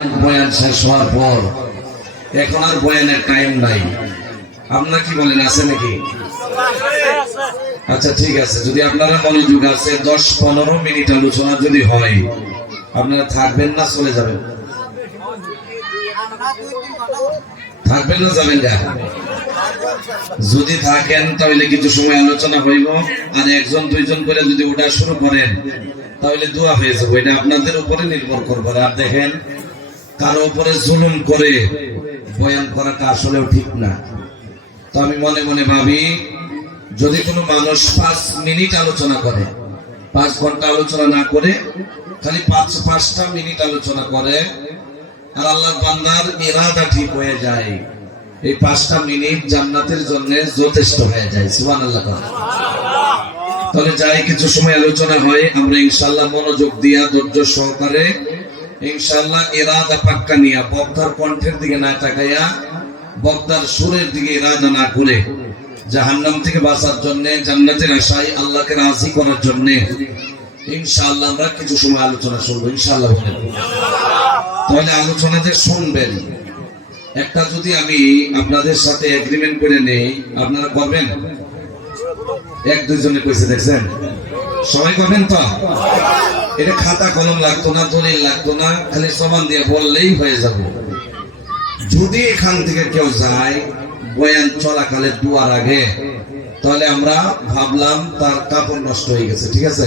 বয়ান শেষ হওয়ার পর এখন আর বয়ানের টাইম নাই। আপনারা কি বলেন, আছে নাকি? আচ্ছা ঠিক আছে, যদি আপনারা মনোযোগ আছে 10-15 মিনিট আলোচনা যদি হয়, আপনারা থাকবেন না চলে যাবেন? থাকবেন না যাবেন? যদি থাকেন তাহলে কিছু সময় আলোচনা হইব, আর 1-2জন করে যদি ওটা শুরু করেন তাহলে দোয়া হয়ে যাবে। এটা আপনাদের উপরে নির্ভর করবে। আর দেখেন, কারো উপরে জুলুম করে বয়ান করাটা আসলেও ঠিক না। তো আমি মনে মনে ভাবি, যদি কোনো মানুষ 5 মিনিট আলোচনা করে, 5 ঘন্টা আলোচনা না করে খালি 5টা মিনিট আলোচনা করে, আর আল্লাহর বান্দার ইরাদা ঠিক হয়ে যায়, এই 5টা মিনিট জান্নাতের জন্য যথেষ্ট হয়ে যায়। সুবহানাল্লাহ। তাহলে যাই কিছু সময় আলোচনা হয়, আমরা ইনশাআল্লাহ মনোযোগ দিয়া ধৈর্য সহকারে ইনশাআল্লাহ ইরাদা পাক্কা নিয়া, বক্তার কণ্ঠের দিকে না তাকাইয়া, বক্তার সুরের দিকে ইরাদা না করে, জাহান্নাম থেকে বাঁচার জন্য, জান্নাতের আশায় আল্লাহকে রাজি করার জন্য ইনশাআল্লাহ আমরা কিছু সময় আলোচনা শুনবো ইনশাআল্লাহ। তাহলে আলোচনাতে শুনবেন। একটা যদি আমি আপনাদের সাথে এগ্রিমেন্ট করে নেই, আপনারা করবেন? 1-2জনে কইছে, দেখছেন? সবাই করবেন তো? এটা খাতা কলম লাগতো না, দলিল লাগতো না, খালি জবান দিয়ে বললেই হয়ে যাবে। যদি এখান থেকে কেউ যায় বয়ান চলাকালে দুয়ার আগে, তাহলে আমরা ভাবলাম তার কাপড় নষ্ট হয়ে গেছে। ঠিক আছে?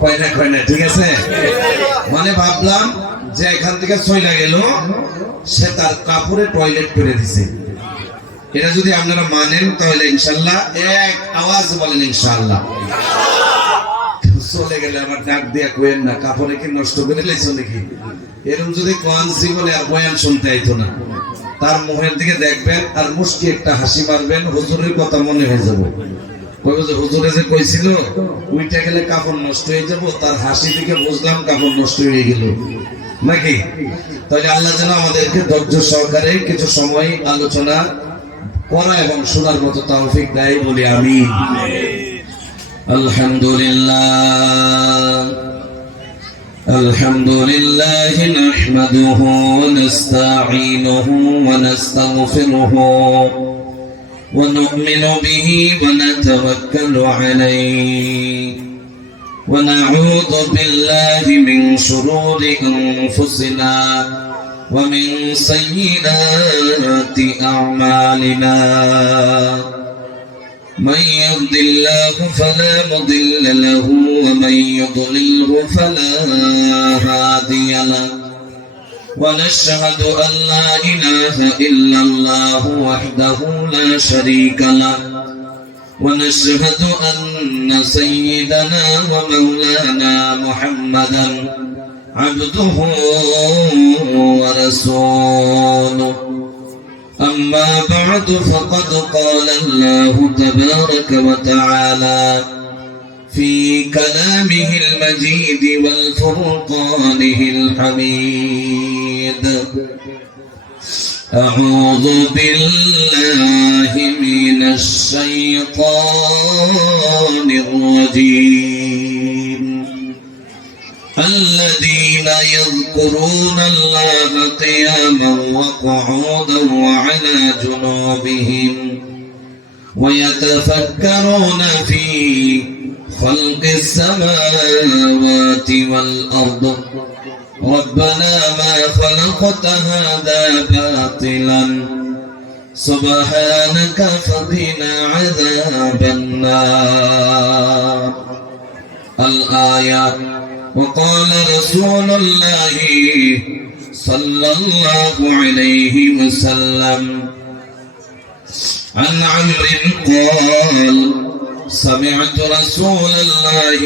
কয় না, ঠিক আছে? মানে ভাবলাম যে এখান থেকে চলে গেল, সে তার কাপড়ে টয়লেট করে দিছে। এটা যদি আপনারা মানেন তাহলে ইনশাআল্লাহ এক আওয়াজ বলেন ইনশাআল্লাহ। চলে গেলে আমার ডাক দিয়া কোয়েন না, কাপড়ে কি নষ্ট করে লেছো নাকি? এরকম যদি কোন জীবনে আর বয়ান শুনতে আইতো না। তার মুখের দিকে দেখবেন আর মুস্কি একটা হাসি মারবেন, হুজুরের কথা মনে হয়ে যাবে। কইবো যে হুজুরে যে কইছিল উইটা গেলে কাপড় নষ্ট হয়ে যাব, তার হাসি দিকে বুঝলাম কাপড় নষ্ট হয়ে গেল নাকি? তাহলে আল্লাহ যেন আমাদেরকে ধৈর্য সহকারে কিছু সময় আলোচনা করা এবং শোনার মতো তৌফিক দেয়, বলি আমিন। আলহামদুলিল্লাহ নাহমাদুহু ওয়া নাস্তাঈনুহু ওয়া নাস্তাগফিরুহু ওয়া নু'মিনু বিহি ওয়া নাতাওয়াক্কালু আলাইহি ওয়া না'উযু বিল্লাহি মিন শুরুরি আনফুসিনা ومن سيئات أعمالنا من يهد الله فلا مضل له ومن يضلله فلا هادي له ونشهد أن لا إله إلا الله وحده لا شريك له ونشهد أن سيدنا ومولانا محمدا عبده ورسوله أما بعد فقد قال الله تبارك وتعالى في كلامه المجيد والفرقانه الحميد أعوذ بالله من الشيطان الرجيم الذين يذكرون الله قياما وقعودا وعلى جنوبهم ويتفكرون في خلق السماوات والأرض ربنا ما خلقت هذا باطلا سبحانك فقنا عذاب النار. الآيات. وقال رسول الله صلى الله عليه وسلم عن عمرو قال سمعت رسول الله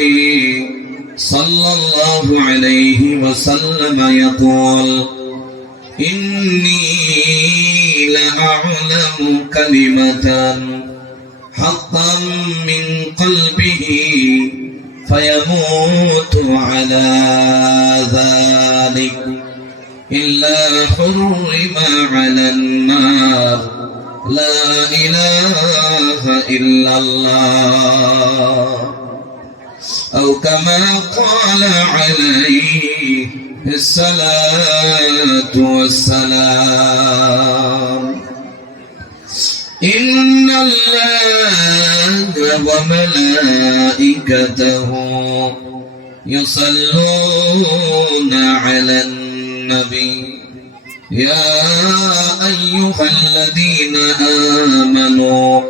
صلى الله عليه وسلم يقول إني لأعلم كلمة حقا من قلبه فيموت على ذلك إلا حرم على النار لا إله إلا الله أو كما قال عليه الصلاة والسلام إن الله وملائكته يصلون على النبي يا أيها الذين آمنوا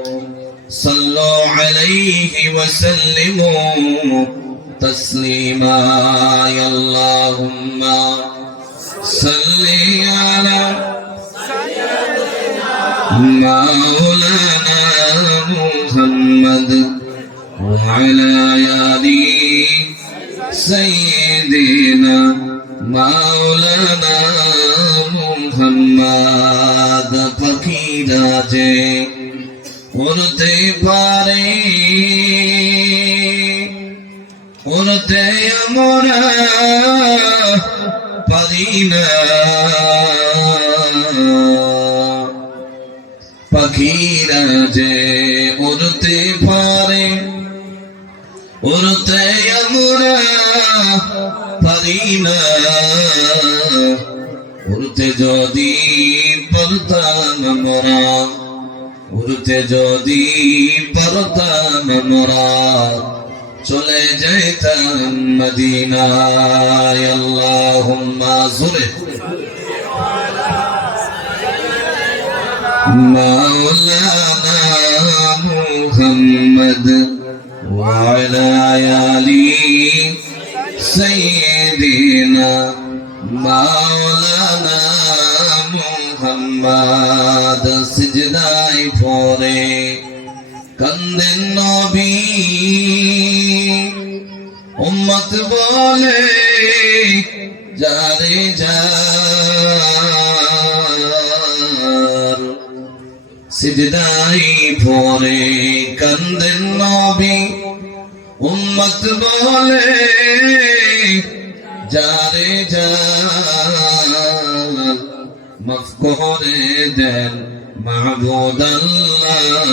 صلوا عليه وسلموا تسليما يا اللهم صل على مولانا محمد وعلى آل سيدنا مولانا محمد ফকিরা যে উড়তে পারে উড়তে আমরা পারি না পাখিরা যে উড়তে পারে উড়তে আমরা পারি না উড়তে যদি পারতাম আমরা উড়তে যদি পারতাম আমরা চলে যাইতাম মদিনায় আল্লাহুম্মা জুরে مولانا محمد وعلى آل سيدنا مولانا محمد سجداي পড়ে কান্দেন নবী উম্মত বলে যারে যা সিজদাই পড়ে কান্দেন নবী উম্মত বলে যারে জান মাফ করে দেন মাহবুব আল্লাহ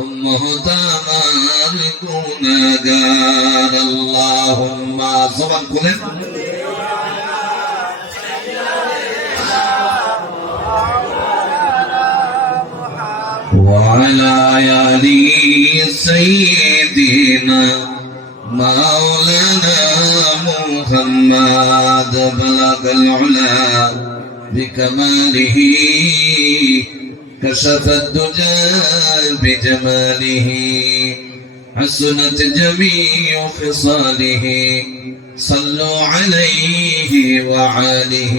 উম্মত আমার গুনাহগার আল্লাহুম্মা জবান খুলেন وعلى آل سيدنا مولانا محمد بلغ العلا بكماله كشف الدجى بجماله حسنت جميع خصاله صلوا عليه وعاله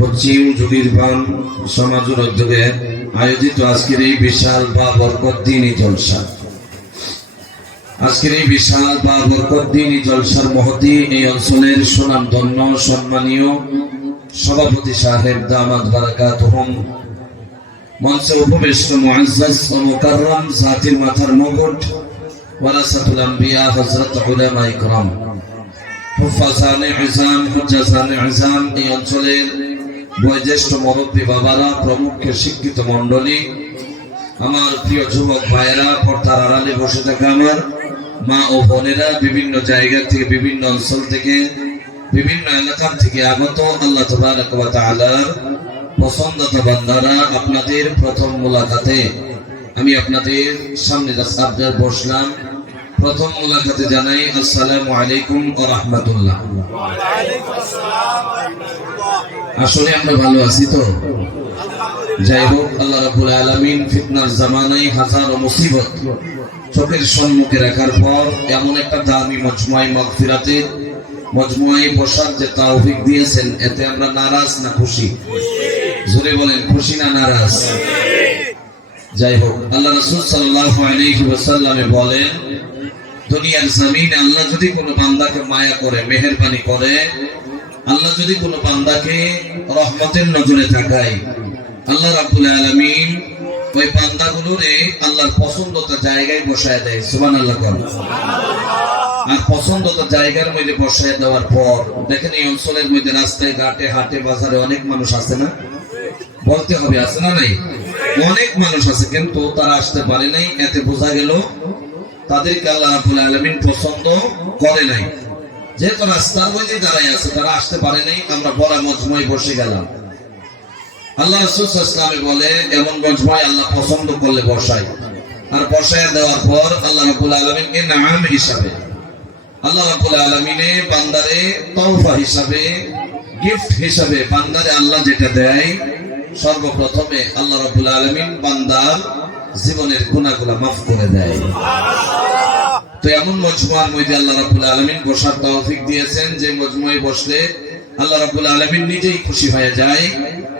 পশ্চিম ঝুড়িরপান সমাজের উদ্যোগে আয়োজিত আজকের এই বিশাল বা বরকত দিনী জলসা আজকের এই বিশাল বা বরকত দিনী জলসার মহতী এই অঞ্চলের সুনামধন্য সম্মানীয় সভাপতি সাহেব দামাত বারাকাতুহুম মঞ্চে উপবিষ্ট মুআজ্জাজ ও মুকাররম জাতির মাথার মুকুট ওয়ারাসাতুল আম্বিয়া হযরত উলামায়ে কিরাম হুফাজানে ইজাম হুজ্জাজানে ইজাম এই অঞ্চলের বয়োজ্যেষ্ঠ মুরব্বী বাবারা প্রমুখ শিক্ষিত মণ্ডলী আমার প্রিয় যুবক ভাইয়েরা পর্দার আড়ালে বসে থাকা আমার মা ও বোনেরা বিভিন্ন জায়গা থেকে বিভিন্ন অঞ্চল থেকে বিভিন্ন এলাকা থেকে আগত আল্লাহ তাবারক ওয়া তাআলার পছন্দিত বান্দারা আপনাদের প্রথম মুলাকাতে আমি আপনাদের সামনে আপনাদের বসলাম প্রথম মুলাকাতে জানাই আসসালামু আলাইকুম ওয়া রাহমাতুল্লাহ ওয়া আলাইকুম আসসালাম ওয়া রাহমাতুল্লাহ আসলে আমরা ভালো আছি তো যাই হোক আল্লাহ রাব্বুল আলামিন ফিতনার জামানায় হাজারো মুসিবত চোখের সম্মুখে রাখার পর এমন একটা দামি মজমুআয়ে মাগফিরাতের মজমুআয়ে বসার যে তৌফিক দিয়েছেন এতে আমরা নারাজ না খুশি জোরে বলেন খুশি না নারাজ যাই হোক আল্লাহ রাসূল সাল্লাল্লাহু আলাইহি ওয়াসাল্লামে বলেন দুনিয়ার জমিনে আল্লাহ যদি কোনো বান্দাকে মায়া করে মেহেরবানি করে আল্লাহ যদি কোনো বান্দাকে রহমতের নজরে তাকায় আল্লাহ রাব্বুল আলামিন ওই বান্দাগুলোরে আল্লাহর পছন্দত জায়গায় বসায় দেয় সুবহানাল্লাহ সুবহানাল্লাহ আর পছন্দত জায়গার মধ্যে বসায় দেওয়ার পর দেখেন এই অঞ্চলের মধ্যে রাস্তায় ঘাটে হাটে বাজারে অনেক মানুষ আছে না বলতে হবে আছে না নাই অনেক মানুষ আছে কিন্তু তারা আসতে পারে নাই এতে বোঝা গেল তাদেরকে আল্লাহ রাব্বুল আলামিন পছন্দ করে নাই। যেহেতু রাস্তার মধ্যে দাঁড়াই আছে, তারা আসতে পারে নাই, আমরা বড় মজমায় বসে গেলাম। আল্লাহ রাসূল সাল্লাল্লাহু আলাইহি ওয়াসাল্লাম বলে, এমন মজমায় আল্লাহ পছন্দ করলে বসাই। আর বসায় দেওয়ার পর আল্লাহ রাব্বুল আলামিন ইনআম হিসাবে, আল্লাহ রাব্বুল আলামিনে বান্দারে তওফা হিসাবে, গিফট হিসাবে বান্দারে আল্লাহ যেটা দেয়, সর্বপ্রথমে আল্লাহ রাব্বুল আলামিন বান্দার জীবনের গুনাহগুলো মাফ করে দেয়। তো এমন মজমার মধ্যে আল্লাহ রাব্বুল আলামিন বসার তৌফিক দিয়েছেন, যে মজমায় বসলে আল্লাহ রাব্বুল আলামিন নিজেই খুশি হয়ে যায়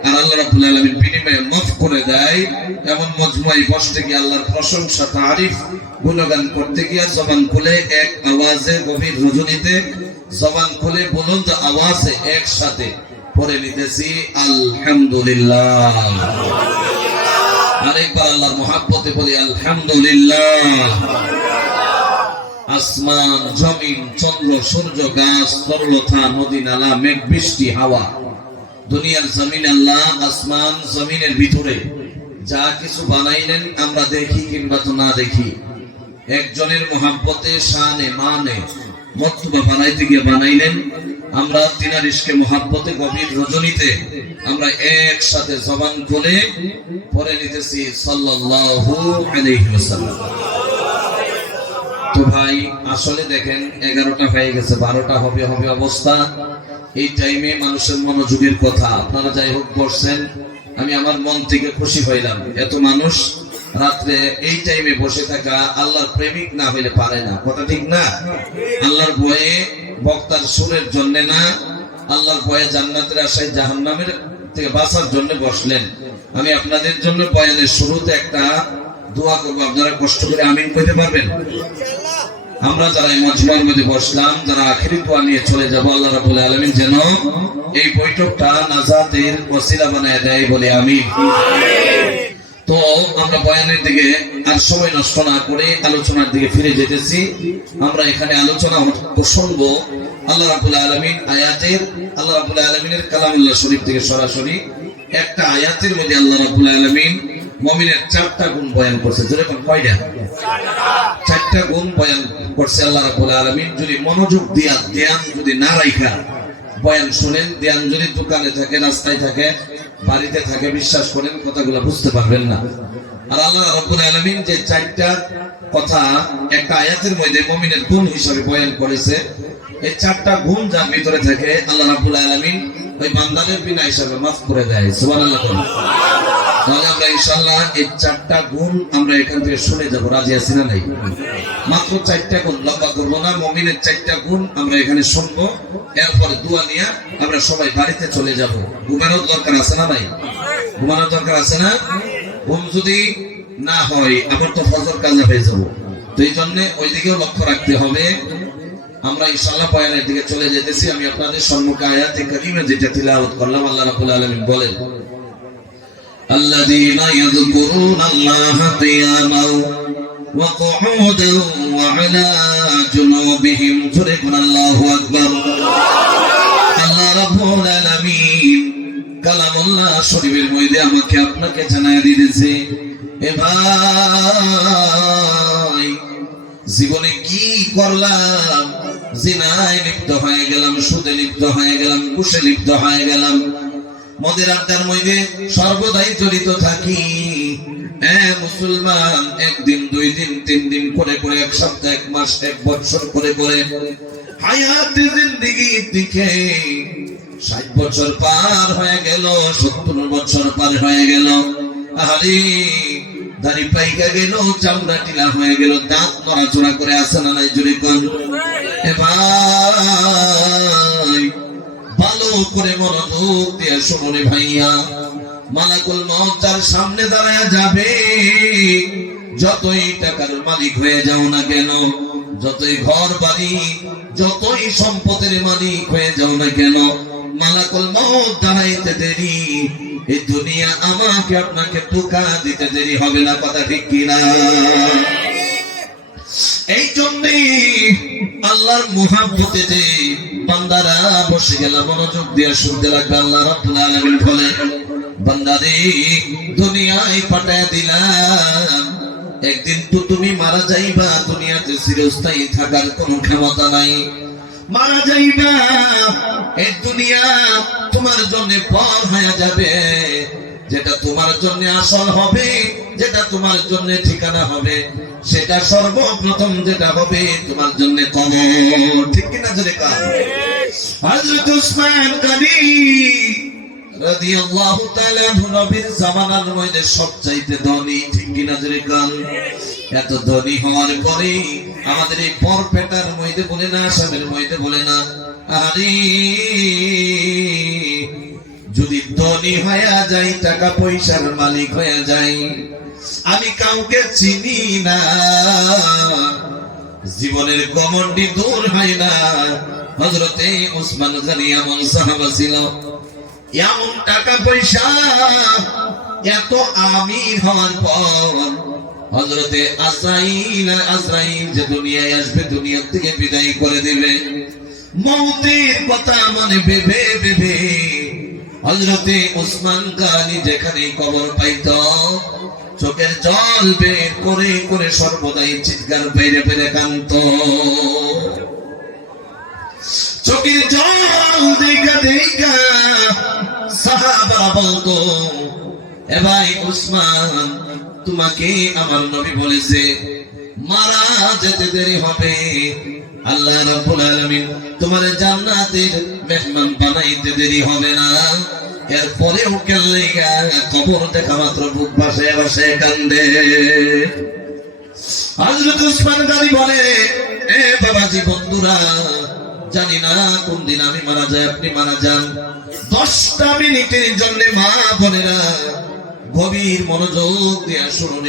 আর আল্লাহ রাব্বুল আলামিন বিনিময়ে মাফ করে দেয়। এমন মজমায় বসতে গিয়ে আল্লাহর প্রশংসা, তারিফ, গুণগান করতে গিয়ে জবান খুলে এক আওয়াজে, গভীর রজনীতে জবান খুলে বুলন্দ আওয়াজে একসাথে পড়ে নিতেছি আলহামদুলিল্লাহ। আরেকবার আল্লাহর মহব্বতে বলি আলহামদুলিল্লাহ। আসমান, জমিন, চন্দ্র, সূর্য, গাছ, তরলতা, নদী, নালা, মেঘ, বৃষ্টি, হাওয়া, দুনিয়ার জমিন আল্লাহ, আসমান জমিনের ভিতরে যা কিছু বানাইলেন, আমরা দেখি কিংবা তো না দেখি, একজনের মহব্বতে, শানে, মানে, মতলুবা বানাইতে গিয়ে বানাইলেন। আমরা তিনার ইশকে মহব্বতে গভীর রজনীতে আমরা একসাথে জবান খুলে পড়ে নিতেছি সাল্লাল্লাহু আলাইহি ওয়াসাল্লাম। তো ভাই, আসলে দেখেন 11টা হয়ে গেছে, 12টা হবে হবে অবস্থা। এই টাইমে মানুষের মনোযোগের কথা, আপনারা যাই হোক বসছেন, আমি আমার মন থেকে খুশি হইলাম। এত মানুষ রাত্রে এই টাইমে বসে থাকা আল্লাহর প্রেমিক না হইলে পারে না, কথা ঠিক না? আল্লাহর ভয়ে, বক্তার সুরের জন্য না, আল্লাহর ভয়ে জান্নাতের আশায় জাহান্নামের থেকে বাঁচার জন্য বসলেন। আমি আপনাদের জন্য বয়ানের শুরুতে একটা দোয়া করবো, আপনারা কষ্ট করে আমিন কইতে পারবেন? আমরা যারা এই মজমার মধ্যে বসলাম, যারা আখিরি দোয়া নিয়ে চলে যাব, আল্লাহ রাব্বুল আলামিন যেন এই বৈঠকটা নাজাতের ওসিলা বানায় দেয়, বলে আমিন। তো আমরা বয়ানের দিকে আর সময় নষ্ট না করে আলোচনার দিকে ফিরে যেতেছি। আমরা এখানে আলোচনা শুনবো আল্লাহ রাব্বুল আলামিন আয়াতের, আল্লাহ রাব্বুল আলামিনের কালামুল্লাহ শরীফ থেকে সরাসরি একটা আয়াতের মধ্যে আল্লাহ রাব্বুল আলামিন মুমিনের 4টা গুণ বয়ান করছে। যেরকম কয়টা? 4টা গুণ বয়ান করছে আল্লাহ রাব্বুল আলামিন। যদি মনোযোগ দিয়া, ধ্যান যদি না রাখা বয়ান শুনেন, ধ্যান যদি দোকানে থাকে, রাস্তায় থাকে, বাড়িতে থাকে, বিশ্বাস করেন কথাগুলো বুঝতে পারবেন না। আর আল্লাহ রাব্বুল আলামিন যে 4টা কথা একটা আয়াতের মধ্যে মুমিনের গুণ হিসাবে বয়ান করেছে, এই 4টা গুণ যার ভিতরে থাকে আল্লাহ রাব্বুল আলামিন ওই বান্দাদের বিনা হিসাবে মাফ করে দেয়। সুবহানাল্লাহ। তাহলে আমরা ইনশাআল্লাহ এই 4টা গুণ আমরা এখান থেকে শুনে যাব। রাজি আছি না নাই? মাত্র 4টা গুণ, লম্বা করবো না। মুমিনের 4টা গুণ আমরা এখানে শুনবো, এরপরে দোয়া নিয়ে আমরা সবাই বাড়িতে চলে যাব। ঘুমানোর দরকার আছে না নাই? ঘুমানোর দরকার আছে না? ঘুম যদি না হয় আবার তো ফজর কাজা হয়ে যাবো। তো এই জন্য ওই দিকেও লক্ষ্য রাখতে হবে। আমরা ইনশাআল্লাহ বয়ানের দিকে চলে যেতেছি। আমি আপনাদের সম্মুখে আয়াতে কারিমা যেটা তিলাওয়াত করলাম, আল্লাহ রাব্বুল আলামিন বলেন, الذين يذكرون الله قياما وقعودا وعلى جنوبهم فرقنا الله أكبر। আল্লাহ রাব্বুল আলামিন কালামুল্লাহ শরীফের মধ্যে আমাকে আপনাকে জানায় দিয়েছে, এ ভাই, জীবনে কি করলাম? জিনায় লিপ্ত হয়ে গেলাম, সুদে লিপ্ত হয়ে গেলাম, ঘুষে লিপ্ত হয়ে গেলাম, মদের আড্ডার মধ্যে সর্বদাই জড়িত থাকি। মুসলমান, 1 দিন 2 দিন 3 দিন করে করে, 1 সপ্তাহ 1 মাস 1 বছর করে করে হায়াতে জিন্দেগি দিকে 60 বছর পার হয়ে গেল, 70 বছর পার হয়ে গেল। আরে দাড়ি পাইকা গেল, চামড়া টিলা হয়ে গেল, দাঁত নড়াচড়া করে আসে না নাই? জুড়ে কোন এ ভাই, ভালো করে মনোযোগ দিয়ে শুনুন ভাইয়া। মালাকুল মউত যার সামনে দাঁড়ায় যাবে, যতই টাকার মালিক হয়ে যাও না কেন, যতই ঘর বাড়ি, যতই সম্পদের মালিক হয়ে যাও না কেন, মালাকুল মউত দাঁড়াইতে দেরি, এই দুনিয়া আমাকে আপনাকে ধোঁকা দিতে দেরি হবে না। কথা ঠিক কিনা? এই জন্যই আল্লাহর মুহাব্বতে যে বান্দারা বসে গেল, মনোযোগ দিয়ে শুনতে লাগবে। আল্লাহ রাব্বুল আলামিন বলে, বান্দারে দুনিয়ায় পাঠায় দিলাম একদিন তো তুমি মারা যাইবা, দুনিয়াতে চিরস্থায়ী থাকার কোনো ক্ষমতা নাই। মারা যাইবা, এই দুনিয়া তোমার জন্য পর হয়ে যাবে। যেটা তোমার জন্য আসল হবে, যেটা তোমার জন্য ঠিকানা হবে, সেটা সর্বপ্রথম যেটা হবে তোমার জন্য কবর। ঠিক কিনা জোরে কান। হযরত উসমান গনি রাদিয়াল্লাহু তাআলা নবীর জামানার মধ্যে সবচাইতে ধনী। ঠিক কিনা জোরে কান। এত ধনী হওয়ার পরে আমাদের এই বরপেটার মধ্যে বলে না, আসামের মধ্যে বলে না, আরে যদি ধনী হয়ে যাই, টাকা পয়সার মালিক হয়ে যাই, আমি কাউকে চিনি না, জীবনের গমন্ডি দূর হয় না। হযরতে উসমান গনি এমন সাহাবা ছিল, এমন টাকা পয়সা, এত আমির হওয়ার পর হযরতে আজরাইল যে দুনিয়ায় আসবে, দুনিয়া থেকে বিদায় করে দিবে, মৌতের কথা মনে ভেবে ভেবে হযরতে উসমান গনি যেখানে কবর পাইত, চোখের জল বের করে করে সর্বদাই চিৎকার পেরে পেরে কাঁদত। চোখের জল দেখা দেখা সাহাবা বলতো, এ ভাই উসমান, তোমাকে আমার নবী বলেছে মারা যেতে দেরি হবে, আল্লাহ রাব্বুল আলামিন তোমার জান্নাতের মেহমান বানাইতে দেরি হবে না। এরপরেও কেলে কবর দেখা মাত্র বুক ভাসায় ভাসায় কান্দে। হযরত উসমান গনি বলে, এ বাবাজি বন্ধুরা, জানি না কোন দিন আমি মারা যাই, আপনি মারা যান, 10টা মিনিটের জন্য মা বোনেরা গভীর মনোযোগ দিয়ে শুনুন,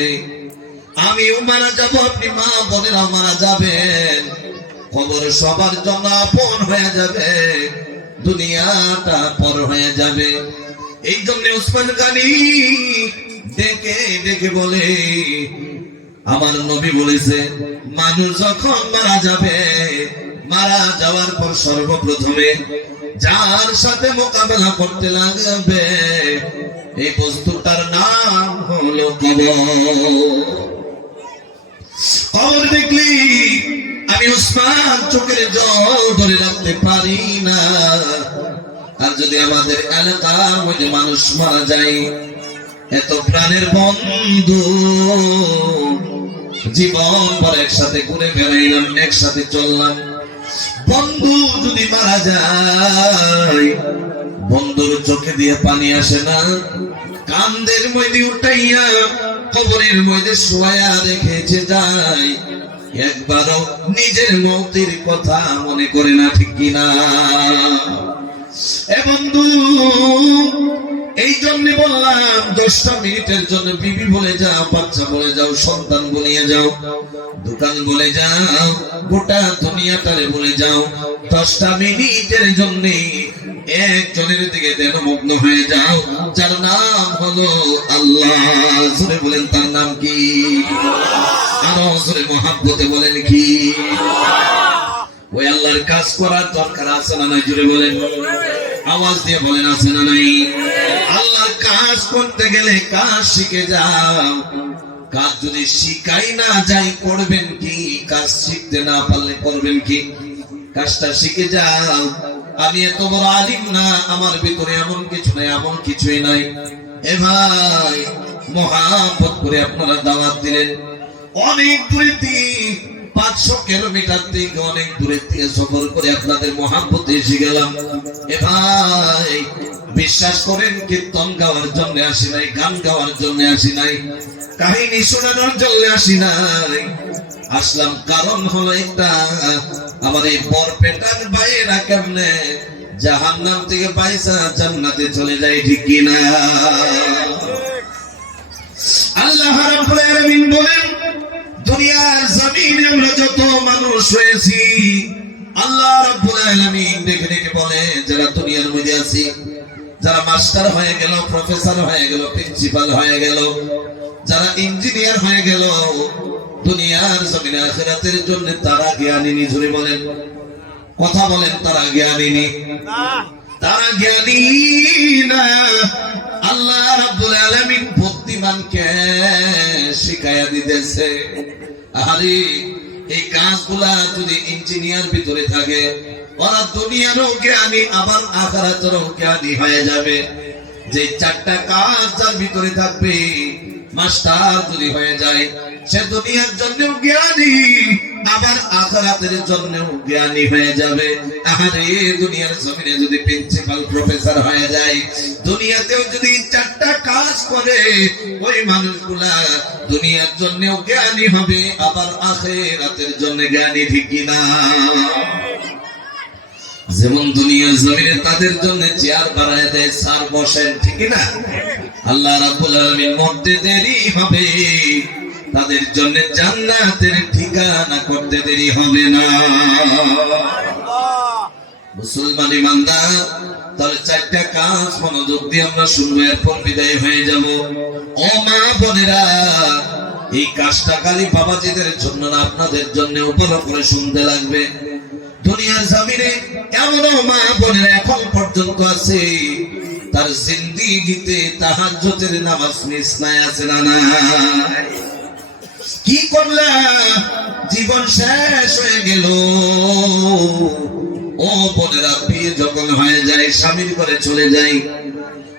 আমিও মারা যাব, আপনি মা বোনেরা মারা যাবেন, কবর সবার জন্য আপন হয়ে যাবে, দুনিয়াটা পর হয়ে যাবে। এই জন্য উসমান গনি ডেকে ডেকে বলে, আমার নবী বলেছে মানুষ যখন মারা যাবে, মারা যাওয়ার পর সর্বপ্রথমে যার সাথে মোকাবেলা করতে লাগবে, এই বস্তুটার নাম হলো কবর। কবর দেখলি আমি উসমান চোখের জল ধরে রাখতে পারি না। আর যদি আমাদের এলাকার মধ্যে মানুষ মারা যায়, এত প্রাণের বন্ধু, জীবন পর একসাথে ঘুরে বেড়াইলাম, একসাথে চললাম, বন্ধু যদি মারা যায়, বন্ধুর চোখে দিয়ে পানি আসে না, কান্দের মধ্যে উঠাইয়া কবরের মধ্যে শোয়া রেখেছে যায়, একবারও নিজের মৌতের কথা মনে করে না। ঠিক কিনা? এ বন্ধু, এই জন্য বললাম 10টা মিনিটের জন্য বিবি বলে যাও, বাচ্চা বলে যাও, সন্তান বলে যাও, দোকান বলে যাও, গোটা দুনিয়াটারে বলে যাও, 10টা মিনিটের জন্য একজনের দিকে ধ্যানমগ্ন হয়ে যাও, যার নাম হলো আল্লাহ। জোরে বলেন তার নাম কি? আরো জোরে মহাব্বতে বলেন কি? ওই আল্লাহর কাজ করার দরকার আছে না নাই? জোরে বলেন, আওয়াজ দিয়ে বলেন, আছে না নাই? আল্লাহর কাজ করতে গেলে কাজ শিখে যাও। কাজ যদি শিখাই না যাই করবেন কি? কাজ শিখতে না পারলে করবেন কি? কাজটা শিখে যাও। আমি এত বড় আলিম না, আমার ভিতরে এমন কিছু নাই, এমন কিছুই নাই। এ ভাই, মহাব্বত করে আপনারা দাওয়াত দিলেন, অনেক দূরে 500 কিলোমিটার থেকে অনেক দূরে থেকে সফর করে আপনাদের মহাব্বতে এসে গেলাম। এ ভাই, বিশ্বাস করেন কীর্তন গাওয়ার জন্য আসি নাই, গান গাওয়ার জন্য আসি নাই, কাহিনী শোনানোর জন্য আসি নাই। আসলাম কারণ হলো একটা, আমার এই বরপেটার ভাইয়েরা কেমনে জাহান্নাম থেকে পয়সা জান্নাতে চলে যায়। ঠিক কিনা? আল্লাহ রাব্বুল আলামিন বলেন, দুনিয়ার জমিনে আমরা যত মানুষ হয়েছি, আল্লাহ রাব্বুল আলামিন দেখে দেখে বলে, যারা দুনিয়ার মধ্যে আছি, যারা মাস্টার হয়ে গেল, প্রফেসর হয়ে গেল, প্রিন্সিপাল হয়ে গেল, যারা ইঞ্জিনিয়ার হয়ে গেল, দুনিয়ার জমিনে আখিরাতের জন্য তারা জ্ঞানী নি? জোরে বলেন, কথা বলেন, তারা জ্ঞানী নি? তারা জ্ঞানী না। আল্লাহ রাব্বুল আলামিন বুদ্ধি বুদ্ধিমানকে শিখাইয়া দিতেছে। আরে এই কাজগুলা যদি ইঞ্জিনিয়ার ভিতরে থাকে, ওরা দুনিয়ারও জ্ঞানী আবার আখিরাতেরও জ্ঞানী হয়ে যাবে। যে চারটা কাজ যার ভিতরে থাকবে, মাস্টার যদি হয়ে যায়, সে দুনিয়ার জন্যও জ্ঞানী আবার আখিরাতের জন্যও জ্ঞানী হয়ে যাবে। আরে দুনিয়ার জমিনে যদি প্রিন্সিপাল প্রফেসর হয়ে যায়, দুনিয়াতেও যদি চারটা কাজ করে, ওই মানুষগুলা দুনিয়ার জন্যও জ্ঞানী হবে আবার আখিরাতের জন্য জ্ঞানী, ঠিক কিনা? যেমন দুনিয়ার জমিনে তাদের জন্য চেয়ার বানায় দেয়, স্যার বসেন, ঠিক না? আল্লাহ রাব্বুল আলামিন মরতে দেরি হবে, তাদের জন্য জান্নাতের ঠিকানা করতে দেরি হবে না। মুসলমান ইমানদার, তাহলে চারটা কাজ মনোযোগ দিয়ে আমরা শুনবো, এরপর বিদায় হয়ে যাব। ও মা বোনেরা, এই কাজটা খালি বাবাজিদের জন্য না, আপনাদের জন্য ভালো করে শুনতে লাগবে। দুনিয়ার জমিনে এমনও মা বোনেরা এখন পর্যন্ত আছে, তার জিন্দেগিতে তাহাজ্জুদের নামাজ মিস নাই, আছে না নাই? কি করলা, জীবন শেষ হয়ে গেল। ও বোনেরা, বিয়ে যখন হয়ে যায়, স্বামীর ঘরে চলে যায়,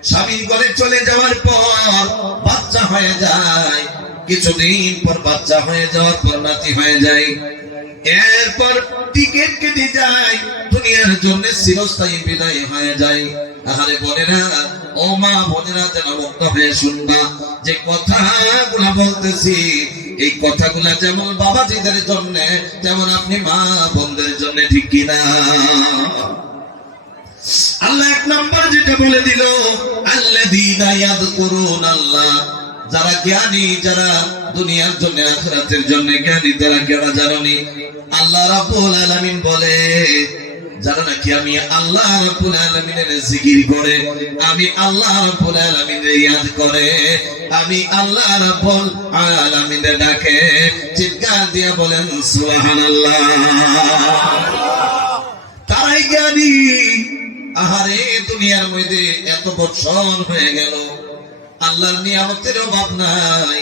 স্বামীর ঘরে চলে যাওয়ার পর বাচ্চা হয়ে যায়, কিছুদিন পর বাচ্চা হয়ে যাওয়ার পর নাতি হয়ে যায়, এরপর টিকিট কেটে যায়, দুনিয়ার জন্য চিরস্থায়ী বিদায় হয়ে যায়। আরে বোনেরা, ও মা বোনেরা, যেন মুক্ত হয়ে শুনবা, যে কথাগুলা বলতেছি, এই কথাগুলা যেমন বাবাজিদের জন্য, তেমন আপনি মা বোনদের জন্য, ঠিক কিনা? আল্লাহ এক নম্বর যেটা বলে দিল, আল্লাযীনা ইয়াযকুরুনাল্লাহ, যারা জ্ঞানী, যারা দুনিয়ার জন্য আখিরাতের জন্য জ্ঞানী, তারা কেরা জানেনি? আল্লাহ রাব্বুল আলামিন বলে, যারা নাকি আমি আল্লাহ রাব্বুল আলামিনের জিকির করে, আমি আল্লাহ রাব্বুল আলামিনের ইয়াদ করে, আমি আল্লাহ রাব্বুল আলামিনের ডাকে, চিৎকার দিয়ে বলেন সুবহানাল্লাহ, তারাই জ্ঞানী। আহারে দুনিয়ার মধ্যে এত বছর হয়ে গেল, আল্লাহর নিয়ামতের অভাব নাই,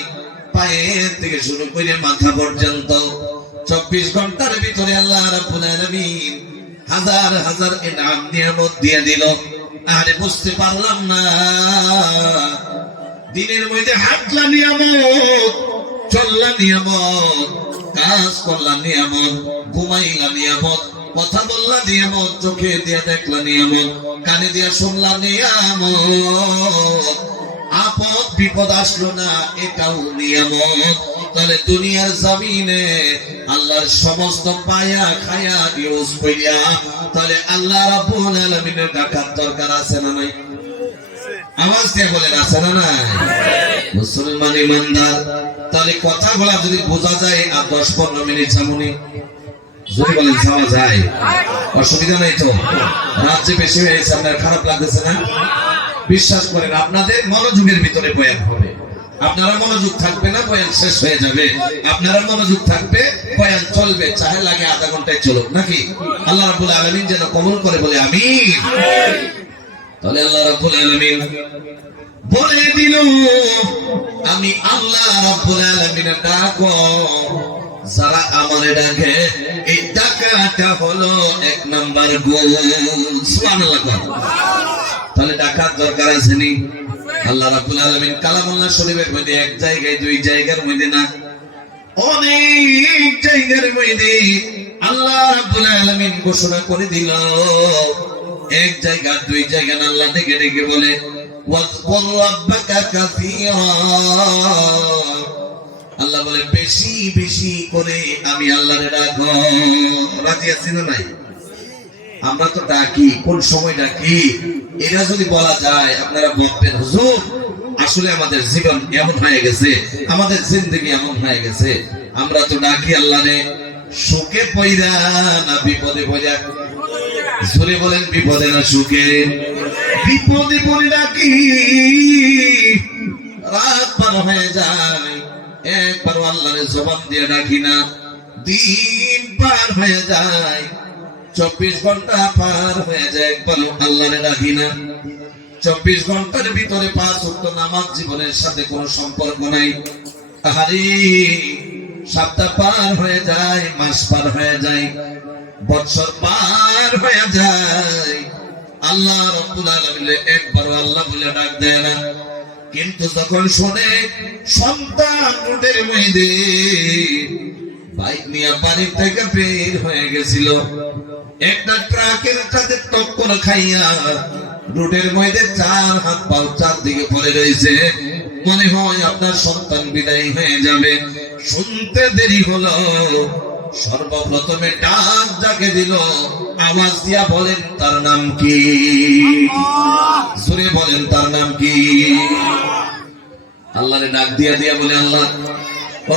পায়ের থেকে শুরু করে মাথা পর্যন্ত 24 ঘন্টার ভিতরে আল্লাহ রাব্বুল আলামিন হাজার হাজার ইনাম নিয়ামত দিয়ে দিল। আরে বুঝতে পারলাম না, দিনের মধ্যে হাঁটলা নিয়ামত, চললা নিয়ামত, কাজ করলা নিয়ামত, ঘুমাইলা নিয়ামত, কথা বললা নিয়ামত, চোখে দিয়ে দেখলা নিয়ামত, কানে দিয়ে শুনলা নিয়ামত, আপদ বিপদ আসলো না, এটাও নিয়ামত। তাহলে দুনিয়ার জমিনে আল্লাহর সমস্ত পায়া খায়া ইউজ কইরা, তাহলে আল্লাহ রাব্বুল আলামিনের ডাকার দরকার আছে না নাই? আওয়াজ দিয়ে বলেন, আছে না নাই? মুসলমান ইমানদার, তাহলে কথাগুলা যদি বোঝা যায়, আর 10-15 মিনিট সামনে যদি বলেন যাওয়া যায়, অসুবিধা নাই তো? রাত যে বেশি হয়েছে, আপনার খারাপ লাগতেছে না? বিশ্বাস করেন, আপনাদের মনোযোগের ভিতরে বয়ান হবে, আপনারা মনোযোগ থাকবে না, বয়ান শেষ হয়ে যাবে। আপনারা মনোযোগ থাকবে, বয়ান চলবে, চাহে লাগে আধা ঘন্টায় চলুক, নাকি? আল্লাহ রাব্বুল আলামিন যেন কবুল করে, বলে আমিন। তাহলে আল্লাহ রাব্বুল আলামিন বলে দিল, আমি আল্লাহ রাব্বুল আলামিনের ডাকো, যারা আমার ডাকে, এই ডাকাটা হলো 1 নাম্বার গোল। সুবহানাল্লাহ। তাহলে ডাকার দরকার আছে নি? আল্লাহ রাব্বুল আলামিন কালামুল্লাহ শরীফের মধ্যে এক জায়গায়, দুই জায়গার মধ্যে না, অনেক জায়গার মধ্যে আল্লাহ রাব্বুল আলামিন ঘোষণা করে দিল। এক জায়গা, দুই জায়গা আল্লাহ ডেকে ডেকে বলে, ওয়াযকুর রাব্বাকা কাসীরা, আল্লাহ বলে বেশি বেশি করে আমি আল্লাহরে ডাকো। রাজি আছেন না নাই? আমরা তো ডাকি, কোন সময় ডাকি, এটা যদি বলা যায়, আপনারা বলবেন হুজুর আসলে আমাদের জীবন এমন হয়ে গেছে, আমাদের জিন্দেগি এমন হয়ে গেছে, আমরা তো ডাকি আল্লাহরে সুখে পয়রা না বিপদে পয়রা? জোরে বলেন, বিপদে না সুখে? বিপদে পড়ে ডাকি, রাত পার হয়ে যায়, একবারও আল্লাহরে জবান দিয়ে ডাকি না, দিন পার হয়ে যায়, 24 ঘন্টা পার হয়ে যায়, একবারও আল্লাহরে ডাকি না। 24 ঘন্টার ভিতরে 5 ওয়াক্ত নামাজ জীবনের সাথে কোনো সম্পর্ক নাই। আহারে সপ্তাহ পার হয়ে যায়, মাস পার হয়ে যায়, বছর পার হয়ে যায়, আল্লাহ রাব্বুল আলামিন একবারও আল্লাহ বলে ডাক দেয় না। কিন্তু যখন শুনে সন্তান রোডের মধ্যে বাইক নিয়ে বাড়ি থেকে বের হয়ে গেছিল, একটা ট্রাকের সাথে টক্কর খাইয়া রোডের মধ্যে 4 হাত পাও চারদিকে পড়ে রয়েছে, মনে হয় আপনার সন্তান বিদায় হয়ে যাবে। শুনতে দেরি হলো, সর্বপ্রথমে ডাক যাকে দিল, আওয়াজ দিয়া বলেন তার নাম কি? জোরে বলেন তার নাম কি? আল্লাহরে ডাক দিয়া দিয়া বলে, আল্লাহ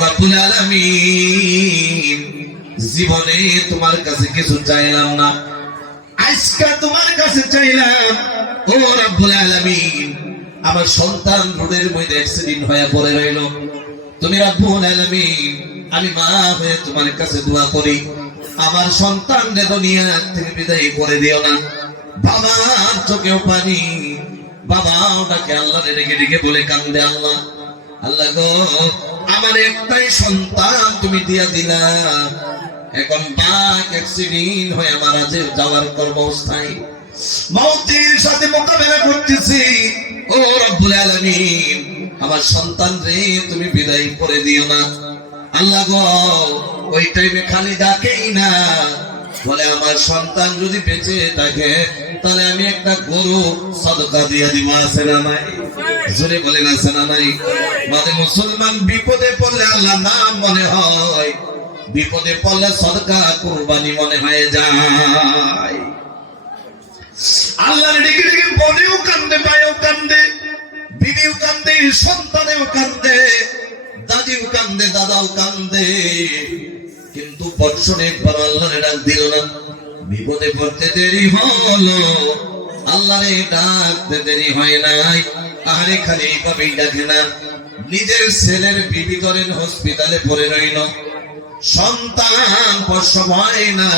রাব্বুল আলামিন, জীবনে তোমার কাছে কিছু চাইলাম না, আজকে তোমার কাছে চাইলাম, ও রাব্বুল আলামিন, আমার সন্তান রোডের মধ্যে অ্যাক্সিডেন্ট হয়ে পড়ে রইল, তুমি রাব্বুল আলামিন, আমি মা হয়ে তোমার কাছে দোয়া করি, আমার সন্তানকে দুনিয়া থেকে বিদায় করে দিও না। বাবার চোখেও পানি, বাবা ওটাকে আল্লাহরে রেখে রেখে বলে কান্দে, আল্লাহ আল্লাহ গো, আমার একটাই সন্তান তুমি দিয়া দিলা, এখন বাক অ্যাক্সিডেন্ট হয়ে মারা যাওয়ার কর্মস্থায় মৌতের সাথে মোকাবেলা করতেছি, ও রব্বুল আলামিন, আমার সন্তান রে তুমি বিদায় করে দিও না। আল্লাহ গো, ওই টাইমে খালি ডাকেই না, বলে আমার সন্তান যদি বেঁচে থাকে তাহলে আমি একটা গরু সদকা দিয়ে দিব, আছে না নাই? জোরে বলেন আছে না নাই? মানে মুসলমান বিপদে পড়লে আল্লাহ নাম মনে হয়, বিপদে পড়লে সদকা কুরবানি মনে হয়ে যায়। আল্লাহর ডেকে ডেকে বলেও কান্দে, পায়েও কান্দে, বিবিও কান্দে, সন্তানেও কান্দে, দাদিও কান্দে, দাদাও কান্দে, কিন্তু বৎসরে একবার আল্লাহরে ডাক দিল না। বিপদে পড়তে দেরি হলো, আল্লাহরে ডাকতে দেরি হয় নাই। আরে খালি এইভাবেই ডাকে না, নিজের ছেলের বিবি করেন হসপিটালে পড়ে রইল, সন্তান প্রসব হয় না,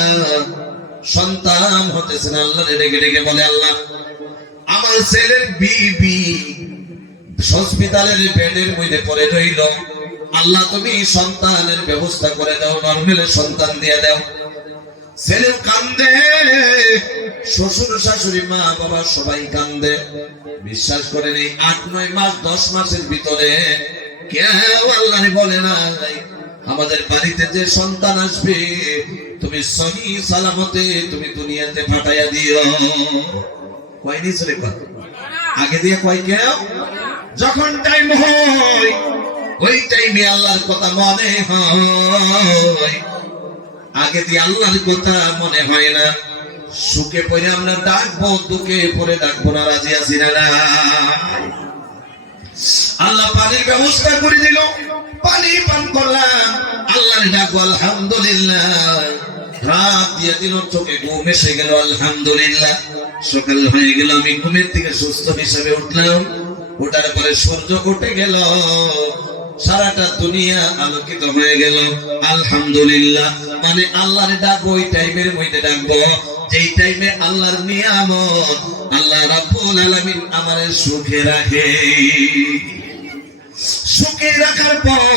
সন্তান হতেছে না, আল্লাহরে ডেকে ডেকে বলে, আল্লাহ আমার ছেলের বিবি হসপিটালের বেডের মধ্যে পড়ে রইল, আল্লাহ তুমি সন্তানের ব্যবস্থা করে দাও, নরমালে সন্তান দিয়ে দাও। ছেলেও কান্দে, শ্বশুর শাশুড়ি মা বাবা সবাই কান্দে। বিশ্বাস করে নেই 8-9 মাস 10 মাসের ভিতরে কেউ আল্লাহরে বলে নাই আমাদের বাড়িতে যে সন্তান আসবে তুমি সহি সালামতে তুমি দুনিয়াতে পাঠাইয়া দিও। কয়নি ছেলে কথা আগে দিয়ে কয় কেউ? যখন টাইম হয় ওই টাইমে আল্লাহর কথা মনে হয়, আগে দিয়ে আল্লাহর কথা মনে হয় না। সুখে পড়ে আমরা ডাকবো, দুঃখে পড়ে ডাকবো না, রাজি আছি না? আল্লাহ পানির ব্যবস্থা করে দিল, পানি পান করলাম, আল্লাহর ডাকবো আলহামদুলিল্লাহ। রাত দিয়ে দিল, চোখে ঘুম এসে গেল, আলহামদুলিল্লাহ। সকাল হয়ে গেল, আমি ঘুমের থেকে সুস্থ হিসেবে উঠলাম, ওঠার পরে সূর্য উঠে গেল, সারাটা দুনিয়া আলোকিত হয়ে গেল, আলহামদুলিল্লাহ। মানে আল্লাহর ডাকবো ওই টাইমের মধ্যে ডাকবো যেই টাইমে আল্লাহর নিয়ামত আল্লাহ রাব্বুল আলামিন আমাদের সুখে রাখে। সুখে রাখার পর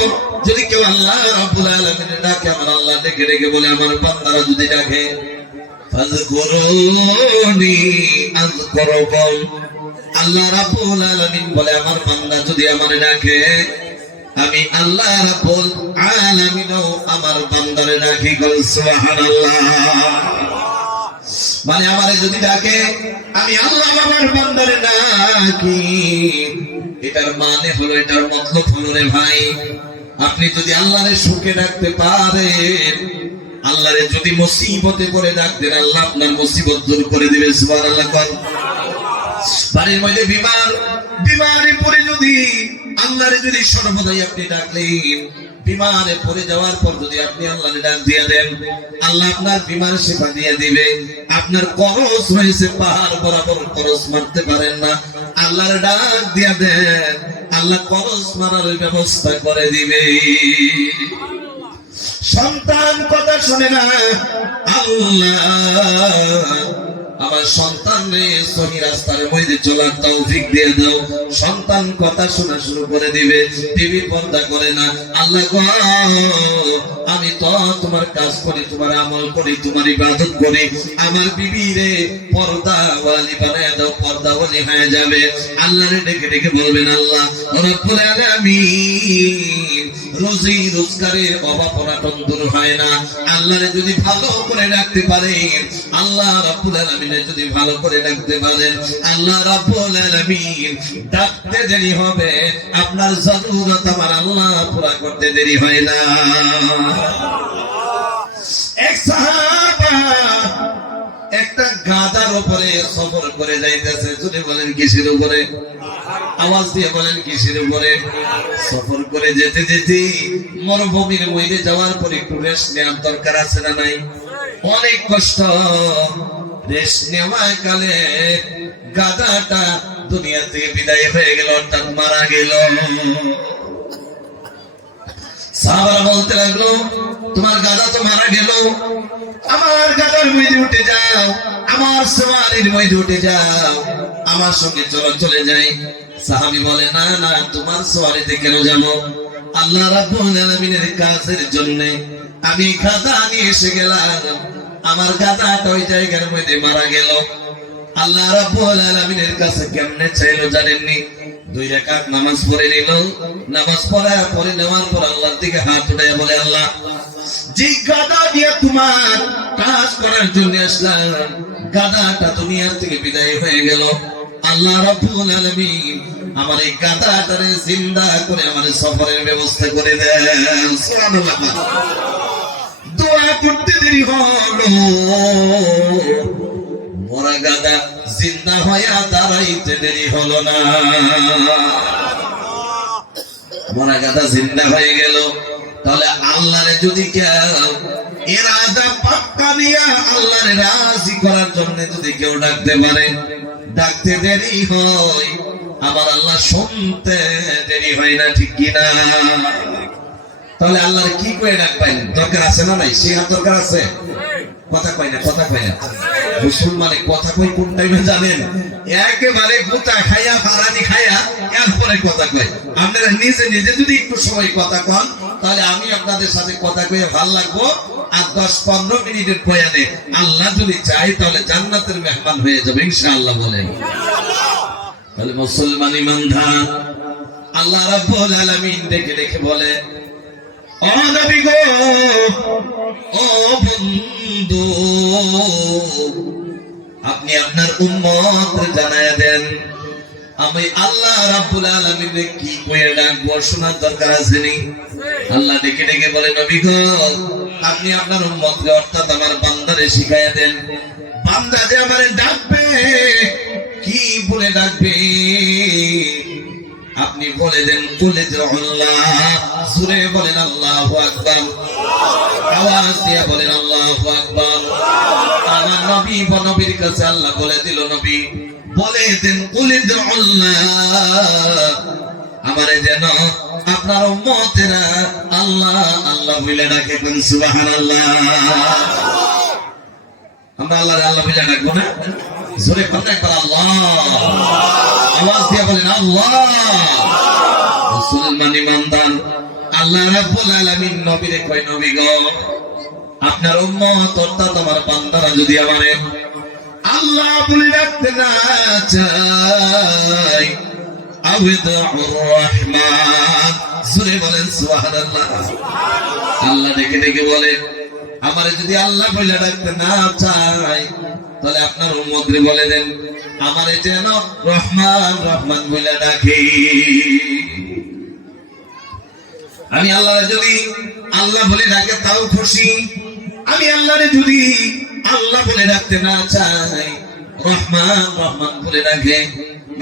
যদি কেউ আল্লাহ রাব্বুল আলামিন ডাকে, আমার আল্লাহ ডেকে ডেকে বলে, আমার বান্দারা যদি ডাকে ফাযকুরুনি আযকুরুকুম, আল্লাহ রাব্বুল আলামিন বলে আমার বান্দা যদি আমারে ডাকে, আমি আল্লাহ রাব্বুল আলামিনও আমার বান্দারে ডাকি। সুবহানাল্লাহ। মানে আমারে যদি ডাকে, আমি আল্লাহ আমার বান্দারে ডাকি, এটার মানে হলো, এটার মতলব হলো রে ভাই, আপনি যদি আল্লাহরে সুখে ডাকতে পারেন, আল্লাহরে যদি মুসিবতে পড়ে ডাকতেন, আল্লাহ আপনার মুসিবত দূর করে দিবে। সুবহানাল্লাহ। বাড়ির মধ্যে বিমারে পড়ে যদি আল্লাহরে যদি সর্বদাই আপনি ডাকলেন, বিমারে পড়ে যাওয়ার পর যদি আপনি আল্লাহরে ডাক দিয়ে দেন, আল্লাহ আপনার বিমার সেবা দিয়ে দিবে। আপনার খরচ হয়েছে পাহাড় বরাবর, খরচ মারতে পারেন না, আল্লাহর ডাক দিয়ে দেন, আল্লাহ খরচ মারার ব্যবস্থা করে দিবে। সন্তান কথা শুনে না, আল্লাহ আমার সন্তানরে সহি রাস্তার মধ্যে চলার তৌফিক দিয়ে দাও। সন্তান কথা শোনা শুরু করে দিবে, টিভি পর্দা করে না। আল্লাহ গো, আমি তো তোমার কাজ করি, তোমার আমল করি, তোমার ইবাদত করি। আমার বিবিরে পর্দাওয়ালি বানায় দাও, পর্দাওয়ালি হয়ে যাবে। আল্লাহরে ডেকে ডেকে বলবেন, আল্লাহ রব্বুল আলামিন, রোজি রোজগারের অভাব অনাটন দূর হয় না। আল্লাহরে যদি ভালো করে ডাকতে পারেন, আল্লাহ রাব্বুল আলামিনের যদি ভালো করে ডাকতে পারেন, আল্লাহ রাব্বুল আলামিন ডাকতে দেরি হবে, আপনার জরুরত আমার আল্লাহ পুরা করতে দেরি হয় না। এক সাহাবা একটা গাধার উপরে সফর করে যাইতেছে। যদি বলেন কিসের উপরে? আওয়াজ দিয়ে বলেন কিসের উপরে? সফর করে যেতে যেতে মরুভূমির মধ্যে যাওয়ার পর একটু রেস্ট নেওয়ার দরকার আছে না নাই? অনেক কষ্ট। রেস্ট নেওয়া কালে গাধাটা দুনিয়া থেকে বিদায় হয়ে গেল, অর্থাৎ মারা গেল। সাহাবারা বলতে লাগলো, তোমার গাধা তো মারা গেল, আমার গাধার মধ্যে উঠে যাও, আমার সওয়ারির মধ্যে উঠে যাও, আমার সঙ্গে চলো, চলে যাই। সাহাবী বলে, না না, তোমার সওয়ারিতে কেন যাবো? আল্লাহ রাব্বুল আলামিনের কাজের জন্য আমি গাধা নিয়ে এসে গেলাম, আমার গাধাটা ওই জায়গার মধ্যে মারা গেল। আল্লাহ রাব্বুল আলামিনের কাছে কেমনে চাইলো জানেননি? 2 রাকাত নামাজ পড়ে নিল। নামাজ পড়ে নেওয়ার পর আল্লাহর দিকে হাত উঠায় বলে, আল্লাহ, যে গাধা দিয়ে তোমার কাজ করার জন্য আসলাম, গাধাটা দুনিয়ার থেকে বিদায় হয়ে গেল। আল্লাহ রাব্বুল আলামিন আমার এই গাধাটারে জিন্দা করে আমার সফরের ব্যবস্থা করে দেন। সুবহানাল্লাহ। দোয়া করতে দেরি হলো, মরা গাধা জিন্দা হইয়া দাঁড়াইতে দেরি হলো না। মরা গাধা জিন্দা হয়ে গেল। তাহলে আল্লাহরে যদি কেউ ইরাদা পাক্কা নিয়া আল্লাহরে রাজি করার জন্য যদি কেউ ডাকতে পারে, ডাকতে দেরি হয়, আমার আল্লাহ শুনতে দেরি হয় না, ঠিক কিনা? তাহলে আল্লাহর কি করে ডাকবেন? দরকার আছে না নাই? সেই দরকার আছে? কথা কয় না, কথা কয় না। মুসলমানে কথা কয় কোন টাইমে জানেন? একেবারে গোটা খাইয়া, ফারানি খাইয়া, এরপরে কথা কয়। আপনারা নিজে নিজে যদি একটু সময় কথা কন, তাহলে আমি আপনাদের সাথে কথা কয়ে ভালো লাগবো। আর 10-15 মিনিটের বয়ানে আল্লাহ যদি চাই তাহলে জান্নাতের মেহমান হয়ে যাবে ইনশাআল্লাহ। বলেন তাহলে মুসলমান ইমানদার, আল্লাহ রাব্বুল আলামিন ডেকে ডেকে বলে, ও নবী গো, ও বন্ধু, আপনি আপনার উম্মতকে জানায়া দেন আমি আল্লাহ রাব্বুল আলামিনকে কি কইরা ডাকবো, শোনার দরকার আছে নি? আল্লাহ ডেকে ডেকে বলে, নবী গো, আপনি আপনার উম্মতকে অর্থাৎ আমার বান্দারে শিখায়া দেন, বান্দা যে আমারে ডাকবে কি বলে ডাকবে আপনি বলে দেন, বলে যে আল্লাহ, সুরে বলেন আল্লাহু আকবার, আওয়াজ দিয়ে বলেন আল্লাহু আকবার। আমার নবী নবীর কাছে আল্লাহ বলে দিল, নবী বলে দেন, বলে যে আল্লাহ, আমারে যেন আপনার উম্মতেরা আল্লাহ আল্লাহ বলে ডাকে। কোন সুবহানাল্লাহ। আমরা আল্লাহরে আল্লাহ বলে ডাকবো না? জোরে বলেন একবার আল্লাহ, আওয়াজ দিয়ে বলেন আল্লাহ। মুসলমান ইমানদার, আল্লাহ রাব্বুল আলামিন নবীরে কয়, নবী গো, আপনার উম্মত অর্থাৎ আমার বান্দারা যদি আমারে আল্লাহ বলে ডাকতে না চায়, আউযুর রহমান, জোরে বলেন সুবহানাল্লাহ। আল্লাহ ডেকে ডেকে বলে, আমারে যদি আল্লাহ বলে ডাকতে না চায়, তাহলে আপনার উম্মতরে বলে দেন আমারে যেন রহমান রহমান বলে ডাকে। আমি আল্লাহরে যদি আল্লাহ বলে ডাকে তাও খুশি, আমি আল্লাহরে যদি আল্লাহ বলে ডাকতে না চাই, রহমান রহমান বলে ডাকে,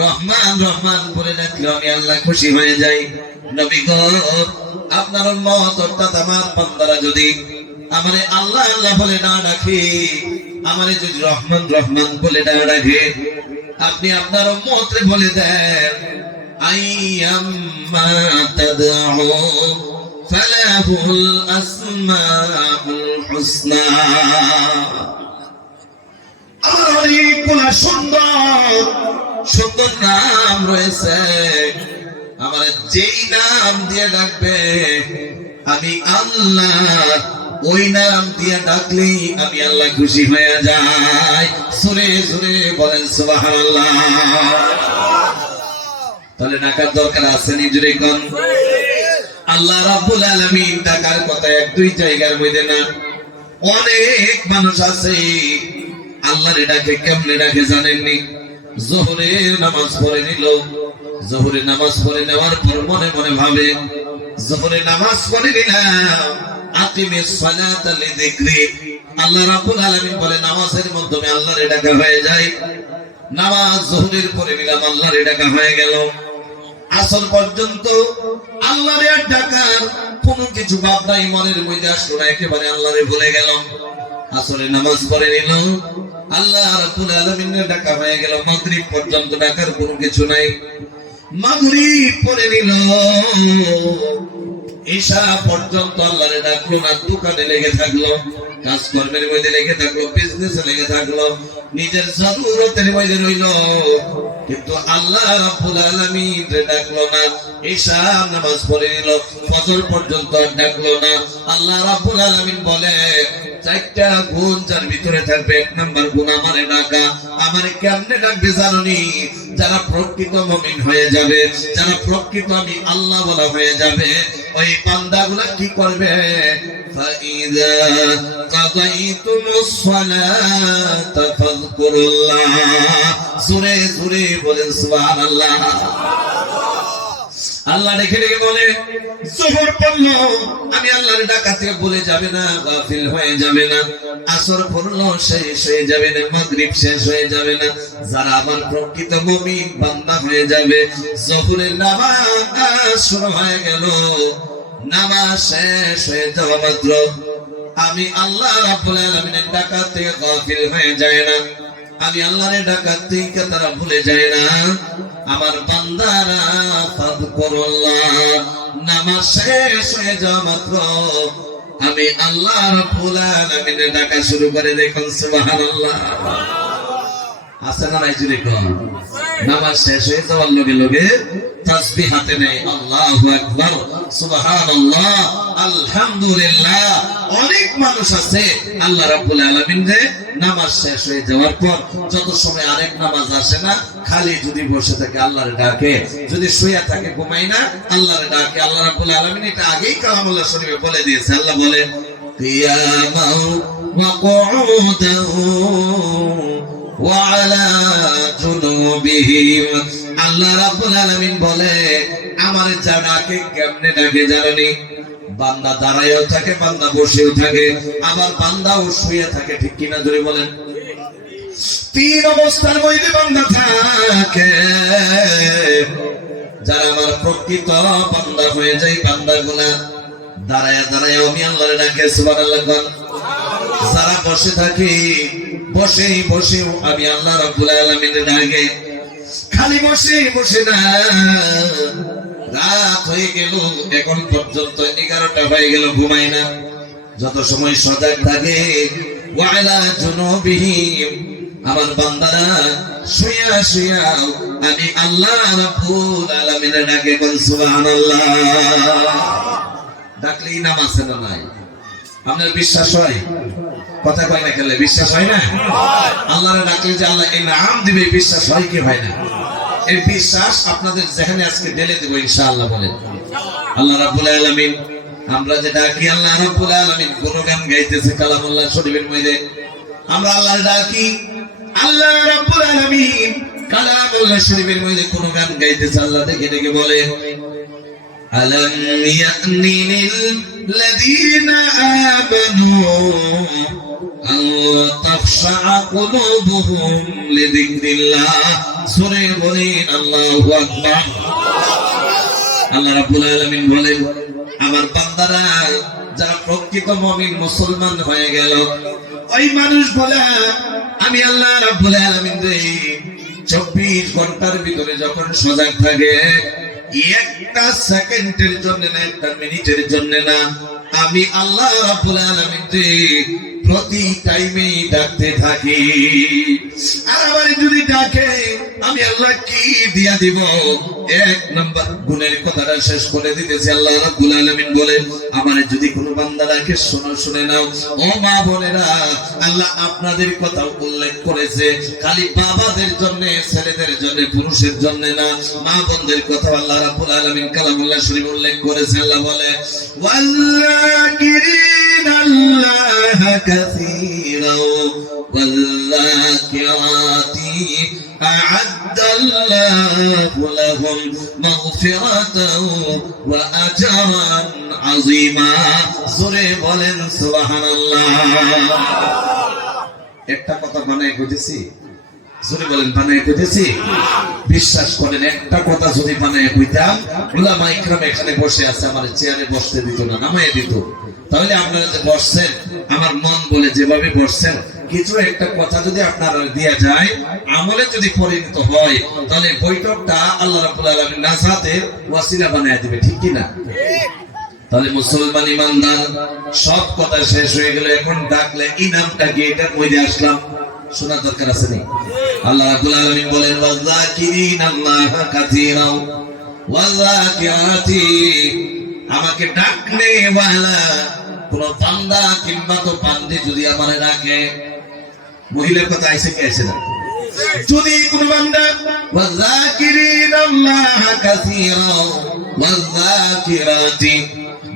রহমান রহমান বলে ডাকলে আমি আল্লাহ খুশি হয়ে যাই। নবী গো, আপনার উম্মত অর্থাৎ আমার বান্দারা যদি আমারে আল্লাহ আল্লাহ বলে না ডাকে, আমারে যদি রহমান রহমান বলে না ডাকে, আপনি আপনার উম্মতরে বলে দেন, আইয়াম্মা তাদউ ফালাহুল আসমাউল হুসনা। আমার অনেকগুলা সুন্দর সুন্দর নাম রয়েছে, আমার যেই নাম দিয়ে ডাকবে আমি আল্লাহ ওই নাম দিয়ে ডাকলেই আমি আল্লাহ খুশি হয়ে যাই। সুরে সুরে বলেন সুবহানাল্লাহ। তাহলে ডাকার দরকার আছে নি? জুড়ে কোন আল্লাহ রাব্বুল আলামিন ডাকার কথা এক দুই জায়গার মধ্যে না, অনেক মানুষ আছে আল্লাহরে ডাকে। কেমনে ডাকে জানেননি? যোহরের নামাজ পড়ে নিল, যোহরের নামাজ পড়ে নেওয়ার পর মনে মনে ভাবে যোহরের নামাজ পড়ে নিলাম, আকিমিস সালাতা লিযিকরি। আল্লাহ রাব্বুল আলামিন বলে নামাজের মাধ্যমে আল্লাহরে ডাকা হয়ে যায়। নামাজ যোহরের পড়ে নিলাম, আল্লাহরে ডাকা হয়ে গেল। আসর পর্যন্ত আল্লাহরে ডাকার কোনো কিছু ভাব নাই, মনের মধ্যে আসলো না, একেবারে আল্লাহরে ভুলে গেল। আসরে নামাজ পড়ে নিল, আল্লাহ রাব্বুল আলামিনের ডাকা হয়ে গেল। মাগরিব পর্যন্ত ডাকার কোনো কিছু নাই, মাগরিব পড়ে নিল, ঈশা পর্যন্ত আল্লাহরে ডাকলো না। দোকানে লেগে থাকলো, কাজকর্মের মধ্যে লেগে থাকলো, বিজনেসে লেগে থাকলো, নিজের জরুরতের মধ্যে রইল, কিন্তু আল্লাহ রাব্বুল আলামিন ডাকলো না। ঈশা নামাজ পড়ে নিল, ফজর পর্যন্ত ডাকলো না। আল্লাহ রাব্বুল আলামিন বলে চারটা গুণ যার ভিতরে থাকবে, এক নাম্বার গুণ আমারে ডাকা। আমারে কেমনে ডাকবে জানোনি? যারা প্রকৃত মুমিন হয়ে যাবে, যারা প্রকৃত আমি আল্লাহ বলা হয়ে যাবে, ওই বান্দাগুলা কি করবে? ফাইযা কাযাইতুমুস সালাতা ফাযকুরুল্লাহ। জোরে জোরে বলেন সুবহানাল্লাহ। আল্লাহ ডেকে ডেকে বলে যোহর পড়লো আমি আল্লাহর ডাকা থেকে ভুলে যাবে না, গাফিল হয়ে যাবে না। আসর পড়লো শেষ হয়ে যাবে না, মাগরিব শেষ হয়ে যাবে না। যারা আমার প্রকৃত মুমিন বান্দা হয়ে যাবে, যোহরের নামাজ শুরু হয়ে গেল, নামাজ শেষ হয়ে যাওয়া মাত্র আমি আল্লাহ রাব্বুল আলামিনের ডাকা থেকে গাফিল হয়ে যায় না, আমি আল্লাহর ডাকা থেকে তারা ভুলে যায় না। আমার বান্দারা ফাযকুরুল্লাহ, নামাজ শেষ হয়ে যাওয়া মাত্র আমি আল্লাহ রাব্বুল আলামিনের ডাকা শুরু করে। দেখুন সুবহানাল্লাহ। আছে না নাই? জুড়ে কোন নামাজ শেষ হয়ে যাওয়ার লগে লগে তাসবিহ হাতে নেই, আল্লাহু আকবার, সুবহানাল্লাহ, আলহামদুলিল্লাহ। অনেক মানুষ আছে আল্লাহ রাব্বুল আলামিন রে নামাজ শেষ হয়ে যাওয়ার পর যত সময় আরেক নামাজ আসে না, খালি যদি বসে থাকে আল্লাহর ডাকে, যদি শুয়ে থাকে ঘুমাই না আল্লাহর ডাকে। আল্লাহ রাব্বুল আলামিন এটা আগেই কালামুল্লাহ শরীফে বলে দিয়েছে। আল্লাহ বলে কিয়ামাও ওয়া কুউদাও ওয়া আলা জুনুবিহিম। আল্লাহ রাব্বুল আলামিন বলে আমারে ডাকে কেমনে ডাকে জানেনি? বান্দা দাঁড়ায়ও থাকে, বান্দা বসেও থাকে, আবার বান্দাও শুয়ে থাকে। ঠিক কিনা জোরে বলেন? তিন অবস্থার মধ্যে বান্দা থাকে। যারা আমার প্রকৃত বান্দা হয়ে যায়, বান্দাগুলা দাঁড়ায় দাঁড়ায় আমি আল্লাহর ডাকে সুবহানাল্লাহ। যারা বসে থাকে, বসেই বসেও আমি আল্লাহ রাব্বুল আলামিনের ডাকে। খালি বসে বসে না, রাত হয়ে গেল, এখন পর্যন্ত 11টা হয়ে গেল, ঘুমাই না, যত সময় সজাগ থাকে। ওয়ালা জুনুবিহিম, আমার বান্দারা শুয়া শুয়া আমি আল্লাহ রাব্বুল আলামিনের ডাকে। কোন সুবহানাল্লাহ। ডাকলেই নাম আছে না নাই? আপনার বিশ্বাস হয়? কথা কয় না কেন? বিশ্বাস হয় না? আল্লাহরে ডাকলে যে আল্লাহ এই নাম দিবে, বিশ্বাস হয় কি হয় না? এই বিশ্বাস আপনাদের যেখানে আজকে ঢেলে দেব ইনশাআল্লাহ। বলেন আল্লাহ রাব্বুল আলামিন, আমরা যে ডাকি আল্লাহ রাব্বুল আলামিন গুণগান গাইতেছে কালামুল্লাহ শরীফের মধ্যে। আমরা আল্লাহর ডাকি, আল্লাহ রাব্বুল আলামিন কালামুল্লাহ শরীফের মধ্যে গুণগান গাইতেছে। আল্লাহ ডেকে ডেকে বলে আলাম ইয়ানি লিল্লাযীনা আমানু আন তাখশা কুলুবুহুম লিযিকরিল্লাহ। সূরা বলেন আল্লাহু আকবার। আল্লাহ রাব্বুল আলামিন বলেন আমার বান্দারা যারা প্রকৃত মুমিন মুসলমান হয়ে গেল, ওই মানুষ বলে আমি আল্লাহ রাব্বুল আলামিন রে 24 ঘন্টার ভিতরে যখন সজাগ থাকে, একটা সেকেন্ডের জন্য না, একটা মিনিটের জন্য না, আমি আল্লাহ রাব্বুল আলামিন রে প্রতি টাইমেই ডাকতে থাকি। আর আমার যদি ডাকে আমি আল্লাহ কি দিয়া দিব? এক নাম্বার গুণের কথাটা শেষ করে দিতেছি। আল্লাহ রাব্বুল আলামিন বলেন, আমার যদি কোনো বান্দা ডাকে শোনো, শুনে নাও। ও মা বোনেরা, আল্লাহ আপনাদের কথা উল্লেখ করেছে খালি বাবাদের জন্য, ছেলেদের জন্য, পুরুষের জন্য না, মা বোনদের কথা আল্লাহ রাব্বুল আলামিন কালামুল্লাহ শরীফ উল্লেখ করেছে। আল্লাহ বলে, ওয়াল্লাকিরিনা আল্লাহ কাসীরা ওয়াল্লাকিরাতি আ'আদ্দাল্লাহু লাহুম মাগফিরাতাও ওয়া আজরান আযীমা। জোরে বলেন সুবহানাল্লাহ। একটা কথা বানায় কইতেছি, জোরে বলেন বানায় কইতেছি। বিশ্বাস করেন, একটা কথা যদি বানায় কইতাম, উলামা ইকরাম এখানে বসে আছে, আমার চেয়ারে বসতে দিত না, নামায় দিত। তাহলে আপনারা যে বসছেন, আমার মন বলে যেভাবে বসছেন, কিছু একটা কথা যদি আপনারা দেয়া যায়, আমলে যদি পরিণত হয়, তাহলে বৈঠকটা আল্লাহ রাব্বুল আলামিন নাজাতের ওয়াসিলা বানায় দিবে, ঠিক কি না? তাহলে মুসলমান ইমানদার, সব কথা শেষ হয়ে গেল, এখন ডাকলে ইনামটা কি এটা কইতে আসলাম, শোনার দরকার আছে নি? আল্লাহ রাব্বুল আলামিন বলেন, ওয়াযাকিরিনাল্লাহা কাসীরা ওয়াযাকিরাতি। আমাকে ডাকলে ওয়ালা কোন বান্দা কিংবা তো বান্দি যদি আমারে ডাকে, মহিলার কথা আইছে কি আইছে না? যদি কোন বান্দা ওয়াযাকিরিনাল্লাহা কাসীরা ওয়াযাকিরাতি,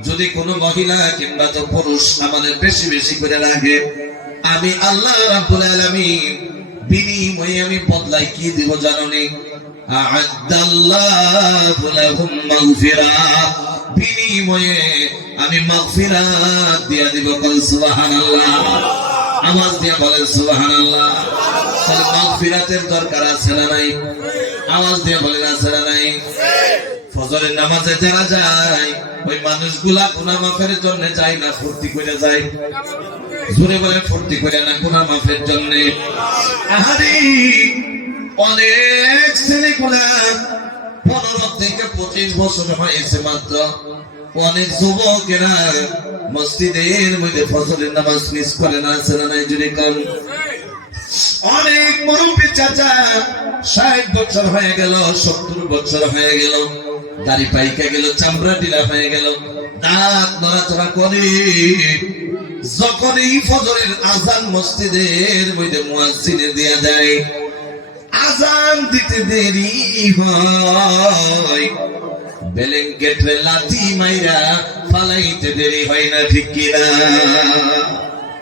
যদি কোন মহিলা কিংবা তো পুরুষ আমাদের বেশি বেশি করে ডাকে, আমি আল্লাহ রাব্বুল আলামিন বিনিময়ে আমি বদলাই কি দিব জানোনি? আ'আদ্দাল্লাহু লাহুম মাগফিরাত। বিনিময়ে আমি মাগফিরাত দিয়া দিব। বল সুবহানাল্লাহ। আওয়াজ দিয়ে বলেন সুবহানাল্লাহ। তাহলে মাগফিরাতের দরকার আছে না নাই? আওয়াজ দিয়ে বলেন আছে না নাই? ফজরের নামাজে যারা যায়, ওই মানুষগুলা গুনাহ মাফের জন্য যায় না, ফুর্তি করে যায়। জোরে বলে ফুর্তি করে না, গুনাহ মাফের জন্য। আহারে, অনেক ছেলেগুলা 15 থেকে 25 বছর হয়েছে মাত্র, অনেক যুবকেরা মসজিদের মধ্যে ফজরের নামাজ মিস করে না, আছে না নাই? জুড়ে কান। অনেক মুরব্বী চাচা 60 বছর হয়ে গেল, 70 বছর হয়ে গেল, দাড়ি পাইকা গেল, চামড়া ঢিলা হয়ে গেল, দাঁত নড়াচড়া করে, যখনই ফজরের আজান মসজিদের মধ্যে মুয়াজ্জিনে দেয়া যায়, আজান দিতে দেরি হয়, বেলেঙ্কেটে লাথি মাইরা ফালাইতে দেরি হয় না, ঠিক কিনা?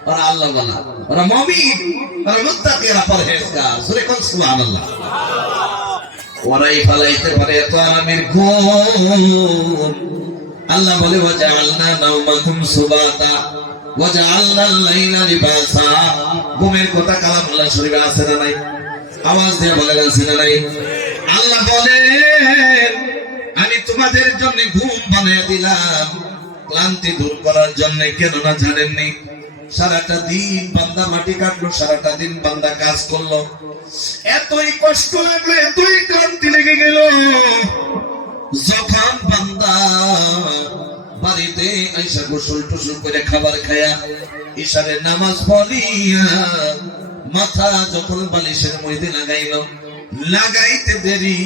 ওরা আল্লাহ বলা, ওরা মুমিন, ওরা মুত্তাকি, ওরা পরহেজগার। সূরা কোন সুবহানাল্লাহ। ওরাই ফালাইতে পারে এত আরামের ঘুম। আল্লাহ বলে, ওয়াজআলনা নাওমাকুম সুবাতা ওয়াজআলনা আল-লাইলা লিবাসা। ঘুমের কথা কালামুল্লাহ শরীফে আছে না নাই? আওয়াজ দিয়ে বলেন আছে না নাই? আল্লাহ বলেন, আমি তোমাদের জন্য ঘুম বানিয়ে দিলাম ক্লান্তি দূর করার জন্য। কেন না জানেননি? সারাটা দিন বান্দা মাটি কাটলো, সারাটা দিন বান্দা কাজ করলো, এতই কষ্ট লাগলো, এতই ক্লান্তি লেগে গেল, যখন বান্দা বাড়িতে আইসা গোসল টোসল করে খাবার খায়া ইশারের নামাজ পড়িয়া মাথা যখন বালিশের মধ্যে লাগাইল, লাগাইতে দেরি,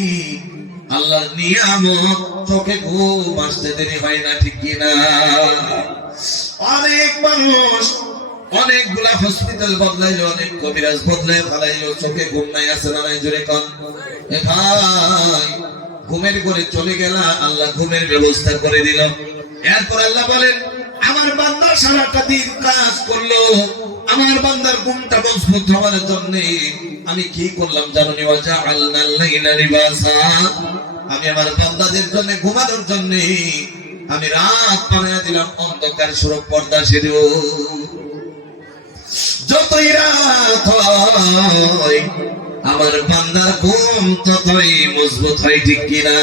আল্লাহর নিয়ামত চোখে ঘুম আসতে দেরি হয় না, ঠিক কিনা? অনেক মানুষ অনেকগুলা হসপিটাল বদলাইলো, অনেক কবিরাজ বদলাই ফেলাইলো, চোখে ঘুম নাই, আছে না নাই? জোরে কন। এ ভাই, ঘুমের করে চলে গেল, আল্লাহ ঘুমের ব্যবস্থা করে দিল। এরপর আল্লাহ বলেন, আমার বান্দা সারাটা দিন কাজ করলো, আমার বান্দার ঘুমটা মজবুত হওয়ার জন্য আমি কি করলাম জানেন? ওয়াজআলনা আল-লাইলা লিবাসা। আমি আমার বান্দাদের জন্য ঘুমানোর জন্য আমি রাত বানিয়ে দিলাম অন্ধকার সুরক পর্দা সেরে। যতই রাত হয় আমার বান্দার ঘুম ততই মজবুত হয়, ঠিক কিনা?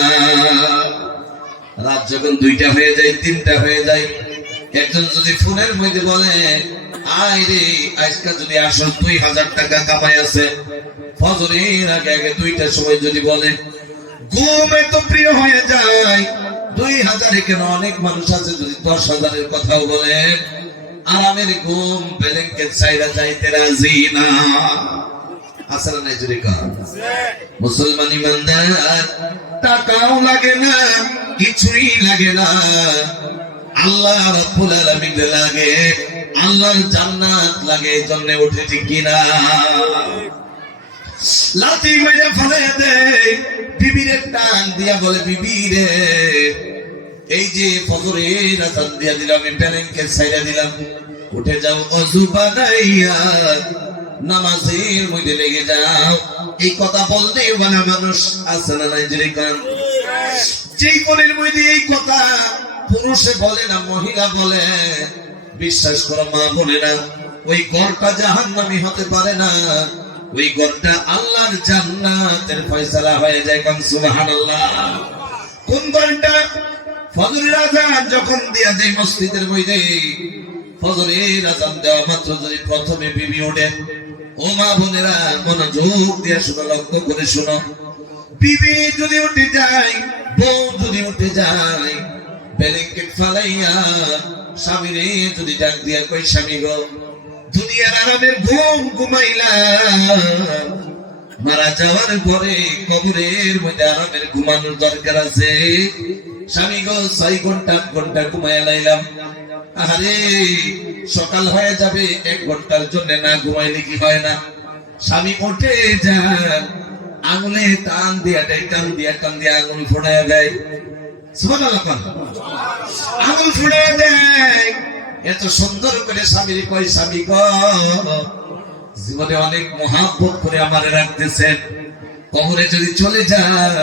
রাত যখন 2টা হয়ে যায়, 3টা হয়ে যায়, একজন যদি ফোনের মধ্যে বলে, আয় রে আজকে যদি আসল 2000 টাকা কামাই আছে, ফজরের আগে আগে 2টার সময় যদি বলে, ঘুম এত প্রিয় হয়ে যায়। 2000 কেন, অনেক মানুষ আছে যদি 10,000-এর কথাও বলে, আরামের ঘুম ব্ল্যাঙ্কেট ছাইরা যাইতে রাজি না। আসলে নাই জুড়ে কর মুসলমান ইমানদার, টাকাও লাগে না, কিছুই লাগে না, আল্লাহ রাব্বুল আলামিন লাগে, আল্লাহর জান্নাত লাগে। এজন্য উঠে ঠিক কিনা লাথি মেরে ফেলে দেয়, বিবিরে টান দিয়া বলে, বিবিরে এই যে ফজরের আযান দিয়া দিলাম, আমি ব্যাংকে ছাইরা দিলাম, উঠে যাও ওযু বানাইয়া নামাজের মধ্যে লেগে যাও। এই কথা বলতে বলে মানুষ আছে না নাই জুড়ে কান? যেই কোণের মধ্যে এই কথা পুরুষে বলে না, মহিলা বলে, বিশ্বাস করো মা বোনেরা, ওই ঘরটা জাহান্নামী হতে পারে না, ওই ঘরটা আল্লাহর জান্নাতের ফয়সালা হয়ে যায়। কাম সুবহানাল্লাহ। কোন ঘরটা? ফজরের আযান যখন দিয়া দেয় মসজিদের মধ্যে, ফজরের আযান দেওয়া মাত্র যদি প্রথমে বিবি ওঠে, ও মা বোনেরা মনোযোগ দিয়ে শুনো, লক্ষ্য করে শুনো, বিবি যদি উঠে যায়, বউ যদি উঠে যায়, ব্ল্যাঙ্কেট ফালাইয়া স্বামীরে যদি ডাক দিয়া কই, স্বামী গো দুনিয়ার আরামের ঘুম ঘুমাইলা, মারা যাওয়ার পরে কবরের মধ্যে আরামের ঘুমানোর দরকার আছে। স্বামী গো 6 ঘন্টা 8 ঘন্টা ঘুমাইয়া লাইলাম, আরে সকাল হয়ে যাবে, 1 ঘন্টার জন্য না ঘুমাইলে কি হয় না? স্বামী উঠে যান, আঙুলে টান দিয়া দেয়, টান দিয়া আঙুল ফোড়ায় দেয়। সুবহানাল্লাহ। আঙুল ফোড়ায় দেয়, এত সুন্দর করে স্বামীর কয়, স্বামী গো জীবনে অনেক মহাব্বত করে আমারে রাখতেছেন, কবরে যদি চলে যান,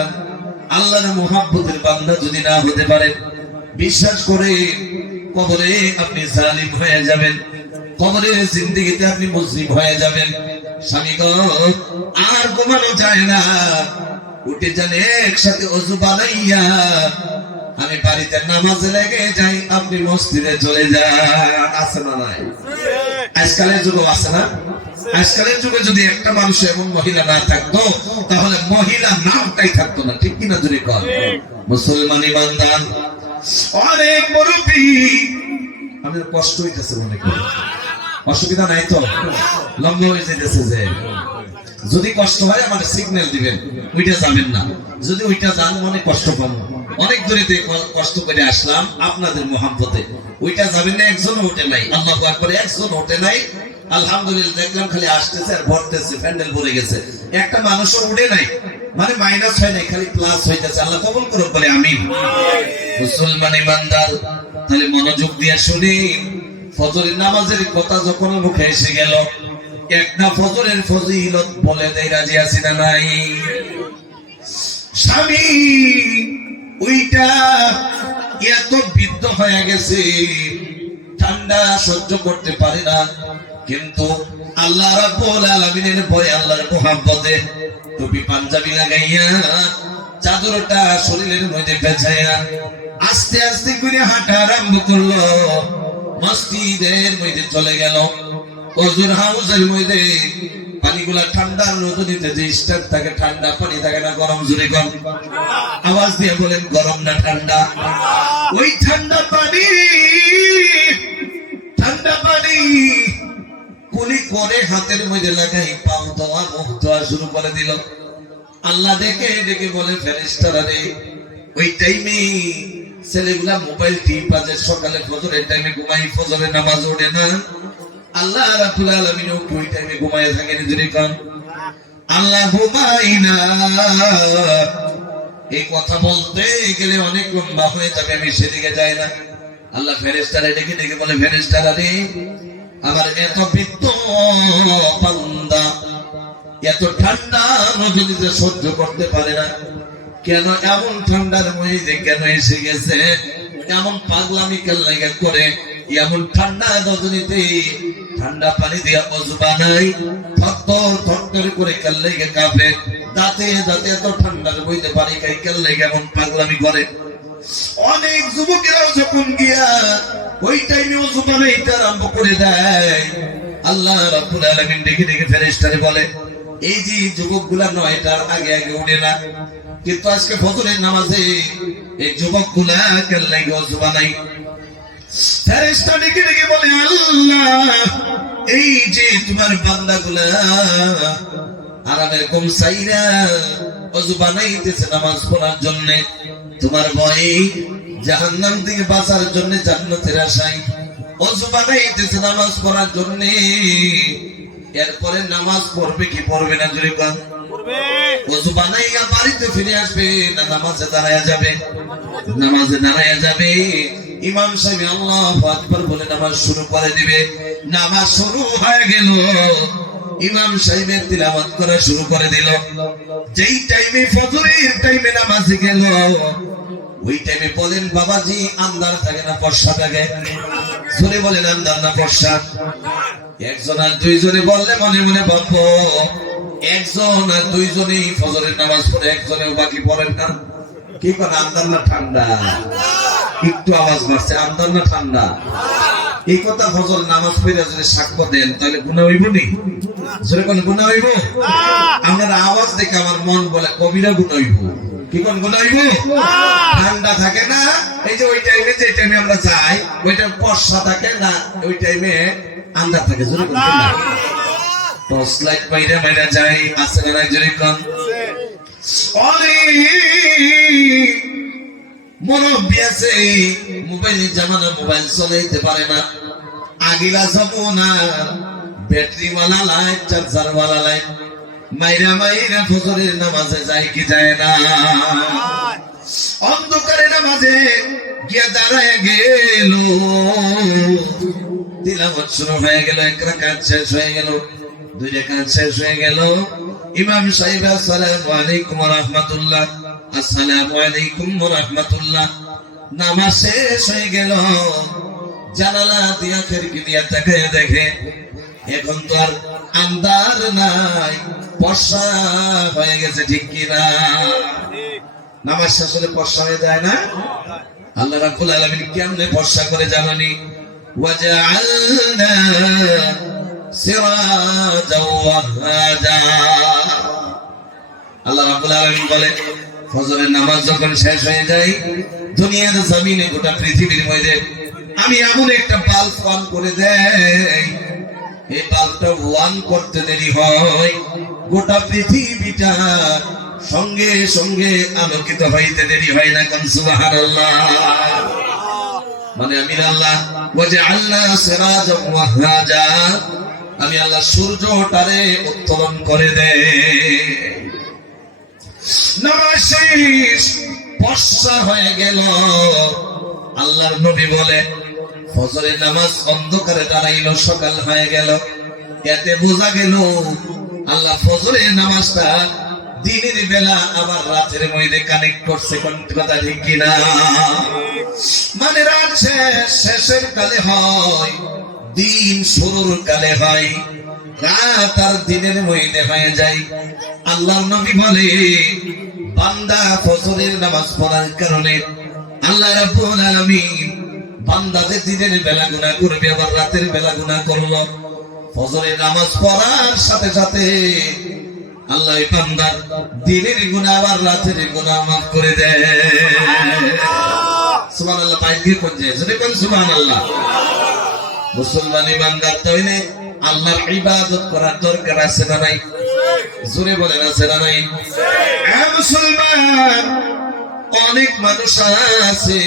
আল্লাহর মহাব্বতের বান্দা যদি না হতে পারেন, বিশ্বাস করে কবরে আপনি জালিম হয়ে যাবেন, কবরের জিন্দেগিতে আপনি মুসলিম হয়ে যাবেন। স্বামী গো আর ঘুমানো যায় না, উঠে যান, একসাথে ওযু বানাইয়া আমি বাড়িতে নামাজে লেগে যাই, আপনি মসজিদে চলে যান। আছে না নাই? আজকালের যুগে আছে না? আজকালের যুগে যদি একটা মানুষ এবং মহিলা না থাকতো, তাহলে মহিলা নামটাই থাকতো না। ঠিক কিনা জুড়ে কর মুসলমান ইমানদার। অনেক মুরব্বি, আমাদের কষ্ট হইতেছে মনে করি, অসুবিধা নাই তো? লম্বা হয়ে যেতেছে যে, যদি কষ্ট হয় আমার সিগন্যাল দিবেন, ওইটা যাবেন না। যদি ওইটা যান মনে কষ্ট পাবো, অনেক দূরে কষ্ট করে আসলাম আপনাদের মোহাম্মতে, ওইটা যাবেন না। একজনও ওঠে নাই, আল্লাহু আকবার, একজন ওঠে নাই। আলহামদুলিল্লাহ দেখলাম খালি আসতেছে আর ভরতেছে, প্যান্ডেল ভরে গেছে, একটা মানুষও উঠে নাই, মানে মাইনাস হয় নাই, খালি প্লাস হইতেছে। আল্লাহ কবুল করুক বলে আমিন। মুসলমান ইমানদার, তাহলে মনোযোগ দিয়ে শুনি, ফজরের নামাজের কথা যখন মুখে এসে গেল, একটা ফজরের ফজিলত বলে দেয়, রাজি আছি না নাই? স্বামী ওইটা এত বৃদ্ধ হয়ে গেছে, ঠান্ডা সহ্য করতে পারে না, কিন্তু আল্লাহ রাব্বুল আলামিনের ভয়ে, আল্লাহর মুহাব্বতে টুপি পাঞ্জাবি লাগাইয়া চাদরটা শরীরের মধ্যে পেঁচাইয়া আস্তে আস্তে করে হাঁটা আরম্ভ করলো, মসজিদের মধ্যে চলে গেল। ওযুর হাউজের মধ্যে পানিগুলা ঠান্ডা, রজনীতে যে স্টার থাকে, ঠান্ডা পানি থাকে না, গরম? জোরে কম আওয়াজ দিয়ে বলেন, গরম না ঠান্ডা? ওই ঠান্ডা পানি কুলি করে হাতের মধ্যে লাগাই পাও ধোয়া, মুখ ধোয়া শুরু করে দিল। আল্লাহ ডেকে ডেকে বলে, ফেরেশতারা রে, ওই টাইমে ছেলেগুলা মোবাইল টিপে, সকালে ফজরের টাইমে ঘুমাই, ফজরের নামাজ ওঠে না, আল্লাহ রাব্বুল আলামিন ওই টাইমে ঘুমায় থাকেন। জোরে কম আল্লাহ ঘুমাই না। এই কথা বলতে গেলে অনেক লম্বা হয়ে যাবে, আমি সেদিকে যাই না। আল্লাহ ফেরেশতারা ডেকে ডেকে বলে, ফেরেশতারা রে, আমার এত বৃদ্ধ বান্দা এত ঠান্ডা রজনীতে সহ্য করতে পারে না, কেন এমন ঠান্ডার মধ্যে কেন এসে গেছে, এমন পাগলামি কেন লাগে করে, এমন ঠান্ডা রজনীতে ঠান্ডা পানি দিয়ে ওযু বানাই, থরথর করে কেন লাগে কাঁপে, দাঁতে দাঁতে এত ঠান্ডার মধ্যে পানি খাই কেন লাগে এমন পাগলামি করে। অনেক যুবকেরাও যখন গিয়া ওই টাইমে ওযু বানাইতে আরম্ভ করে দেয়, আল্লাহ রাব্বুল আলামিন ডেকে ডেকে ফেরেশতারে বলে, এই যে যুবকগুলা 9টার আগে আগে উঠে না, কিন্তু আজকে ফজরের নামাজে এই যুবকগুলা কেন লাগে ওযু বানাই? ফেরেশতা ডেকে ডেকে বলে, আল্লাহ, এই যে তোমার বান্দাগুলা আরামের কম চাইরা ওযু বানাইতেছে নামাজ পড়ার জন্য, তোমার ভয়ে জাহান্নাম থেকে বাঁচার জন্য, জান্নাতের আশায় ওযু বানাইতেছে নামাজ পড়ার জন্য, এরপরে নামাজ পড়বে কি পড়বে না? জোরে বল। ওযু বানাইয়া বাড়িতে ফিরে আসবে না নামাজে দাঁড়ায়া যাবে? নামাজে দাঁড়ায়া যাবে। ইমাম সাহেব আল্লাহু আকবার বলে নামাজ শুরু করে দিবে। নামাজ শুরু হয়ে গেল, ইমাম সাহেবের তিলাওয়াত করা শুরু করে দিল। যেই টাইমে ফজরের টাইমে নামাজে গেল, ওই টাইমে বলেন বাবাজি, আন্দার থাকে না ফর্সা থাকে? জোরে বলেন, আন্দার না ফর্সা? একজন আর দুইজনে বললে মনে মনে ভাববো, একজন আর দুইজনেই ফজরের নামাজ পড়ে, একজনেও বাকি পড়েন না। কি করে, আন্দার না ঠান্ডা? একটু আওয়াজ বাড়ছে, আন্দার না ঠান্ডা? এই কথা ফজর নামাজ পড়ে যদি সাক্ষ্য দেন, তাহলে গুনাহ হইব নি? জোরে কোন গুনাহ হইব? আপনার আওয়াজ দেখে আমার মন বলে কবিরা গুনাহ হইব। কি কোন গুনাহ হইব? ঠান্ডা থাকে না, এই যে ওই টাইমে, যে টাইমে আমরা যাই, ওইটা বর্ষা থাকে না, ওই টাইমে আন্দার থাকে। জোরে কোন না? টর্চ লাইট বাইরে বাইরে যাই, আছে না? জোরে কোন। মুরব্বি আছে, মোবাইলের জামানা, মোবাইল চলাইতে পারে না। আগিলা যমুনা ব্যাটারি ওয়ালা লাইট, চার্জার ওয়ালা লাইট, মাইরা মাইরা ফজরের নামাজে যায় কি যায় না? অন্ধকারে নামাজে গিয়া দাঁড়ায় গেল, তিলাওয়াত শুরু হয়ে গেল, এক রাকাত শেষ হয়ে গেল, দুই রাকাত শেষ হয়ে গেল। ইমাম সাহেব আসসালামু আলাইকুম ওয়া রাহমাতুল্লাহ, আসসালামু আলাইকুম ওয়া রাহমাতুল্লাহ। নামাজ শেষ হয়ে গেল, জানালা দিয়া খিড়কি দিয়া তাকিয়ে দেখে এখন তো আর আন্দার নাই, বর্ষা হয়ে গেছে। ঠিক কি না? নামাজ শেষ হলে বর্ষা হয়ে যায় না? আল্লাহ রাব্বুল আলামিন কেমনে বর্ষা করে জানানি? ওয়াজআলনা সিরাজাও ওয়াহাজা। আল্লাহ রাব্বুল আলামিন বলে, ফজরের নামাজ যখন শেষ হয়ে যায়, দুনিয়ার জমিনে, গোটা পৃথিবীর মধ্যে আমি এমন একটা বাল্ব অন করে দেই, এই বাল্বটা অন করতে দেরি হয়, গোটা পৃথিবীটা সঙ্গে সঙ্গে আলোকিত হইতে দেরি হয় না। কোন সুবহানাল্লাহ? মানে আমি আল্লাহ ওয়াজআলনা সিরাজাও ওয়াহাজা, আমি আল্লাহ সূর্যটারে উত্তোলন করে দেই। নামাজ শেষ, বর্ষা হয়ে গেল। আল্লাহর নবী বলে, ফজরের নামাজ অন্ধকারে দাঁড়াইলো, সকাল হয়ে গেল। এতে বোঝা গেল আল্লাহ ফজরের নামাজটা দিনের বেলা আবার রাতের মধ্যে কানেক্ট করছে। কোন কথা ঠিক কিনা? মানে রাত শেষের কালে হয়, দিন শুরুর কালে হয়, রাত আর দিনের মধ্যে হয়ে যায়। আল্লাহর নবী বলে, বান্দা ফজরের নামাজ পড়ার কারণে আল্লাহ রাব্বুল আলামিন বান্দাদের দিনের বেলা গুনাহ করবে, আবার রাতের বেলা গুনাহ করলো। ফজরের নামাজ পড়ার সাথে সাথে আল্লাহ বান্দার দিনের গুনাহ আবার রাতের গুনাহ মাফ করে দেয়। সুবহানাল্লাহ। পাইকে কোন যায়? যদি কোন সুবহানাল্লাহ। মুসলমানি বান্দার তাইলে আল্লাহর ইবাদত করার দরকার আছে না নাই? জোরে বলেন, আছে না নাই? মুসলমান অনেক মানুষ আছে,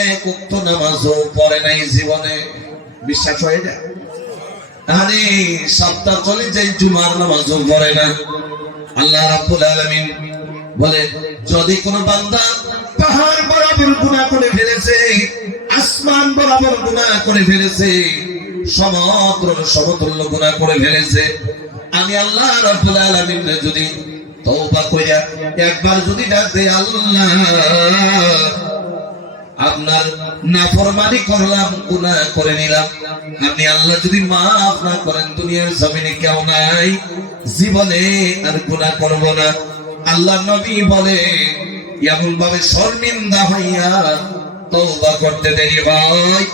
এক ওয়াক্ত নামাজও পড়ে নাই জীবনে। বিশ্বাস হয় না? আরে সপ্তাহ চলে যায়, জুমার নামাজও পড়ে না। আল্লাহ রাব্বুল আলামিন বলে, যদি কোনো বান্দা পাহাড় বরাবর গুনাহ করে ফেলেছে, আসমান বরাবর গুনাহ করে ফেলেছে, সমতুল্য গুনাহ করে ফেলেছে, আমি আল্লাহ রাব্বুল আলামিন যদি তওবা কইরা একবার যদি ডাক দেয়, আল্লাহ আপনার নাফরমানি করলাম, গুনাহ করে নিলাম, আপনি আল্লাহ যদি মাফ না করেন, দুনিয়ার জমিনে কেউ নাই, জীবনে আর গুনাহ করব না। আল্লাহ নবী বলে, এমন ভাবে শর্মিন্দা হইয়া তওবা করতে দেরি হয়,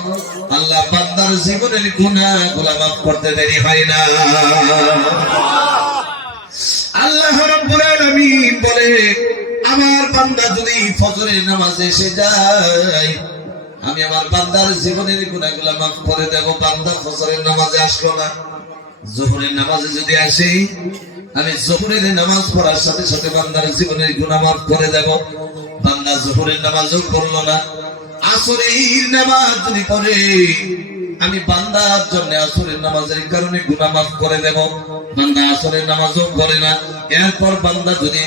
আল্লাহ বান্দার জীবনের গুনাহগুলো মাফ করতে দেরি হয় না। আল্লাহ রাব্বুল আলামিন বলে, আমার বান্দা যদি ফজরের নামাজে এসে যায়, আমি আমার বান্দার জীবনের গুনাহগুলো মাফ করে দেব। বান্দা ফজরের নামাজে আসলো না, যোহরের নামাজে যদি আসে, আমি যোহরের নামাজ পড়ার সাথে সাথে বান্দার জীবনের গুনাহ মাফ করে দেব। বান্দা যোহরের নামাজও পড়লো না, আসরের নামাজ যদি পড়ে, আমি বান্দার জন্য আসরের নামাজের কারণে গুনাহ মাফ করে দেব। বান্দা আসরের নামাজও পড়ে না, এরপর বান্দা যদি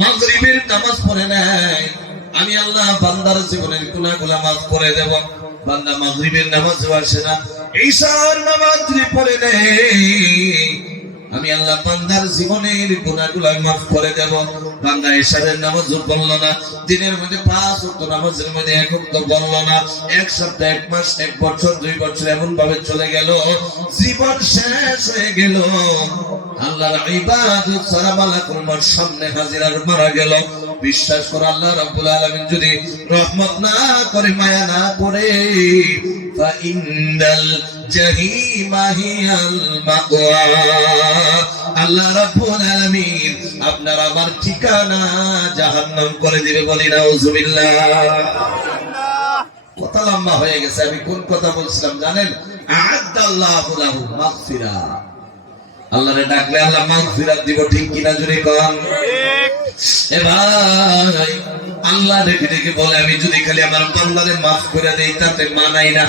মাগরিবের নামাজ পড়ে নেয়, আমি আল্লাহ বান্দার জীবনের গুনাহগুলো মাফ করে দেব। বান্দা মাগরিবের নামাজও আসে না, ঈশার নামাজ যদি পড়ে নেয়, আমি আল্লাহ বান্দার জীবনের গুনাহগুলো মাফ করে দেব। বান্দা ঈশারের নামাজও পড়লো না, দিনের মধ্যে 5 ওয়াক্ত নামাজের মধ্যে এক ওয়াক্ত পড়লো না, এক সপ্তাহ, এক মাস, এক বছর, 2 বছর এমন ভাবে চলে গেল, জীবন শেষ হয়ে গেল। আল্লাহর ইবাদত ছাড়া মালাকুল মউত সামনে হাজির আর মারা গেল। বিশ্বাস করে আল্লাহ রাব্বুল আলামিন যদি রহমত না করে, মায়া না করে, ফা ইন্নাল জাহিমা হিয়াল মাওয়া, আল্লাহ রাব্বুল আলামিন আপনার আমার ঠিকানা জাহান্নাম করে দিবে। বলি নাউজুবিল্লাহ। কথা লম্বা হয়ে গেছে, আমি কোন কথা বলছিলাম জানেন? আ'আদাল্লাহু লাহু মাগফিরা, আল্লাহরে ডাকলে আল্লাহ মাগফিরাত দিব, ঠিক কিনা জুড়ে কোন? এ ভাই, আল্লাহ ডেকে ডেকে বলে, আমি যদি খালি আমার বান্দারে মাফ করে দেই তাতে মানাই না,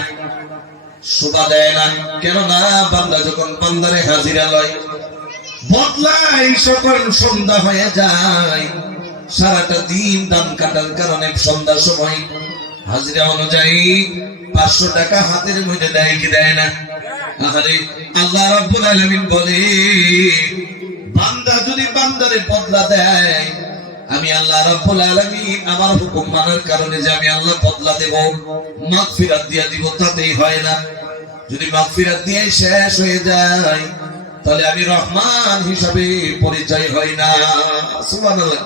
শোভা দেয় না। কেন না? বান্দা যখন বান্দারে হাজিরা লয়, বদলাই সকল সন্ধ্যা হয়ে যায়, সারাটা দিন দান কাটার কারণে সন্ধ্যার সময় হাজিরা অনুযায়ী 500 টাকা হাতের মধ্যে দেয় কি দেয় না? আরে আল্লাহ রাব্বুল আলামিন বলে, বান্দা যদি বান্দারে বদলা দেয়, আমি আল্লাহ রাব্বুল আলামিন আমার হুকুম মানার কারণে যে আমি আল্লাহ বদলা দেব, মাগফিরাত দিয়া দিব, তাতেই হয় না। যদি মাগফিরাত দিয়ে শেষ হয়ে যায়, তাহলে আমি রহমান হিসাবে পরিচয় হয় না। সুবহানাল্লাহ।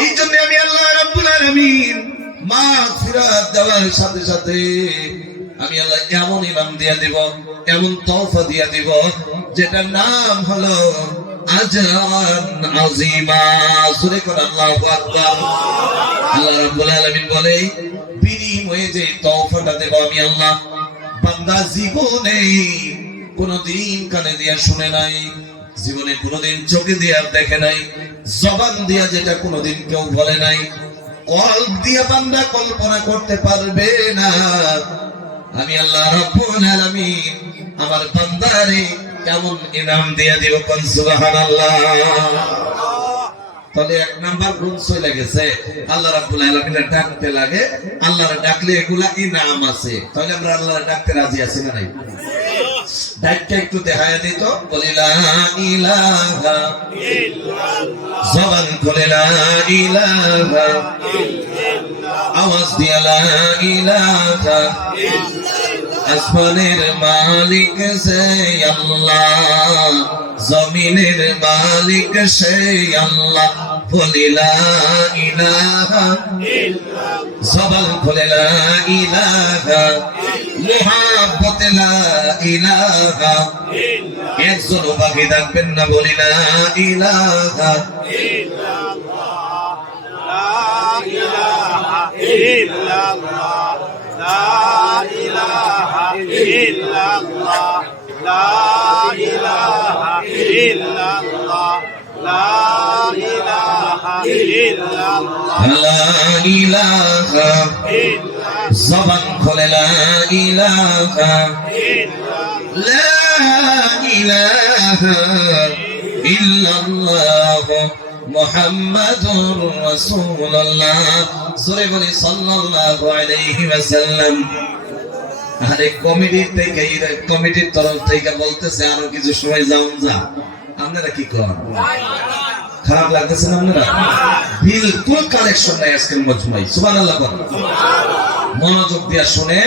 এই জন্য আমি আল্লাহ রাব্বুল আলামিন মাগফিরাত দেওয়ার সাথে সাথে আমি আল্লাহ এমন ইনাম দিয়ে দিব, এমন তওফা দিয়ে দিব, যেটার নাম হলো আজরান আযীমা। সূরা কোন আল্লাহু আকবার। আল্লাহ রাব্বুল আলামিন বলে, বিনিময়ে যে তওফাটা দেব আমি আল্লাহ, বান্দা জীবনে কোনদিন কানে দিয়া শুনে নাই, জীবনে কোনদিন চোখে দিয়া দেখে নাই, জবান দিয়া যেটা কোনদিন কেউ বলে নাই, কলব দিয়া বান্দা কল্পনা করতে পারবে না, আমি আল্লাহ রাব্বুল আলামিন আমার বান্দারে কেমন ইনাম দিয়া দিব। কোন সুবহানাল্লাহ। তাহলে 1 নাম্বার গুণ চলে গেছে, আল্লাহ রাব্বুল আলামিনের ডাকতে লাগে, আল্লাহর ডাকলে এগুলা ইনাম আছে। তাহলে আমরা আল্লাহর ডাকতে রাজি আছি না নাই? ডাকটা একটু দেখায় দিত, বলি লা ইলাহা ইল্লাল্লাহ, জবান খুলে লা ইলাহা ইল্লাল্লাহ, আওয়াজ দিয়া লা ইলাহা ইল্লাল্লাহ। আসমানের মালিক সে আল্লাহ, জমিনের মালিক সে আল্লাহ, বলি লা ইলাহা ইল্লাল্লাহ, জবান খুলে লা ইলাহা, মুহাব্বতে লা ইলাহা ইল্লাল্লাহ। একজন বাকি থাকবেন না, বলি লা ইলাহা ইল্লাল্লাহ, লা ইলাহা ইল্লাল্লাহ, লা ইলাহা ইল্লাল্লাহ, লা ইলাহা ইল্লাল্লাহ, লা ইলাহা ইল্লাল্লাহ, লা ইলাহা ইল্লাল্লাহ। জবান খুলে লা ইলাহা ইল্লাল্লাহ, লা ইলাহা ইল্লাল্লাহ, মুহাম্মাদুর রাসূলুল্লাহ। জোরে বলি সাল্লাল্লাহু আলাইহি ওয়াসাল্লাম। আরে কমিটির তরফ থেকে বলতেছে আরো কিছু সময় যাও, যা। আপনারা কি করেন? খারাপ লাগতেছে না আপনারা? বিলকুল কালেকশন নাই আজকের মজমায়। সুবহানাল্লাহ। মনোযোগ দিয়া শুনে,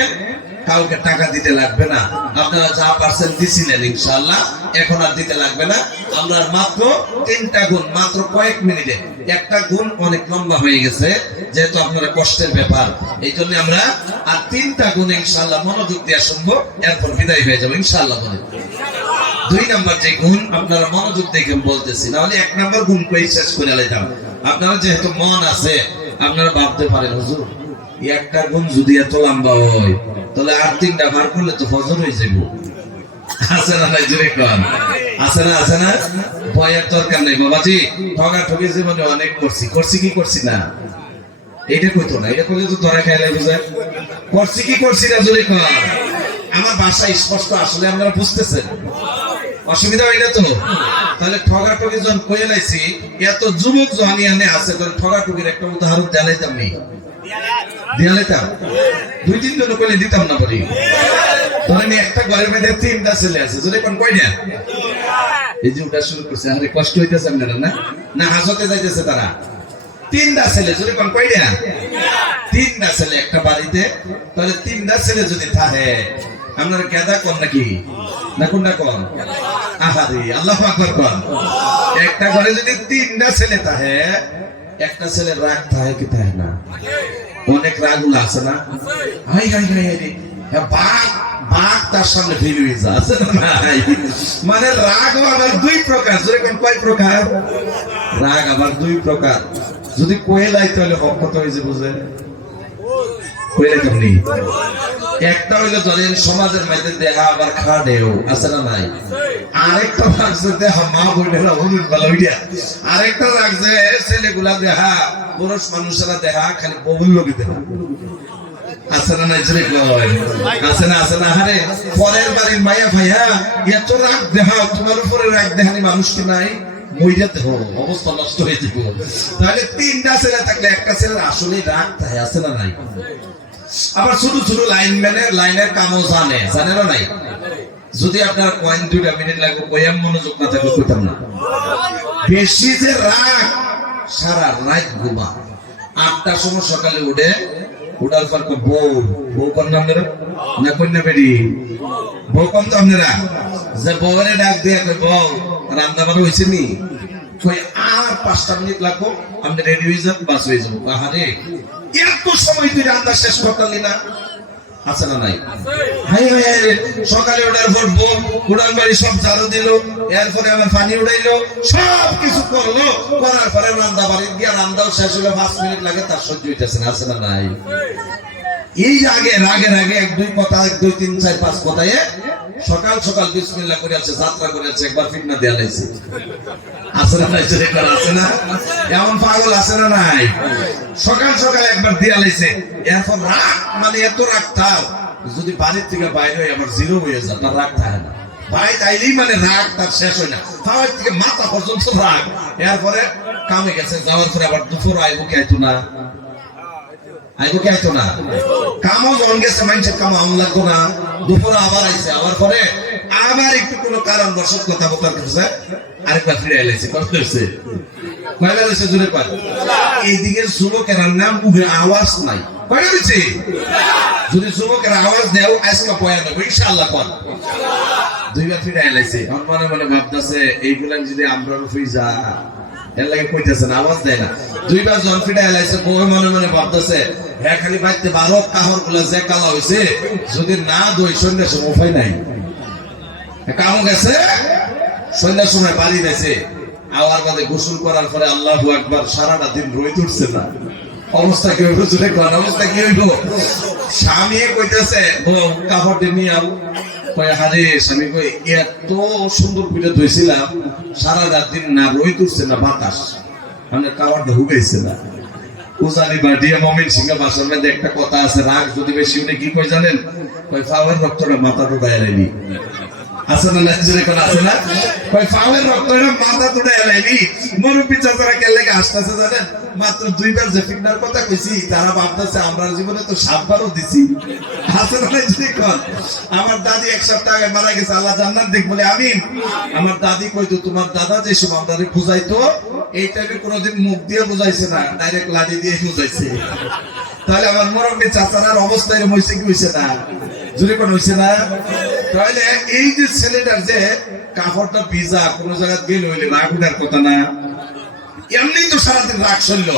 কাউকে টাকা দিতে লাগবে না, আপনারা যা পারছেন দিছিলেন ইনশাআল্লাহ, এখন আর দিতে লাগবে না। আমরা মাত্র 3টা গুণ, মাত্র কয়েক মিনিটে, একটা গুণ অনেক লম্বা হয়ে গেছে, যেহেতু আপনারা কষ্টের ব্যাপার, এই জন্য আমরা আর 3টা গুণ ইনশাআল্লাহ মনোযোগ দিয়ে শুনবো, এরপর বিদায় হয়ে যাবো ইনশাআল্লাহ। বলে 2 নাম্বার যে গুণ আপনারা মনোযোগ দেখে বলতেছি, নাহলে 1 নাম্বার গুণ কই শেষ করে লাইতাম। আপনারা যেহেতু মন আছে, আপনারা ভাবতে পারেন হুজুর একটা গুণ যদি এত লম্বা হয় তাহলে আর 3টা বার করলে তো ফজর হয়ে যাবো। আছে না নাই জোরে কোন? আছে না ভয়ের দরকার নেই বাবাজি। ঠগা ঠগি জীবনে অনেক করছি কি করছি না এটা কইতো না, এটা কইলে তো ধরা খাইলে বুঝায় করছি কি করছি না জোরে কোন। আমার ভাষা স্পষ্ট আসলে আপনারা বুঝতেছেন, অসুবিধা হয় না তো? তাহলে ঠগা ঠগি যখন কয়ে লাইছি, এত যুবক জহানি আনে আছে, তাহলে ঠগা ঠগির একটা উদাহরণ দেখাইতাম নি, দিয়ালাইতাম 2-3 জন কইলে দিতাম না বলি। ধরেন একটা ঘরের মধ্যে 3টা ছেলে আছে, যদি কোন কয়টা এই যে ওটা শুরু করছে, আরে কষ্ট হইতেছে আপনারা না না হাসতে যাইতেছে তারা। 3টা ছেলে যদি কোন কয়টা 3টা ছেলে একটা বাড়িতে, তাহলে 3টা ছেলে যদি থাকে আপনারা কেদা কোন নাকি না কোনটা কোন? আহারে আল্লাহু আকবার কোন। একটা ঘরে যদি 3টা ছেলে থাকে, একটা ছেলে রাগ থাকে কি থাকে না? অনেক রাগুলা আছে না, হাই হাই হাই হাই বাঘ তার সামনে ফিরে যাচ্ছে মানে রাগ আবার 2 প্রকার। কয় প্রকার রাগ? আবার 2 প্রকার। যদি কোয়েলাই তাহলে অক্ষত হয়েছে বুঝে কোয়েলাই কেমনি। একটা হইলো ধরেন সমাজের মধ্যে দেখা আবার খাড়েও আছে না নাই। আরেকটা রাখছে দেখা মা বোনেরা হলুদ বেলা উঠিয়া। আরেকটা রাখছে ছেলেগুলা দেখা পুরুষ মানুষেরা দেখা খালি বহুল লোকে দেখা আছে না নাই জোরে কয়? আছে না আরে পরের বাড়ির মায়া ভাইয়া এত রাগ দেখাও, তোমার উপরে রাগ দেখানি মানুষ কি নাই? মইরা দেখো অবস্থা নষ্ট হয়ে যাবে। তাহলে 3টা ছেলে থাকলে একটা ছেলের আসলে রাগ থাকে আছে না নাই? আবার ছোট ছোট লাইনের কামও জানে না নাই? যদি আপনার কয়েন 2টা মিনিট লাগবে কইয়াম মনোযোগ না থাকলে কইতাম না। বেশি যে রাগ সারা রাত ঘুমা, 8টার সময় সকালে উঠে উঠার পর বউ কোন নাম না কন্যা বেড়ি বউ কম তো আপনারা যে বউরে ডাক দিয়ে কই বউ রান্না বান্না হয়েছে নি? কই আর 5টা মিনিট লাগবো, আপনি রেডি হয়ে যান, বাস হয়ে যাবো। আহারে এত সময় তুই রান্না শেষ করতালি না? আছে না নাই? সকালে ওঠার পর বউ উড়ান বাড়ি সব ঝাড়ু দিল, এরপরে আবার পানি উড়াইলো, সব কিছু করলো, করার পরে রান্না বাড়ি গিয়ে রান্নাও শেষ হলো, 5 মিনিট লাগে, তার সহ্য হইতেছে না। আছে না নাই? এই রাগের আগে 1-2 কথা 1-2-3-4-5 কথায় সকাল বিসমিল্লাহ করে আছে, যাত্রা করে আছে, একবার ফিটনা দেয়া লাইছে। আছে না নাই? আছে না এমন পাগল? আছে না নাই? সকাল একবার দেয়া লাইছে, এরপর রাগ মানে এত রাগ তার, যদি বাড়ির থেকে বাইরে হয়ে আবার 0 হয়ে যায়, তার রাগ থাকে না। ভাই তাইলেই মানে রাগ তার শেষ হয় না, তার থেকে মাথা পর্যন্ত রাগ। এরপরে কামে গেছে, যাওয়ার পরে আবার দুপুর আইবো কি আইতো না কামও যখন গেছে মানুষের কাম আম লাগতো না, দুপুরে আবার আইছে, আবার পরে আবার একটু কোনো কারণ বশত কথা বলার করছে, আরেকবার ফিরে এলাইছে। কষ্ট হয়েছে কয়টা হয়েছে জোরে পায়? এইদিকে যুবকের নাম মুখে আওয়াজ নাই, কয়টা হয়েছে? যদি যুবকের আওয়াজ দেও আজকে পয়া নেবো ইনশাআল্লাহ কর। 2বার ফিরে এলাইছে, মনে মনে ভাবতেছে এইগুলা যদি আমরা রুফি যা এর লাগে কইতেছে না, আওয়াজ দেয় না। 2বার জন ফিরে এলাইছে, বউ মনে মনে ভাবতেছে হ্যাঁ খালি বাইতে 12 কাহর গুলা যে কালা হয়েছে, যদি না দই সন্ধ্যার সময় উপায় নাই। কামও গেছে, সন্ধ্যার সময় বাড়ি গেছে, আওয়ার বাদে গোসল করার পরে আল্লাহু আকবার, সারাটা দিন রোদ উঠছে না। অবস্থা কি হইব জুড়ে কোন? অবস্থা কি হইব? স্বামী কইতেছে বউ কাপড় নিয়ে আও, কয় হারে স্বামী কই এত সুন্দর করে ধুইছিলাম, সারা রাত দিন না রোদ উঠছে না বাতাস, মানে কাপড়টা হুগাইছে না। উজানি বাটিয়া মমিন সিংহ ভাষার মধ্যে একটা কথা আছে, রাগ যদি বেশি উনি কি কই জানেন? কই ফাওয়ার রক্তটা মাথা ঢুকায় লাইনি। আছে না জোরে কোন? আছে না? কই ফাওয়ার রক্তটা মাথা ঢুকায় লাইনি। মুরব্বি চাচারা কে লাগে হাসতেছে জানেন? মাত্র 2বার যে ফিটনার কথা কইছি, তারা ভাবতেছে আমরা জীবনে তো 7বারও দিছি। আছে না জোরে কোন? আমার দাদি 1 সপ্তাহ আগে মারা গেছে, আল্লাহ জান্নাত দেখ বলে আমিন। আমার দাদি কইতো তোমার দাদা যে সব আমাদের বুঝাইতো, এই টাইপে কোনোদিন মুখ দিয়ে বুঝাইছে না, ডাইরেক্ট লাঠি দিয়ে বুঝাইছে। তাহলে আমার মুরব্বি চাচারার অবস্থা এরকম হয়েছে কি হয়েছে না? জোরে কোন হয়েছে না? তাহলে এই যে ছেলেটার যে কাপড়টা ভিজা, কোন জায়গায় গেল হইলে রাগ উঠার কথা না? এমনি তো সারাদিন রাগ চলল,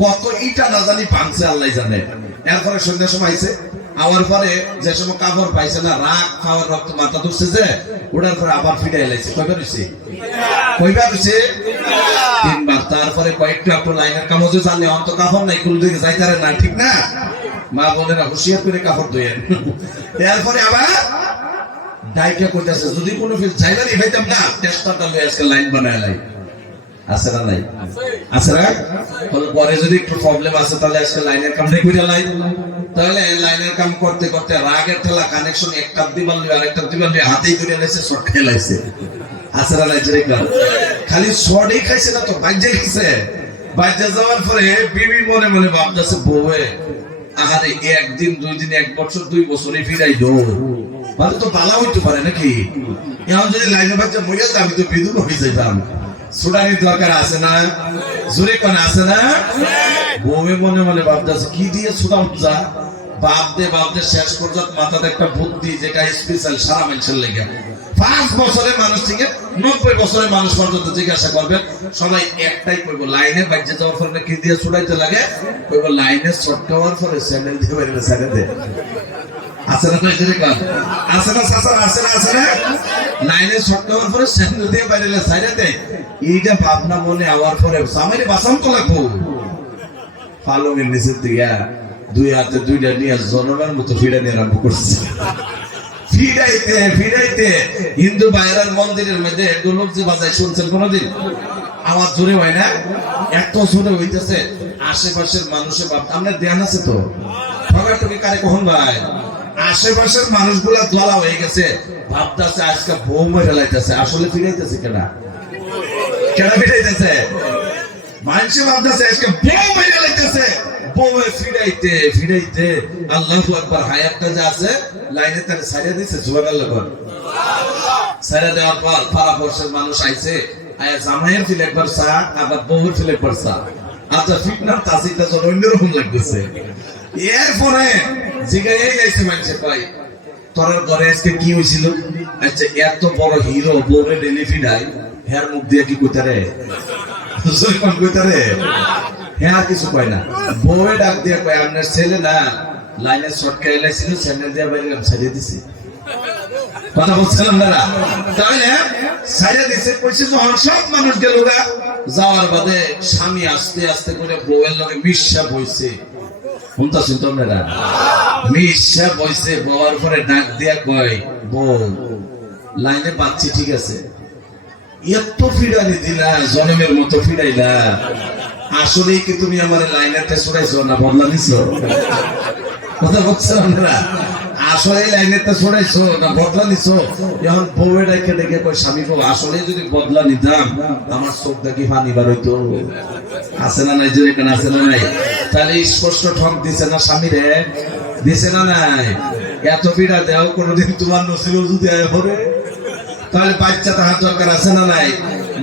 কত ইটা না জানি ভাঙছে আল্লাহ জানে। এরপরে সন্ধ্যার সময় আইছে, আওয়ার পরে যে সময় কাপড় পাইছে না রাগ খাওয়ার রক্ত মাথা ধরছে যে ওটার পরে আবার ফিরে এলাইছে কয়বার হইছে তিনবার। তারপরে কয়েকটা আপনার লাইনের কামও যে জানলে অন্ত কাপড় নাই কুল দিকে যাইতারে না, ঠিক না? মা বোনেরা হুঁশিয়ার করে কাপড় ধুয়েন। এরপরে আবার ডাইকা কইতাছে যদি কোনো ফিল চাইলারই হইতাম না টেস্টারটা লয়ে আজকে লাইন বানায় লাই। আছে না নাই? আছে না? পরে যদি একটু প্রবলেম আছে তাহলে আজকে লাইনের কাম নাই কইরা লাই। তাহলে লাইনের কাম করতে করতে রাগের ঠেলা কানেকশন একটা দিবাল লই আরেকটা দিবাল লই হাতেই করে লাইছে, শর্ট খেলাইছে। আছে না নাই? খালি শর্টই খাইছে না তো বাইজে গেছে। বাইজে যাওয়ার পরে বিবি মনে মনে ভাবতেছে বউয়ে আহারে একদিন দুই দিন এক বছর দুই বছরই ফিরাই দো মানে তো পালা হইতে পারে নাকি? এখন যদি লাইনে বাচ্চা মরে যেত আমি তো বিদুর হয়ে যেতাম। ছুটানির দরকার আছে না? জোরে কোন আছে না? বউয়ে মনে মনে ভাবতেছে কি দিয়ে ছুটাম যা বাপদে শেষ পর্যন্ত মাথাতে একটা বুদ্ধি যেটা স্পেশাল সারা মানুষের লেগে। 5 বছরের মানুষ থেকে 90 বছরের মানুষ পর্যন্ত জিজ্ঞাসা করবেন সবাই একটাই কইব লাইনে বাজে যাওয়ার পরে কি দিয়ে ছুটাইতে লাগে? কইব লাইনে শর্ট হওয়ার পরে স্যান্ডেল দিয়ে বাইরে স্যান্ডেল দে। আছে না যেরকম? আছে না চাচা? আছে না? আছে না? লাইনে শর্ট হওয়ার পরে স্যান্ডেল দিয়ে বাইরে সাইডে দে। এইটা ভাবনা মনে আওয়ার পরে সামনে বাঁচাম তো লাগবো। পালঙের নিচের দিকে দুই হাতে দুইটা নিয়ে জনমের মতো ফিরে নিয়ে আরম্ভ করছে। ফিরাইতে হিন্দু বাইরের মন্দিরের মধ্যে ঢোলক যে বাজায় শুনছেন কোনদিন? আওয়াজ জোরে হয় না? এত জোরে হইতেছে আশেপাশের মানুষের ভাব আপনার ধ্যান আছে তো ঠগাঠগি কারে কখন ভাই? আশেপাশের মানুষগুলা দলা হয়ে গেছে, ভাবতেছে আজকে বউ মেরে লাইতেছে। আসলে ফিরাইতেছে কেনা ফিরাইতেছে? মানুষে ভাবতেছে আজকে বউ মেরে লাইতেছে। বউয়ে ফিরাইতে আল্লাহু আকবার হায়াতটা যে আছে লাইনে তার ছাইড়া দিছে। সুবহানাল্লাহ বল। ছাইড়া দেওয়ার পর পাড়াপড়শের মানুষ আইছে, আয়া জামাইয়ের ফিল একবার চা আবার বউয়ের ফিল একবার চা। আচ্ছা ফিটনার তাসিটা যখন অন্যরকম লাগতেছে। এরপরে জিগাই গাইছে মানুষে পাই তোর ঘরে আজকে কি হয়েছিল? আচ্ছা এত বড় হিরো বউরে ডেলি ফিডাই হেয়ার মুখ দিয়ে কি কইতারে? কইতারে হ্যাঁ কিছু কয় না। বউয়ে ডাক দিয়ে কয় আপনার ছেলে না লাইনে শর্ট খেলাইছিল স্যান্ডেল দিয়ে বাইরে ছাড়িয়ে দিছে। কথা বলছেন আপনারা? তাহলে ছাড়িয়ে দিছে কইছে যখন সব মানুষ গেল যাওয়ার বাদে স্বামী আস্তে আস্তে করে বউয়ের লগে মিশা বইছে। শুনতেছেন তো আপনারা? মিশা বইছে বউয়ার পরে ডাক দিয়া কয় বউ লাইনে পাচ্ছি ঠিক আছে, এত ফিরানি দিলা জনমের মতো ফিরাইলা, আসলে কি তুমি আমার লাইনারটা ছড়াইছো না বদলা দিছো? কথা বলছেন আপনারা? আসলে লাইনারটা ছড়াইছো না বদলা দিছো? এখন বউয়ে ডাকে ডেকে কয় স্বামী বউ আসলে যদি বদলা নিতাম আমার চোখটা কি পানি বার হইতো? আছে না নাই? যদি কেন আছে না নাই? তাহলে স্পষ্ট ঠক দিছে না স্বামী রে? দিছে না নাই? এত বিড়া দেও কোনদিন তোমার নসিব যদি আয় পড়ে তাহলে বাচ্চা তাহার দরকার আছে না নাই?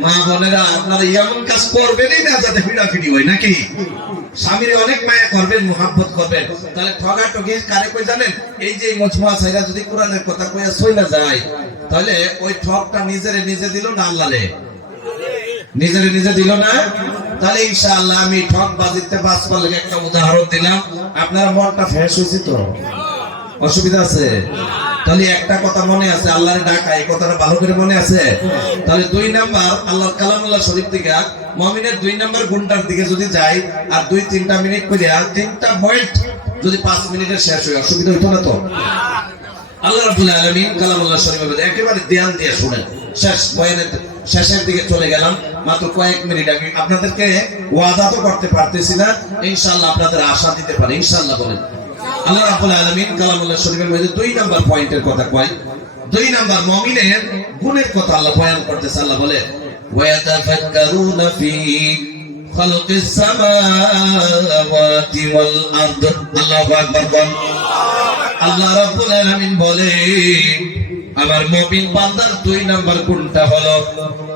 মা বোনেরা আপনারা এমন কাজ করবেনই না যাতে ফিরাফিরি হয় নাকি? স্বামীর অনেক মায়া করবেন, মোহাব্বত করবেন। তাহলে ঠগাঠগি কারে কই জানেন? এই যে মজমুয়া ছাইরা যদি কোরআনের কথা কইয়া সইলা যায় তাহলে ওই ঠকটা নিজে দিল না আল্লাহরে? নিজে দিল না? তাহলে ইনশাআল্লাহ আমি ঠক বাজিতে বাস করলে একটা উদাহরণ দিলাম, আপনার মনটা ফ্রেশ হয়েছে তো? অসুবিধা আছে? তাহলে একটা কথা মনে আছে আল্লাহর ডাকা, এই কথাটা ভালো করে মনে আছে? তাহলে 2 নাম্বার আল্লাহর কালামুল্লাহ শরীফ থেকে মুমিনের 2 নাম্বার গুণটার দিকে যদি যাই আর 2-3টা মিনিট করে 3টা পয়েন্ট যদি 5 মিনিটে শেষ হয় অসুবিধা হইতো না তো? আল্লাহ রাব্বুল আলামিন কালামুল্লাহ শরীফে একেবারে ধ্যান দিয়ে শুনেন। শেষ বয়ানের শেষের দিকে চলে গেলাম, মাত্র কয়েক মিনিট। আমি আপনাদেরকে ওয়াদা তো করতে পারতেছি না, ইনশাআল্লাহ আপনাদের আশা দিতে পারি। ইনশাআল্লাহ বলেন। আল্লাহ রাব্বুল আলামিন কালামুল্লাহ শরীফের মধ্যে 2 নাম্বার পয়েন্টের কথা কয়। 2 নাম্বার মুমিনের গুণের কথা আল্লাহ বয়ান করতেছে। আল্লাহ বলে ওয়ায়াতাফাক্কারুনা ফি খালকিস সামাওয়াতি ওয়াল আরদ। আল্লাহু আকবার বল। আল্লাহ রাব্বুল আলামিন বলে আমার মুমিন বান্দার 2 নাম্বার গুণটা হলো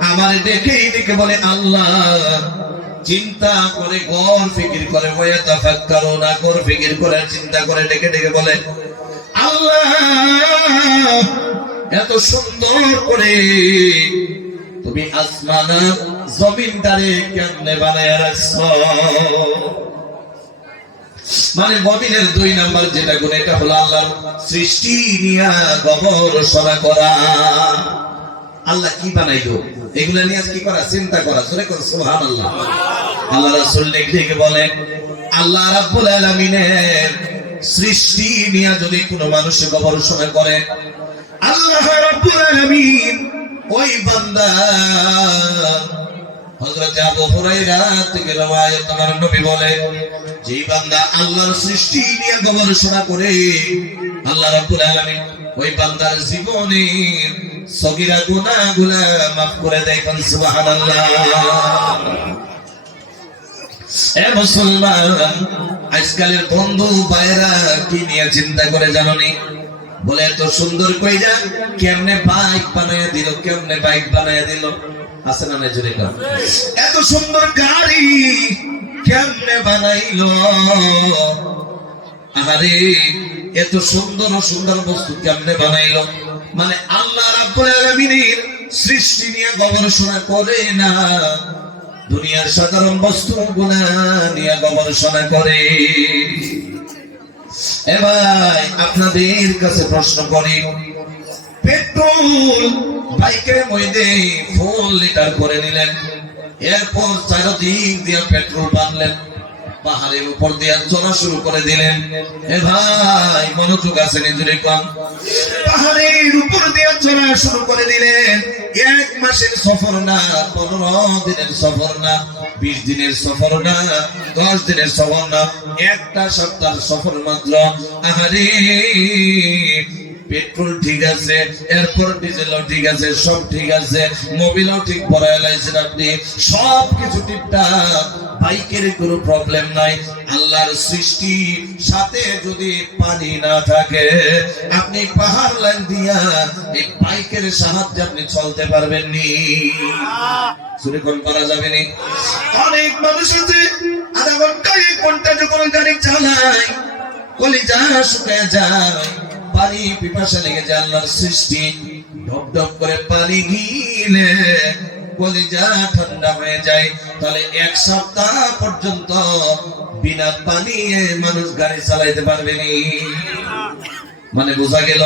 আমারে দেখেই দেখে বলে আল্লাহ, চিন্তা করে গর ফিকির করে, ওয়ায়াতাফাক্কারুনা গর ফিকির করে চিন্তা করে ডেকে ডেকে বলে আল্লাহ এত সুন্দর করে তুমি আসমান জমিনটারে কেমনে বানায় রাখছো। মানে মুমিনের 2 নাম্বার যেটা গুণ, এটা হলো আল্লাহর সৃষ্টি নিয়ে গবেষণা করা। আল্লাহ কি বানাইলো এগুলা নিয়ে কি করা, চিন্তা করা। জোরে কোন সুবহানাল্লাহ। আল্লাহ রাসূল লিখে বলেন, আল্লাহ রাব্বুল আলামিনের সৃষ্টি নিয়ে যদি কোনো মানুষ গবেষণা করে, আল্লাহ রাব্বুল আলামিন ওই বান্দা, হযরত আবু হুরায়রা থেকে রওয়ায়াত, আমার নবী বলে, যে বান্দা আল্লাহর সৃষ্টি নিয়ে গবেষণা করে, আল্লাহ রাব্বুল আলামিন ওই বান্দার জীবনের সগীরা গুনাহগুলো মাফ করে দেয়। সুবহানাল্লাহ। এ মুসলমান, আজকালের বন্ধু ভাইরা কি নিয়ে চিন্তা করে জানোনি? বলে এত সুন্দর কইরা কেমনে বাইক বানায় দিল, কেমনে বাইক বানায় দিল। আছে না নাই জোরে কর। এত সুন্দর গাড়ি কেমনে বানাইলো, আরে এত সুন্দর সুন্দর বস্তু কেমনে বানাইলো। মানে আল্লাহ রাব্বুল আলামিনের সৃষ্টি নিয়ে গবেষণা করে না, দুনিয়ার সাধারণ বস্তুগুলা নিয়ে গবেষণা করে। এবার আপনাদের কাছে প্রশ্ন করি, পেট্রোল বাইকের মধ্যে 4 লিটার করে নিলেন, এরপর চারদিক দিয়ে পেট্রোল বানলেন, পাহাড়ের উপর দিয়ে চলা শুরু করে দিলেন। এ ভাই মনোযোগ আছে নিজের কম। পাহাড়ের উপর দিয়ে চলা শুরু করে দিলেন। 1 মাসের সফর না, 15 দিনের সফর না, 20 দিনের সফর না, 10 দিনের সফর না, একটা সপ্তাহের সফর মাত্র। আহারে পেট্রোল ঠিক আছে, এরপর ডিজেলও ঠিক আছে, সব ঠিক আছে, মোবিলও ঠিক ভরায় লাইছেন আপনি, সব কিছু ঠিকঠাক, বাইকের কোনো প্রবলেম নাই। আল্লাহর সৃষ্টি সাথে যদি পানি না থাকে, আপনি পাহাড় লাইন দিয়া এই বাইকের সাহায্যে আপনি চলতে পারবেন নি, সুরেখন করা যাবে নি। অনেক মানুষ আছে আধা ঘন্টা 1 ঘন্টা যখন গাড়ি চালায় কলিজা শুকায় যায়, পানি পিপাসা লেগে যায়। আল্লাহর সৃষ্টি ঢপ ঢপ করে পানি গিলে কলিজা ঠান্ডা হয়ে যায়। তাহলে 1 সপ্তাহ পর্যন্ত বিনা পানি মানুষ গাড়ি চালাইতে পারবে নি। মানে বোঝা গেল,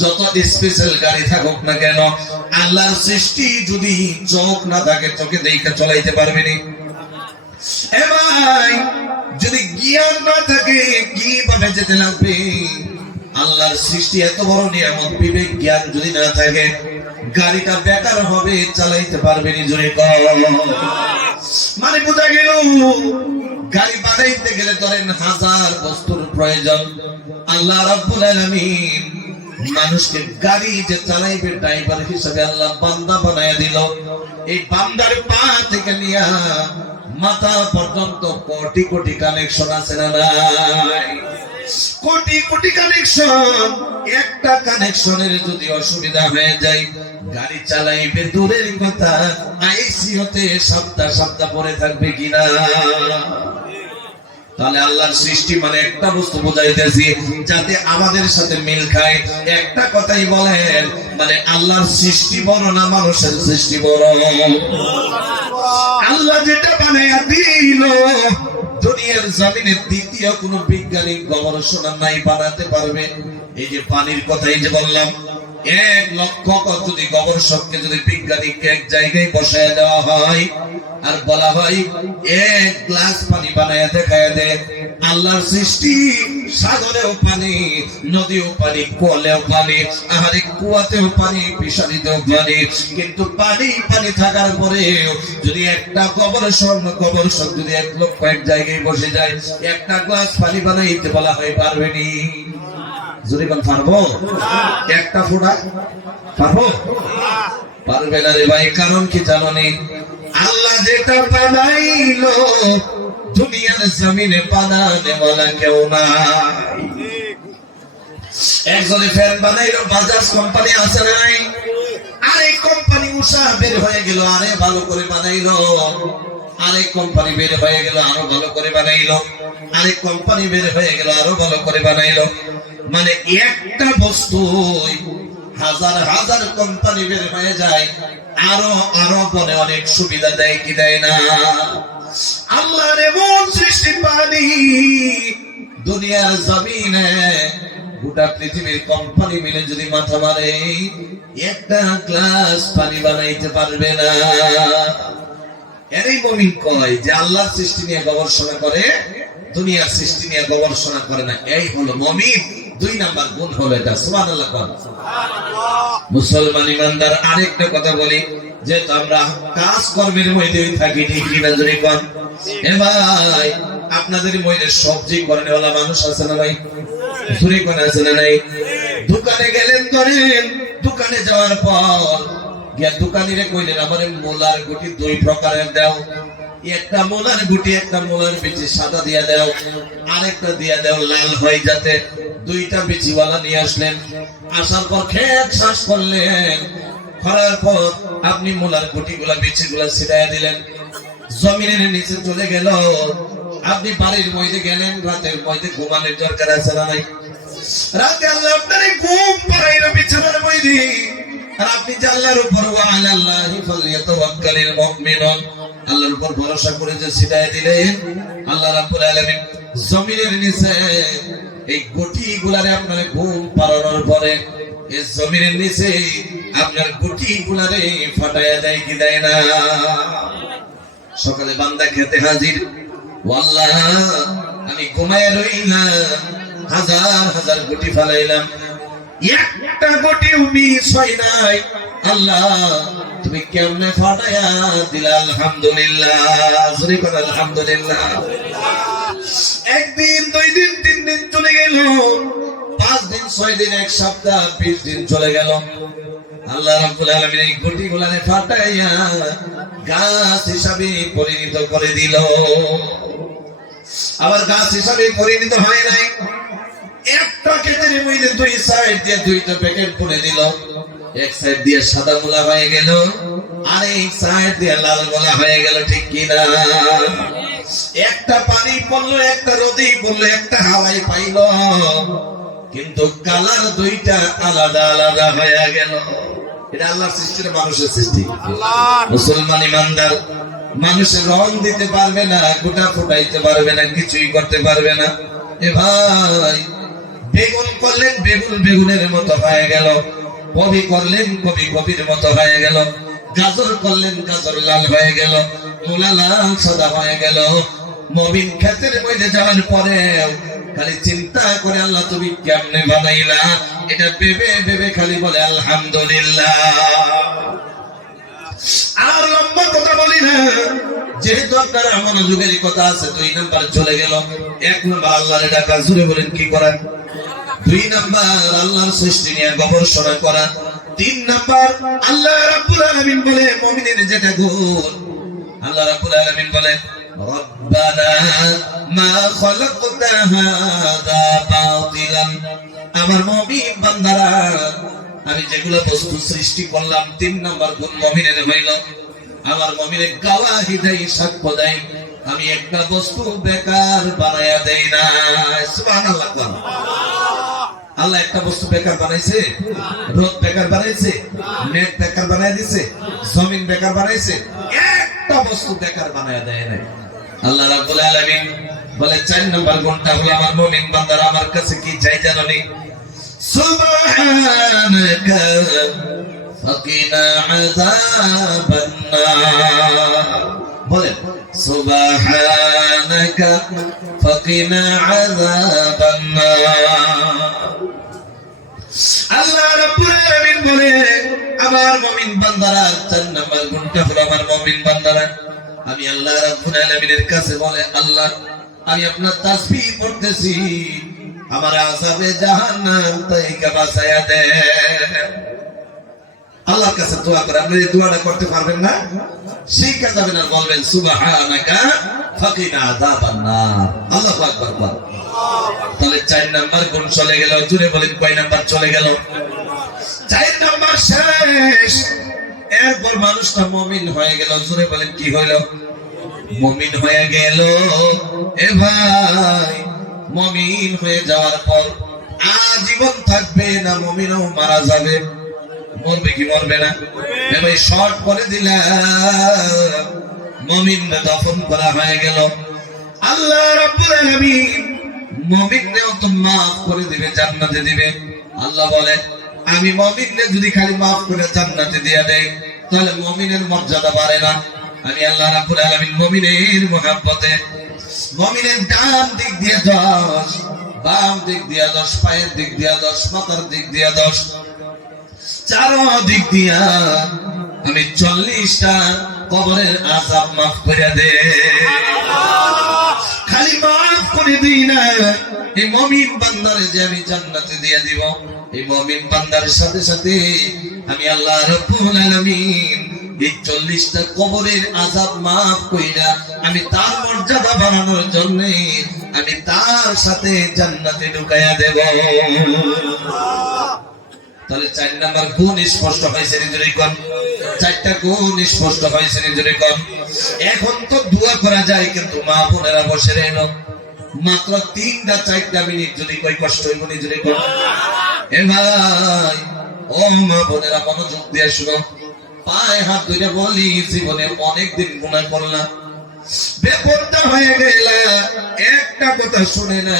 যত স্পেশাল গাড়ি থাকুক না কেন, আল্লাহর সৃষ্টি যদি চোখ না থাকে, চোখে দেখে চলাইতে পারবে নি। এবার যদি জ্ঞান না থাকে, কিভাবে যেতে লাগবে? আল্লাহর সৃষ্টি এত বড় নিয়ামত, বিবেক জ্ঞান যদি না থাকে, গাড়িটা বেকার হবে, চালাইতে পারবে নি। জোরে কর। মানে বোঝা গেল, গাড়ি বানাইতে গেলে ধরেন 1000 বস্তুর প্রয়োজন। আল্লাহ রাব্বুল আলামিন মানুষকে গাড়ি যে চালাইবে ড্রাইভার হিসেবে আল্লাহ বান্দা বানায় দিল। এই বান্দার পা থেকে নিয়ে মাথা পর্যন্ত কোটি কোটি কানেকশন আছে না নাই? কোটি কোটি কানেকশন। একটা কানেকশনের যদি অসুবিধা হয়ে যায়, গাড়ি চালাইবে দূরের কথা, আইসিইউতে সপ্তাহ সপ্তাহ পরে থাকবে কিনা? তাহলে আল্লাহর সৃষ্টি মানে একটা বস্তু বোঝাইতেছি যাতে আমাদের সাথে মিল খায়। একটা কথাই বলেন, মানে আল্লাহর সৃষ্টি বড় না মানুষের সৃষ্টি বড়? আল্লাহ যেটা বানায়া দিল, দুনিয়ার জমিনে দ্বিতীয় কোন বৈজ্ঞানিক গবেষণা নাই বানাতে পারবে। এই যে পানির কথাই যে বললাম, 1 লক্ষ যদি গবেষককে যদি বিজ্ঞানীকে এক জায়গায় বসায় দেওয়া হয় আর বলা হয় 1 গ্লাস পানি বানায় দেখায় দে, আল্লাহর সৃষ্টি সাগরেও পানি, নদীও পানি, কলেও পানি, আহারে কুয়াতেও পানি, পিশারিতেও পানি, কিন্তু পানি পানি থাকার পরেও যদি একটা গবেষক যদি 1 লক্ষ এক জায়গায় বসে যায়, একটা গ্লাস পানি বানাইতে বলা হয়, পারবেনি? যদি কোন পারবো? একটা ফোঁটা পারবো? পারবে না রে ভাই। কারণ কি জানোনি? আল্লাহ যেটা বানাইলো, দুনিয়ার জমিনে বানানে বলা কেউ নাই। একজনে ফ্যান বানাইলো, বাজাজ কোম্পানি আছে নাই? আরেক কোম্পানি উষা বের হয়ে গেল, আরে ভালো করে বানাইলো। আরেক কোম্পানি বের হয়ে গেল, আরো ভালো করে বানাইলো। আরেক কোম্পানি বের হয়ে গেল, আরো ভালো করে বানাইলো। মানে একটা বস্তু হাজার হাজার কোম্পানি বের হয়ে যায়, আরো আরো বলে অনেক সুবিধা দেয় কি দেয় না? আল্লাহর এমন সৃষ্টি পানি, দুনিয়ার জমিনে গোটা পৃথিবীর কোম্পানি মিলে যদি মাথা মারে একটা গ্লাস পানি বানাইতে পারবে না। এরই মুমিন কয় যে আল্লাহর সৃষ্টি নিয়ে গবেষণা করে, দুনিয়ার সৃষ্টি নিয়ে গবেষণা করে না। এই হলো মুমিন। 2 নাম্বার গুণ হলো এটা। সুবহানাল্লাহ। মুসলমান ইমানদার আরেকটা কথা বলি, যে আমরা কাজ কর্মের মধ্যে থাকি, ঠিক কিনা জোরে কোন? এ ভাই, আপনাদের মধ্যে সবজি করেন ওলা মানুষ আছে না ভাই? জোরে কোন আছে না নাই? দোকানে গেলেন, করেন দোকানে যাওয়ার পর গিয়া দোকানিরে কইলেন আমারে মোলার গুটি 2 প্রকারের দাও, একটা মোলার গুটি একটা মোলার বিচি সাদা দিয়া দাও, আরেকটা দিয়া দাও লাল হয় যাতে। 2টা বিচিওয়ালা নিয়ে আসলেন। আসার পর খেত শ্বাস করলেন, করার পর আপনি মোলার গুটিগুলা বিচিগুলা ছিটাইয়া দিলেন, জমিনের নিচে চলে গেল। আপনি বাড়ির মধ্যে গেলেন, রাতের মধ্যে ঘুমানোর দরকার আছে না নাই? রাতে আল্লাহ আপনার ঘুম পাড়াইল বিছানার মধ্যে, আর আপনি যে আল্লাহর উপর ওয়ালাল্লাহি ফালইয়াতাওয়াক্কালিল মুমিনুন, আল্লাহর উপর ভরসা করে যে ছিটায় দিলেন, আল্লাহ রাব্বুল আলামিন জমিনের নিচে এই গুটিগুলারে আপনার ঘুম পাড়ানোর পরে এই জমিনের নিচে আপনার গুটিগুলারে ফাটায়া দেয় কি দেয় না? সকালে বান্দা খেতে হাজির, ওয়াল্লাহ আমি ঘুমায় রইলাম, হাজার হাজার গুটি ফালাইলাম, একটা গুটিও মিস হয় নাই। আল্লাহ তুমি কেমনে ফাটায়া দিলা? আলহামদুলিল্লাহ। জোরে করে আলহামদুলিল্লাহ। 1 দিন 2 দিন 3 দিন চলে গেল, 5 দিন 6 দিন 1 সপ্তাহ 20 দিন চলে গেল। আল্লাহ রাব্বুল আলামিন এই গুটিগুলারে ফাটাইয়া গাছ হিসাবে পরিণত করে দিল। আবার গাছ হিসাবে পরিণত হয় নাই, একটা ক্ষেতের মধ্যে 2 সাইড দিয়ে 2টা প্যাকেট করে দিল। এক সাইড দিয়ে সাদা গোলা হয়ে গেল, আর এক সাইড দিয়ে লাল গোলা হয়ে গেল, ঠিক কিনা? একটা পানি পড়লো, একটা রোদে পড়লো, একটা হাওয়ায় পাইল, কিন্তু কালার 2টা আলাদা আলাদা হয়ে গেল। এটা আল্লাহর সৃষ্টি না মানুষের সৃষ্টি? মুসলমান ইমানদার মানুষের রং দিতে পারবে না, গোটা ফুটাইতে পারবে না, কিছুই করতে পারবে না। এ ভাই, বেগুন করলেন বেগুন বেগুনের মতো হয়ে গেল, কবি করলেন কবি কবির মতো হয়ে গেল, গাজর করলেন গাজর লাল হয়ে গেল, মূলা লাল সাদা হয়ে গেল। মুমিন ক্ষেতের মধ্যে যাওয়ার পরে খালি চিন্তা করে আল্লাহ তুমি কেমনে বানাইলা, এটা ভেবে ভেবে খালি বলে আলহামদুলিল্লাহ। আর লম্বা কথা বলি না, যেহেতু আপনারা মনোযোগের কথা আছে। 2 নাম্বার চলে গেল। 1 নাম্বার আল্লাহর ডাকা, জুড়ে বলেন কি করা? 2 নাম্বার আল্লাহর সৃষ্টি নিয়ে গবেষণা করা। 3 নাম্বার আল্লাহ রাব্বুল আলামিন বলে মুমিনের যেটা গুণ, আল্লাহ রাব্বুল আলামিন বলে রব্বানা মা খালাকতা হাযা বাতিলান। আমার মুমিন বান্দারা, আমি যেগুলো বস্তু সৃষ্টি করলাম, 3 নাম্বার গুণ মুমিনের হইল আমার মুমিনের গাওয়াহি দেয়, সাক্ষ্য দেয়, আমি একটা বস্তু বেকার বানায়া দেই না। সুবহানাল্লাহ। আল্লাহ একটা বস্তু বেকার বানাইছে? রোদ বেকার বানাইছে? নেট বেকার বানাই দিছে? জমিন বেকার বানাইছে? একটা বস্তু বেকার বানায়া দেয় নাই। আল্লাহ রাব্বুল আলামিন বলে 4 নাম্বার গুণটা হলো আমার মুমিন বান্দারা আমার কাছে কি চাই জানো নি? সুবহানাকা ফাকিনা আযাবান নার। বলেন সুবহানাকা ফাকিনা আযাবান নার। আল্লাহ রাব্বুল আলামিন বলে আমার মুমিন বান্দারা 4 নাম্বার গুণটা হলো আমার মুমিন বান্দারা আমি আল্লাহ রাব্বুল আলামিনের কাছে বলে আল্লাহ আমি আপনার তাসবিহ পড়তেছি, আমার আযাবে জাহান্নাম থেকে বাঁচায়া দেন। আল্লাহর কাছে দোয়া করে। আপনি এই দোয়াটা করতে পারবেন না? সেই কাজ যাবেন আর বলবেন সুবহানাকা ফাকিনা আযাবান নার। আল্লাহু আকবার। তাহলে 4 নাম্বার গুণ চলে গেল। জুড়ে বলেন কয় নাম্বার চলে গেল? 4 নাম্বার শেষ। এরপর মানুষটা মুমিন হয়ে গেল। জুড়ে বলেন কি হইল? মুমিন হয়ে গেল। এ ভাই, মুমিন হয়ে যাওয়ার পর আজীবন থাকবে না? মুমিনও মারা যাবে। মরবে কি মরবে না? এ ভাই, শর্ট করে দিলাম, মুমিনকে দফন করা হয়ে গেল। আল্লাহ রাব্বুল আলামিন মুমিনকেও তো maaf করে দিবে, জান্নাতে দিবে। আল্লাহ বলে আমি মুমিনকে যদি খালি maaf করে জান্নাতে দিয়ে দেই তাহলে মুমিনের মর্যাদা বাড়ে না। আমি আল্লাহ রাব্বুল আলামিন মুমিনের মহব্বতে মুমিনের ডান দিক দিয়ে 10, বাম দিক দিয়ে 10, পায়ের দিক দিয়ে 10, মাথার দিক দিয়ে 10, চারো দিক দিয়া আমি 40টা কবরের আযাব maaf করে দে। খালি maaf করে দিই না, এই মুমিন বান্দারে যে আমি জান্নাতে দিয়ে দিব, এই মুমিন বান্দার সাথে সাথে আমি আল্লাহ রাব্বুল আলামিন এই 40টা কবরের আযাব maaf কইরা আমি তার মর্যাদা বাড়ানোর জন্য আমি তার সাথে জান্নাতে ঢুকাইয়া দেব। তাহলে 4 নাম্বার গুণ স্পষ্ট হয়েছে, নিজের কোন 4টা গুণ স্পষ্ট হয়েছে, নিজের কোন। এখন তো দোয়া করা যায়, কিন্তু মা বোনেরা বসে রইল মাত্র 3টা 4টা মিনিট, যদি কই কষ্ট হইব নিজের কোন। এ ভাই ও মা বোনেরা মনোযোগ দিয়ে শুনো, পায়ে হাত ধরে বলি জীবনে অনেকদিন গুনাহ করলাম, বেপরদা হয়ে গেলা, একটা কথা শুনে না।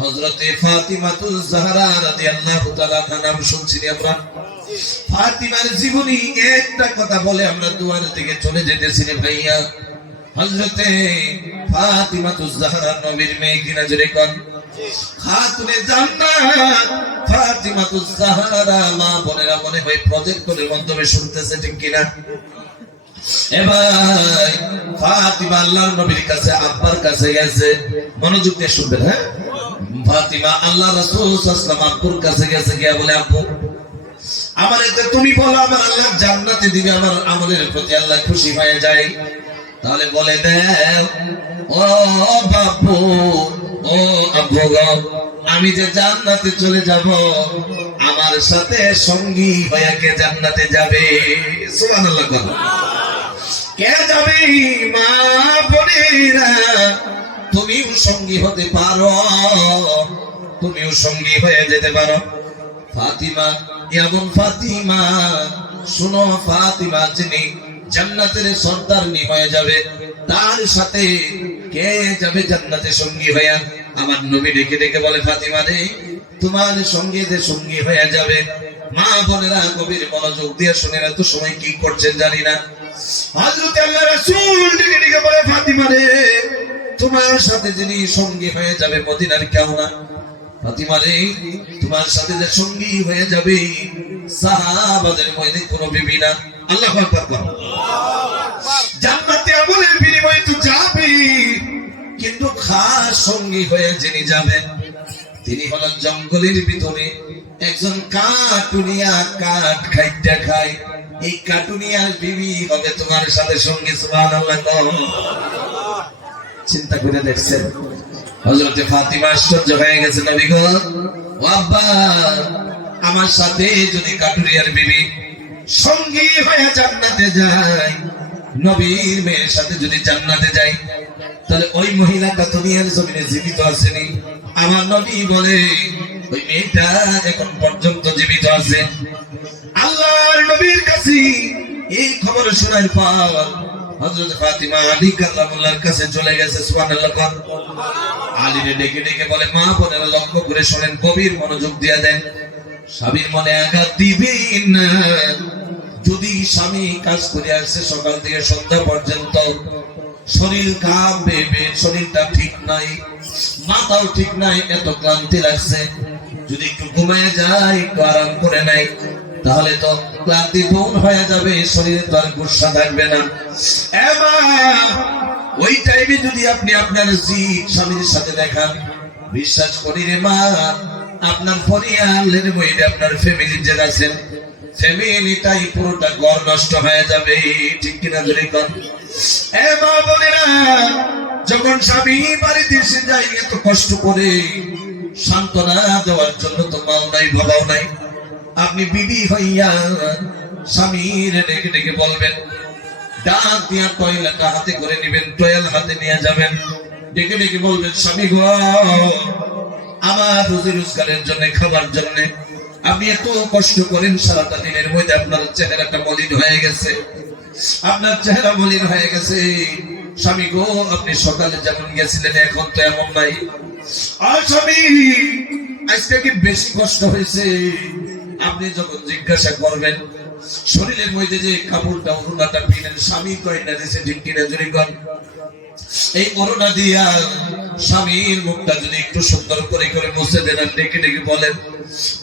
হযরতে ফাতিমাতুজ জাহরা রাদিয়াল্লাহু তাআলা নাম শুনছি আমরা। ফাতিমার জীবনী একটা কথা বলে আমরা দুয়ার দিকে চলে যেতেছি রে ভাইয়া। হযরতে ফাতিমাতুজ জাহরা নবীর মেয়ে কিনা, জোরে কোন খাতুনে জান্নাত ফাতিমাতুজ জাহরা। মা বোনেরা মনে হয় প্রজেক্টরের মাধ্যমে শুনতেছে, ঠিক কিনা? এ ভাই ফাতিমা আল্লাহর নবীর কাছে আব্বার কাছে গেছে, মনোযোগ দিয়ে শুনবেন। হ্যাঁ, ফাতিমা আল্লাহ রাসূল সাল্লাল্লাহু আলাইহি ওয়াসাল্লাম আব্বুর কাছে গেছে, গিয়া বলে আব্বু আমার এতে তুমি বলো আমার আল্লাহ জান্নাতে দিবে, আমার আমলের প্রতি আল্লাহ খুশি হয়ে যায়। তাহলে বলে দেও ও বাবু, ও আব্বু গো, আমি যে জান্নাতে চলে যাব আমার সাথে সঙ্গী হয়ে কে জান্নাতে যাবে? সুবহানাল্লাহ। কে যাবে? মা বোনেরা তুমিও সঙ্গী হতে পারো, তুমিও সঙ্গী হয়ে যেতে পারো। ফাতিমা এমন ফাতিমা, শুনো, ফাতিমা যিনি জান্নাতের সর্দারনি হয়ে যাবে, তার সাথে কে যাবে জান্নাতে সঙ্গী হয়ে? আমার নবী ডেকে ডেকে বলে ফাতিমা রে, তোমার সঙ্গে যে সঙ্গী হয়ে যাবে। মা বোনেরা গভীর মনোযোগ দিয়ে শুনে, এত সময় কি করছেন জানি না। হযরত আল্লাহ রাসূল ডেকে ডেকে বলে ফাতিমা রে, তোমার সাথে যিনি সঙ্গী হয়ে যাবে মদিনার কেউ না। ফাতিমা রে, তোমার সাথে যে সঙ্গী হয়ে যাবে সাহাবাদের মধ্যে কোনো বিবি না। আল্লাহু আকবার। জান্নাতে আমলের বিনিময়ে তো যাবে, কিন্তু খাস সঙ্গী হয়ে যিনি যাবেন তিনি হলেন জঙ্গলের ভিতরে একজন কাটুনিয়া, কাঠ খাইতে খায়। এই কাটুনিয়ার বিবি হবে তোমার সাথে সঙ্গী। সুবহানাল্লাহ। চিন্তা করে দেখছেন? হযরতে ফাতিমা আশ্চর্য হয়ে গেছে, নবী গো, ও আব্বা, আমার সাথে যদি কাটুরিয়ার বিবি সঙ্গী হয়ে জান্নাতে যায়, নবীর মেয়ের সাথে যদি জান্নাতে যায়, তাহলে ওই মহিলাটা দুনিয়ার জমিনে জীবিত আসেনি। আমার নবী বলে ওই মেয়েটা এখন পর্যন্ত জীবিত আছে। আল্লাহর নবীর কাছে এই খবর শোনার পর হযরত ফাতিমা আলী কাল্লামুল্লাহর কাছে চলে গেছে। সুবহানাল্লাহ। আলীরে ডেকে ডেকে বলে, মা বোনেরা লক্ষ্য করে শোনেন, গভীর মনোযোগ দিয়ে দেন। স্বামীর মনে আঘাত দিবেন না। যদি স্বামী কাজ করে আসছে সকাল থেকে সন্ধ্যা পর্যন্ত, শরীর কাঁপবে, শরীরটা ঠিক নাই, মাথাও ঠিক নাই, এত ক্লান্তি লাগছে, যদি একটু ঘুমিয়ে যায়, একটু আরাম করে নেয়, তাহলে তো ক্লান্তি দূর হয়ে যাবে, শরীরে তো আর গুসা থাকবে না। ওই টাইমে যদি আপনি আপনার স্বামীর সাথে দেখান, বিশ্বাস করি রে মা, আপনার পরিবারের মধ্যে আপনার ফ্যামিলি যে আছেন, ফ্যামিলিটাই পুরোটা ঘর নষ্ট হয়ে যাবে, ঠিক কিনা? যদি কোন মা বোনেরা, যখন স্বামী বাড়িতে এসে যায় এত কষ্ট করে সান্ত্বনা দেওয়ার জন্য তো মাও নাই, বাবাও নাই, আপনি বিবি হইয়া স্বামীর ডেকে ডেকে বলবেন, ডাক দিয়া টয়লেটটা হাতে করে নিবেন, টয়লেট হাতে নিয়ে যাবেন, ডেকে ডেকে বলবেন, স্বামী গো, আমার রুজি রোজগারের জন্য, খাবার জন্য আপনি এত কষ্ট করেন, সারাটা দিনের মধ্যে আপনার চেহারাটা মলিন হয়ে গেছে, আপনার চেহারা মলিন হয়ে গেছে, স্বামী গো, আপনি সকালে যেমন গেছিলেন এখন তো এমন নাই। আর স্বামী, আজকে কি বেশি কষ্ট হয়েছে? আপনি যখন জিজ্ঞাসা করবেন, শরীরের মধ্যে যে কাপড়টা অরুণাটা পিনেন, স্বামী কয় না দিয়েছে, ঠিক কিনা জোরে কন। এই অরুণা দিয়া স্বামীর মুখটা যদি একটু সুন্দর করে করে মুছে দেন, ডেকে ডেকে বলেন,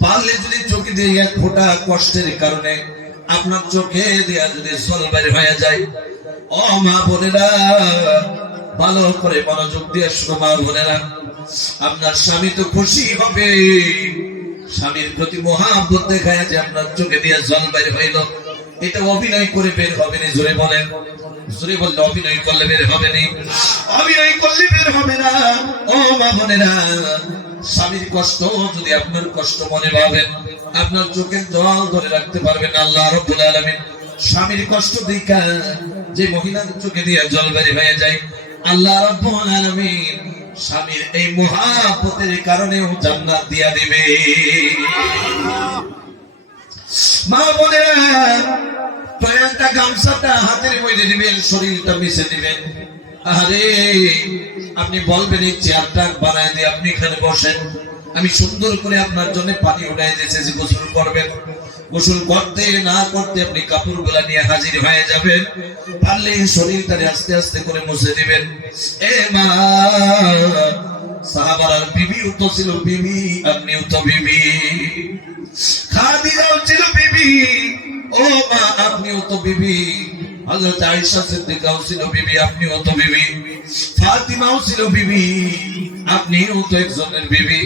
পারলে যদি চোখে দিয়ে এক ফোঁটা কষ্টের কারণে আপনার চোখে দেয়া যদি জল বাইরে হয়ে যায়, ও মা বোনেরা, ভালো করে মনোযোগ দিয়ে শুনো মা বোনেরা, আপনার স্বামী তো খুশি হবে। স্বামীর প্রতি মহাব্বত দেখায় যে আপনার চোখে দিয়ে জল বাইর হইল, এটা অভিনয় করে বের হবে না। জোরে বলেন, জোরে বললে অভিনয় করলে বের হবে না, অভিনয় করলে বের হবে না। ও মা বোনেরা, স্বামীর কষ্ট যদি আপনার কষ্ট মনে ভাবেন, আপনার চোখের জল ধরে রাখতে পারবেন। আল্লাহ রাব্বুল আলামিন স্বামীর কষ্ট দেখা যে মহিলার চোখে দিয়ে জল বের হয়ে যায়, আল্লাহ রাব্বুল আলামিন স্বামীর এই মহাব্বতের কারণেও জান্নাত দিয়া দিবে। মা বোনেরা, প্রয়ান্তা গামছাটা হাতের মধ্যে দিবেন, শরীরটা মিশে দিবেন। আরে আপনি বলবেন, এই চেয়ারটা বানায় দিয়ে আপনি এখানে বসেন, আমি সুন্দর করে আপনার জন্য পানি উঠাই দিয়েছি, যে গোসল করবেন। গোসল করতে না করতে আপনি কাপড়গুলা নিয়ে হাজির হয়ে যাবেন, পারলে শরীরটারে আস্তে আস্তে করে মুছে দিবেন। এ মা, সাহাবার বিবিও তো ছিল বিবি, আপনিও তো বিবি। খাদিজাও ছিল বিবি, ও মা আপনিও তো বিবি। হযরত আয়েশা সিদ্দিকাও ছিল বিবি, আপনিও তো বিবি। ফাতিমাও ছিল বিবি, আপনিও তো একজনের বিবি।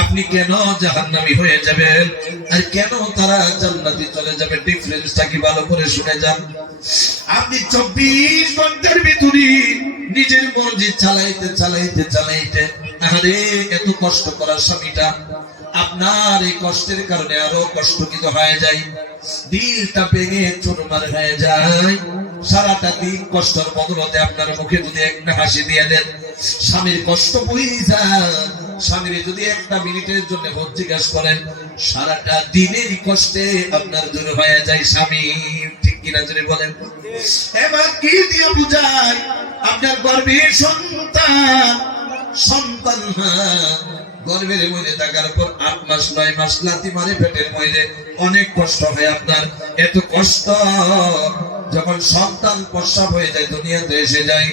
আপনি কেন জাহান্নামী হয়ে যাবেন আর কেন তারা জান্নাতে চলে যাবে? ডিফারেন্সটা কি ভালো করে শুনে যান। আপনি 24 ঘন্টার ভিতরে নিজের মর্জি চালাইতে চালাইতে চালাইতে, আরে এত কষ্ট করার স্বামীটা আপনার এই কষ্টের কারণে আরো কষ্টকৃত হয়ে যায়, দিলটা ভেঙে চুরমার হয়ে যায়। সারাটা দিন কষ্টের বদলতে আপনার মুখে যদি একটা হাসি দিয়ে দেন, স্বামীর কষ্ট বই যায়। স্বামীর যদি একটা মিনিটের জন্য ভোট জিজ্ঞাসা করেন, সারাটা দিনের কষ্টে আপনার দূর হয়ে যায় স্বামী, ঠিক কিনা যদি বলেন। এবার কি দিয়ে বুঝায়? আপনার গর্ভের সন্তান, সন্তান গর্ভের মধ্যে থাকার পর 8 মাস 9 মাস লাথি মারে পেটের মধ্যে, অনেক কষ্ট হয় আপনার। এত কষ্ট যখন সন্তান প্রসব হয়ে যায়, দুনিয়াতে এসে যায়,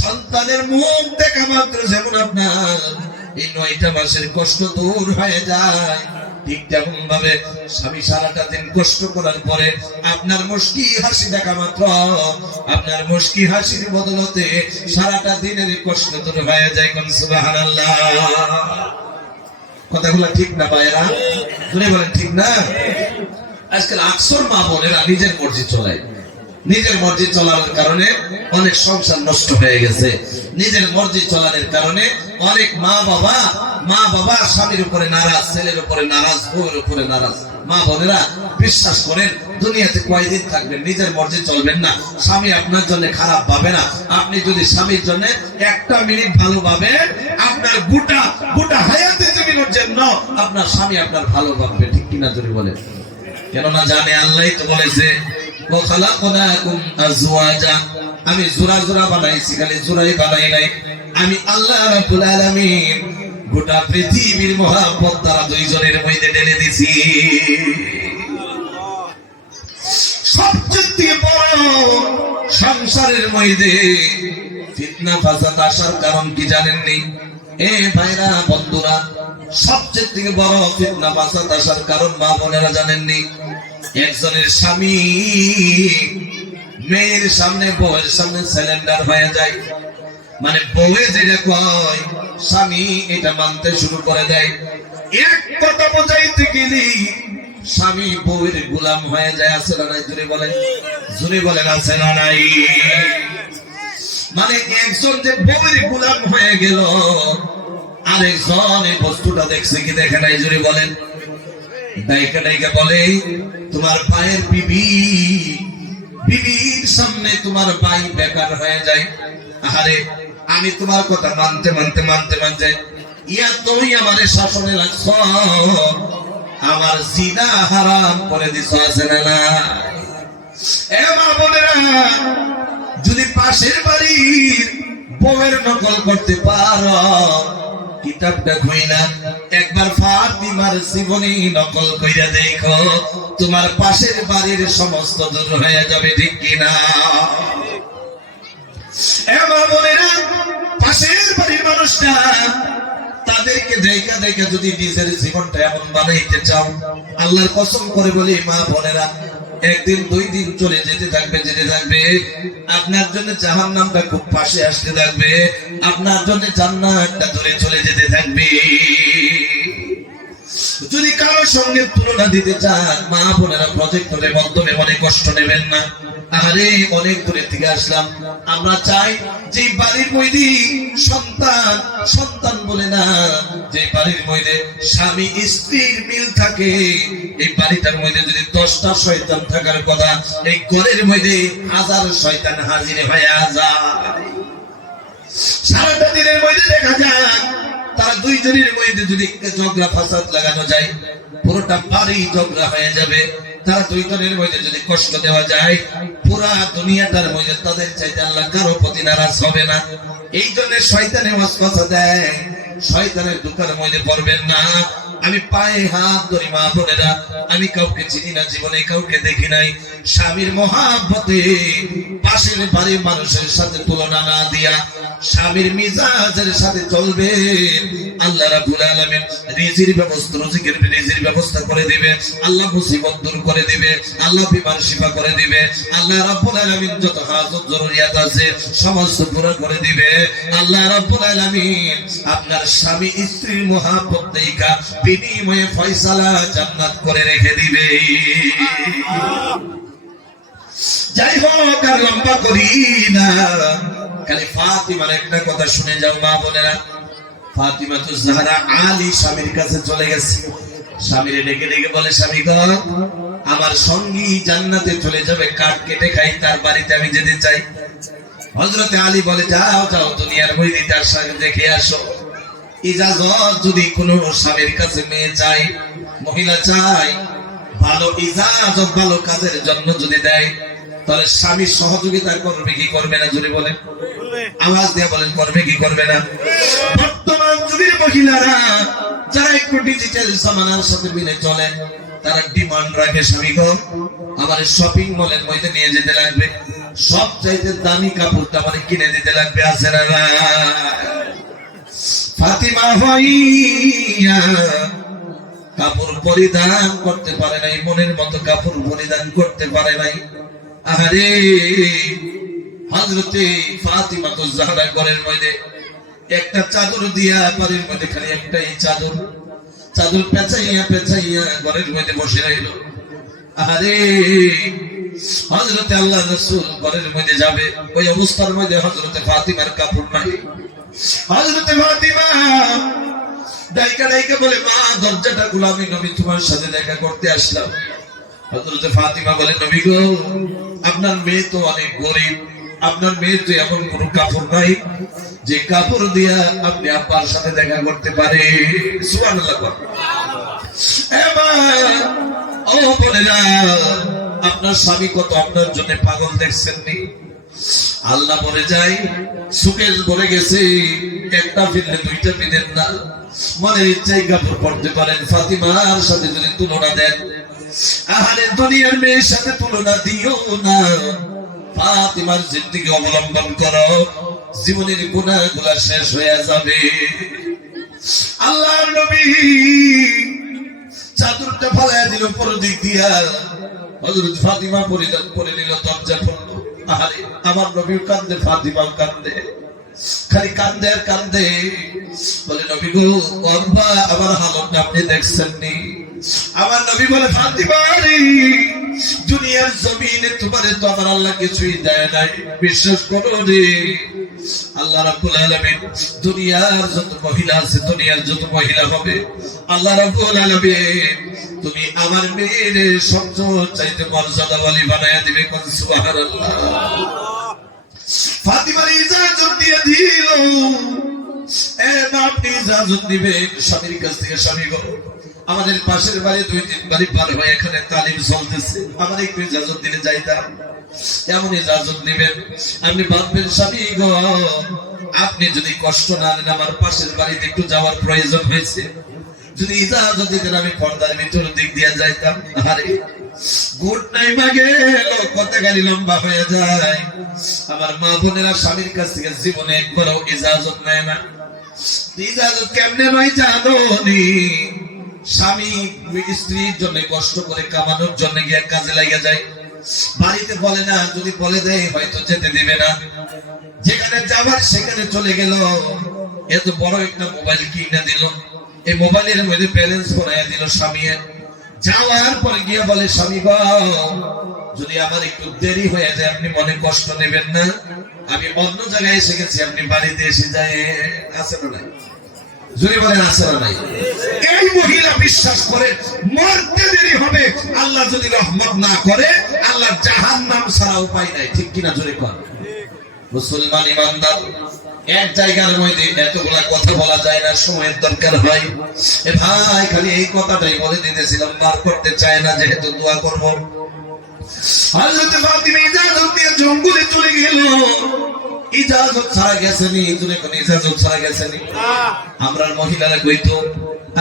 সন্তানের মুখ দেখা মাত্র যেমন আপনার এই 9টা মাসের কষ্ট দূর হয়ে যায়, ঠিক তেমন ভাবে স্বামী সারাটা দিন কষ্ট করার পরে আপনার মুস্কি হাসি দেখা মাত্র, আপনার মুস্কি হাসির বদলতে সারাটা দিনের কষ্ট দূর হয়ে যায়। কোন সুবহানাল্লাহ। কথাগুলো ঠিক না ভাইরা? শুনে বলেন ঠিক না? আজকাল আকসর মা বোনেরা নিজের মর্জি চলায়, নিজের মর্জি চলার কারণে অনেক সংসার নষ্ট হয়ে গেছে। নিজের মর্জি চলানোর কারণে অনেক মা বাবা স্বামীর উপরে নারাজ, ছেলের উপরে নারাজ, বউয়ের উপরে নারাজ। মা বোনেরা বিশ্বাস করেন, দুনিয়াতে কয়দিন থাকবেন, নিজের মর্জি চলবেন না, স্বামী আপনার জন্য খারাপ ভাবে না। আপনি যদি স্বামীর জন্য একটা মিনিট ভালো ভাবেন, আপনার গোটা হায়াতে জীবনের জন্য আপনার স্বামী আপনার ভালো ভাববে, ঠিক কিনা যদি বলেন। কেননা জানে আল্লাহই তো বলেছে, আমি জোড়া জোড়া বানাইছি, খালি জোড়াই বানাই নাই। আমি আল্লাহ রাব্বুল আলামিন গোটা পৃথিবীর মহাব্বত দ্বারা দুইজনের মধ্যে ঢেলে দিছি। সবচেয়ে বড় সংসারের মধ্যে ফিতনা ফাসাদ আসার কারণ কি জানেননি? এ ভাইরা বন্ধুরা, সবচেয়ে বড় ফিতনা ফাসাদ আসার কারণ মা বোনেরা জানেননি? একজনের স্বামী মেয়ের সামনে, বউয়ের সামনে সিলিন্ডার হয়ে যায়। মানে বউয়ে যেটা কয় স্বামী এটা মানতে শুরু করে দেয়। এক কথা বোঝাইতে গেলে স্বামী বউয়ের গোলাম হয়ে যায়। আছে না নাই? জোরে বলেন, জোরে বলেন, আছে না নাই? মানে একজন যে বউয়ের গোলাম হয়ে গেল, আরেকজন এই বস্তুটা দেখছে কি দেখে নাই? জোরে বলেন। ডাইকা ডাইকা বলে, তোমার ভাইয়ের বিবির সামনে তোমার ভাই বেকার হয়ে যায়। আরে আমি তোমার কথা মানতে মানতে মানতে মানতে ইয়া তুমি আমারে শাসনে রাখছ, আমার জিনা হারাম করে দিছ। আছে না? এ মা বোনেরা, যদি পাশের বাড়ির বউয়ের নকল করতে পারো, কিতাবটা খুইলা একবার ফাতিমার জীবনী নকল কইরা দেখো, তোমার পাশের বাড়ির সমস্ত দূর হয়ে যাবে, ঠিক কিনা? এমন বোনেরা, পাশের বাড়ির মানুষটা তাদেরকে দেখা দেখা যদি নিজের জীবনটা এমন বানাইতে চাও, আল্লাহর কসম করে বলি মা বোনেরা, একদিন দুই দিন চলে যেতে থাকবে, যেতে থাকবে, আপনার জন্য জাহান্নামটা খুব পাশে আসতে থাকবে, আপনার জন্য জান্নাতটা দূরে চলে যেতে থাকবে। যদি কারোর সঙ্গে তুলনা দিতে চান, মা বোনেরা প্রজেক্টরের মাধ্যমে অনেক কষ্ট নেবেন না। আরে অনেক দূরে থেকে আসলাম, আমরা চাই যে বাড়ির মধ্যে সন্তান সন্তান বলে না, যে বাড়ির মধ্যে স্বামী স্ত্রীর মিল থাকে, এই বাড়িটার মধ্যে যদি 10টা শয়তান থাকার কথা, এই ঘরের মধ্যে 1000 শয়তান হাজির হয়ে যায়। সারাটা দিনের মধ্যে দেখা যায় তারা দুইজনের মধ্যে যদি ঝগড়া ফাসাদ লাগানো যায়, পুরোটা বাড়ি ঝগড়া হয়ে যাবে। তারা দুইজনের মধ্যে যদি কষ্ট দেওয়া যায়, পুরা দুনিয়াটার মধ্যে তাদের চাইতে আল্লাহ কারো প্রতি নারাজ হবে না। এই জন্য শয়তানে ওয়াসওয়াসা দেয়, শয়তানের দোকানের মধ্যে পড়বেন না। আমি পায়ে হাত ধরি মা বোনেরা, আমি কাউকে চিনি না, জীবনে কাউকে দেখি নাই, স্বামীর মহাব্বতে পাশের বাড়ির মানুষের সাথে তুলনা না দিয়া স্বামীর মিজাজের সাথে চলবে, আল্লাহ রাব্বুল আলামিন রিজির ব্যবস্থা করে দিবে, আল্লাহ মুসিবত দূর করে দিবে, আল্লাহ বিমার শিফা করে দিবে, আল্লাহ রাব্বুল আলামিন যত হাজত জরুরিয়াত আছে সমস্ত পুরো করে দিবে। আল্লাহ রাব্বুল আলামিন আপনার স্বামী স্ত্রীর মহাব্বত দেখা বিনিময়ে ফয়সালা জান্নাত করে রেখে দিবে। যাই হোক, আর লম্বা করি না, খালি ফাতিমার একটা কথা শুনে যাও মা বোনেরা। ফাতিমা তো জাহরা আলী স্বামীর কাছে চলে গেছে, স্বামীরে ডেকে ডেকে বলে, স্বামী গো, আমার সঙ্গী জান্নাতে চলে যাবে, কাঠ কেটে খাই, তার বাড়িতে আমি যেতে চাই। হযরতে আলী বলে, যাও যাও, দুনিয়ার মধ্যে তার সঙ্গে দেখে আসো। ইজাজত যদি কোনো স্বামীর কাছে মেয়ে চাই, মহিলা চাই, ভালো ইজাজত ভালো কাজের জন্য যদি দেয়, তাহলে স্বামী সহযোগিতা করবে কি করবে না? জোরে বলেন, আওয়াজ দিয়ে বলেন, করবে কি করবে না? বর্তমান যুগের মহিলারা যারা একটু ডিজিটাল জামানার সাথে মিলে চলে, তারা ডিমান্ড রাখে, স্বামী গো, আমার শপিং মলের মধ্যে নিয়ে যেতে লাগবে, সব চাইতে দামি কাপড়টা আমার কিনে দিতে লাগবে, আছে না? ফাতিমা হইয়া কাপড় পরিধান করতে পারে নাই, মনের মতো কাপড় পরিধান করতে পারে নাই। আরে হযরতে ফাতিমা তো জাহরা ঘরের মধ্যে একটা চাদর দিয়া, বাড়ির মধ্যে খালি একটাই চাদর, চাদর পেঁচাইয়া পেঁচাইয়া ঘরের মধ্যে বসে রইল। আরে হযরতে আল্লাহ রাসূল ঘরের মধ্যে যাবে, ওই অবস্থার মধ্যে হযরতে ফাতিমার কাপড় নাই। হযরতে ফাতিমা ডাইকা ডাইকা বলে, মা দরজাটা খুলো, আমি নবী তোমার সাথে দেখা করতে আসলাম। হযরতে ফাতিমা বলে, নবী গো, আপনার মেয়ে তো অনেক গরিব, আপনার মেয়ের তো এমন কোনো কাপড় নাই যে কাপড় দিয়া আপনি আব্বার সাথে দেখা করতে পারে। সুবহানাল্লাহ। ও বোনেরা, আপনার স্বামী কত আপনার জন্য পাগল, দেখছেন নি? আল্লাহ বলে যায়, সুকেশ বলে গেছে, একটা ফিরলে দুইটা ফিরেন না, মনের ইচ্ছাই কাপড় পড়তে পারেন। ফাতিমার সাথে যদি তুলনা দেন, আহারে দুনিয়ার মেয়ের সাথে তুলনা দিও না, ফাতিমার জিন্দেগি অবলম্বন করো, জীবনের গুনাহগুলো শেষ হয়ে যাবে। আল্লাহর নবী চাদরটা ফালাইয়া দিল পর দিক দিয়া, হযরত ফাতিমা পরিধান করে নিল, দরজা খুলল। আহারে আমার নবী কান্দে, ফাতিমাও কান্দে, খালি কান্দে আর কান্দে। বলে, নবী গো, আব্বা আমার হালতটা আপনি দেখছেন নি? আমার নবী বলে, ফাতিমা রে, দুনিয়ার জমিনে তোমারে তো আমার আল্লাহ কিছুই দেয় নাই, বিশ্বাস করো রে। আল্লাহ রাব্বুল আলামিন দুনিয়ার যত মহিলা আছে, দুনিয়ার যত মহিলা হবে, আল্লাহ রাব্বুল আলামিন তুমি আমার মেয়ের সবচেয়ে চাইতে মর্যাদাওয়ালি বানায়া দিবে। কোন সুবহানাল্লাহ। ফাতিমার ইজাজত দিয়ে দিল, আপনি ইজাজত দিবেন স্বামীর কাছ থেকে, স্বামী গো, আমাদের পাশের বাড়ি 2-3 বাড়ি পার হয়ে এখানে তালিম চলতেছে, আমার একটু ইজাজত দিলে যাইতাম। এমন ইজাজত নেবেন। আপনি ভাববেন স্বামী গো, আপনি যদি কষ্ট না নেন, আমার পাশের বাড়িতে একটু যাওয়ার প্রয়োজন হয়েছে, যদি ইজাজত দিতেন আমি পর্দার ভিতর দিক দিয়ে যাইতাম। আরে গুড টাইম আগে কথা গালি লম্বা হয়ে যায়। আমার মা বোনেরা স্বামীর কাছ থেকে জীবনে একবারও ইজাজত নেয় না। ইজাজত কেমনে নয় জানো নি? স্বামী স্ত্রীর জন্য কষ্ট করে কামানোর জন্য গিয়ে কাজে লাগে যায়, বাড়িতে বলে না, যদি বলে দেয় হয়তো যেতে দিবে না। যেখানে যাবার সেখানে চলে গেল, এত বড় একটা মোবাইল কিনে দিল, এই মোবাইলের মধ্যে ব্যালেন্স করাইয়া দিল স্বামী। যাওয়ার পরে গিয়ে বলে স্বামী গো, যদি আমার একটু দেরি হয়ে যায় আপনি মনে কষ্ট নেবেন না, আমি অন্য জায়গায় এসে গেছি, আপনি বাড়িতে এসে যায়। আছে না নাই? যদি বলেন আছে না নাই? এই মহিলা বিশ্বাস করে মরতে দেরি হবে, আল্লাহ যদি রহমত না করে আল্লাহ জাহান্নাম ছাড়া উপায় নাই। ঠিক কিনা জোরে কর। মুসলমান ইমানদার, এক জায়গার মধ্যে এতগুলা কথা বলা যায় না, সময়ের দরকার হয়। এ ভাই খালি এই কথাটাই বলে দিতেছিলাম, বার করতে চায় না যেহেতু দোয়া করব। হযরত ফাতিমা ইজাজত দিয়ে জঙ্গলে চলে গেল। ইজাজত ছাড়া গেছেনি, তুমি কোন ইজাজত ছাড়া গেছেনি? আমরা মহিলারা কইতো,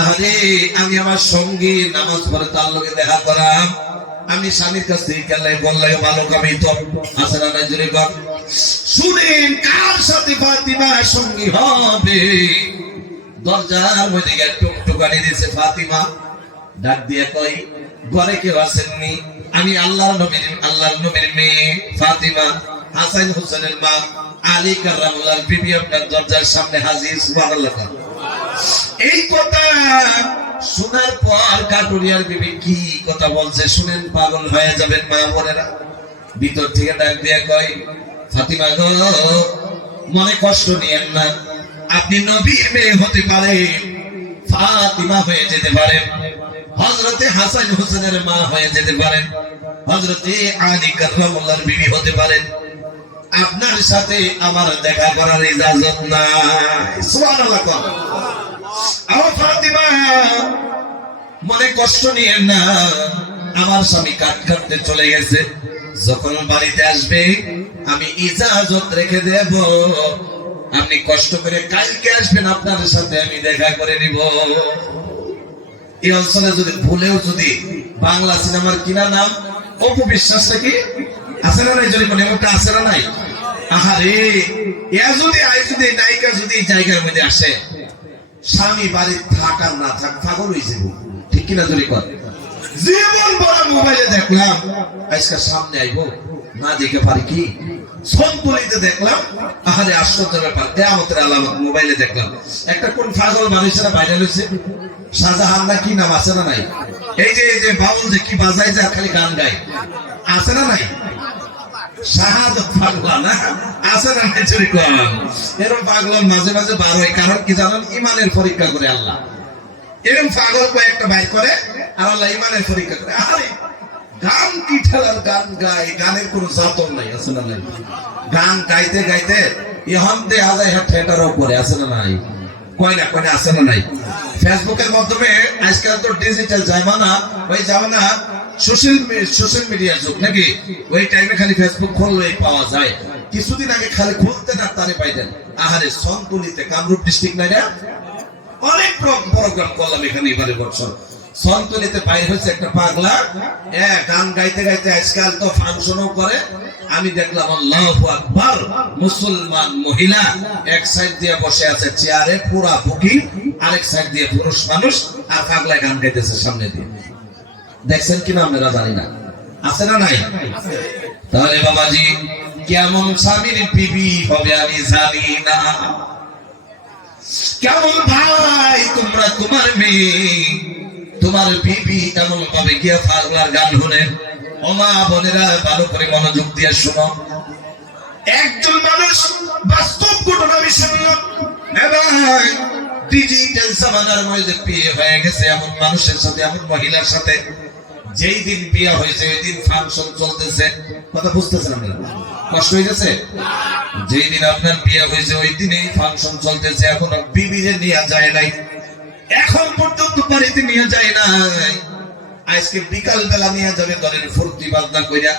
আরে আমি আমার সঙ্গী নামাজ পড়ে তার লগে দেখা করাম, আমি স্বামীর কাছ থেকে গেলে বললে ভালো কামি তো আছে না নাই? জোরে কর। শুনেন কার সাথে ফাতিমা সঙ্গী হবে? দরজার মধ্যে গিয়ে টুকটুকানি দিয়েছে ফাতিমা, ডাক দিয়ে কই, ঘরে কেউ আসেননি? আমি আল্লাহর নবীর মেয়ে ফাতিমা, হাসান হোসেনের মা, আলী কাররামুল্লাহর বিবি আপনার দরজার সামনে হাজির। সুবহানাল্লাহ। এই কথা শোনার পর কাটুরিয়ার বিবি কি কথা বলছে শুনেন, পাগল হয়ে যাবেন মা বোনেরা। ভিতর থেকে ডাক দিয়ে কয়, ফাতিমা গো, মনে কষ্ট নিয়েন না, আপনি নবীর মেয়ে হতে পারেন, ফাতিমা হয়ে যেতে পারেন, হযরতে হাসান হোসেনের মা হয়ে যেতে পারেন, হযরতে আলী কাররামুল্লাহর বিবি হতে পারেন, আপনার সাথে আমার দেখা করার ইজাজত নাই। সুবহানাল্লাহ। আমার ফাতিমা মনে কষ্ট নিয়েন না, আমার স্বামী কাটতে চলে গেছে, যখন বাড়িতে আসবে আমি ইজাজত রেখে দেব, আপনি কষ্ট করে কালকে আসবেন, আপনার সাথে আমি দেখা করে নিব। এই অঞ্চলে যদি ভুলেও যদি বাংলা সিনেমার কিনা নাম অপু বিশ্বাসটা কি আছে না নাই? যদি কোনো একটা আছে না নাই? আহারে, যদি নায়িকা যদি জায়গার মধ্যে আসে, স্বামী বাড়ি থাকার না থাক পাগল হয়ে যাবো। ঠিক কিনা জোরে কর। জীবন বড় মোবাইলে দেখলাম, আজকে সামনে আইবো না দেখে পারি কি সন্তুলিতে দেখলাম, আহারে আশ্চর্য ব্যাপার, কিয়ামতের আলামত মোবাইলে দেখলাম। একটা কোন পাগল মানুষেরা বাইরে হয়েছে, শাহজাহান না কি নাম আছে না নাই? এই যে বাউল যে কি বাজায় যা খালি গান গায়, আছে না নাই? শাহাদত পাগলা না আছে না নাই? চুরি কর। এরকম পাগল মাঝে মাঝে বার হয়, কারণ কি জানেন? ইমানের পরীক্ষা করে আল্লাহ। এরকম পাগল কয়েকটা বাইর করে আর আল্লাহ ইমানের পরীক্ষা করে। আরে গান কি ঠেলার গান গায়, গানের কোন জাতর নাই, আছে না নাই? গান গাইতে গাইতে এখন দেখা যায় থিয়েটারও করে, আছে না নাই? কয়না আছে না নাই? ফেসবুকের মাধ্যমে আজকাল তো ডিজিটাল জামানা, ওই জামানা সোশ্যাল মিডিয়ার যুগ নাকি? ওই টাইমে খালি ফেসবুক খুললেই পাওয়া যায়। কিছুদিন আগে খালি খুলতে না তারে পাইতেন, আহারে সন্তুলিতে কামরূপ ডিস্ট্রিক্ট নাই না, অনেক প্রোগ্রাম করলাম এখানে এবারে বছর। সন্তুলিতে বাইরে হয়েছে একটা পাগলা, গান গাইতে গাইতে আজকাল তো ফাংশনও করে। আমি দেখলাম আল্লাহু আকবার, মুসলমান মহিলা এক সাইড দিয়ে বসে আছে চেয়ারে পুরা বুকি, আরেক সাইড দিয়ে পুরুষ মানুষ, আর পাগলা গান গাইতেছে সামনে দিয়ে। দেখছেন কিনা আমরা জানি না, আছে না নাই? তাহলে বাবাজি কেমন স্বামীর বিবি হবে আমি জানি না, কেমন ভাই তোমরা তোমার মেয়ে তোমার বিবি এমন ভাবে গিয়া পাগলার গান শুনে। ও মা বোনেরা ভালো করে মনোযোগ দিয়ে শোনো, একজন মানুষ বাস্তব ঘটনা শুনলাম, ডিজিটাল জামানার মধ্যে বিয়ে হয়ে গেছে এমন মানুষের সাথে, এমন মহিলার সাথে, যেই দিন বিয়ে হয়েছে ওই দিন ফাংশন চলতেছে। কথা বুঝতেছেন আপনারা? কষ্ট হয়ে গেছে? যেই দিন আপনার বিয়ে হয়েছে ওই দিনেই ফাংশন চলতেছে, এখনো বিবিরে নিয়ে যায় নাই, এখন পর্যন্ত বাড়িতে নিয়ে যায় নাই। আজকে বিকাল বেলা নিয়ে যাবে ধরেন ফুর্তি বাজনা কইরা।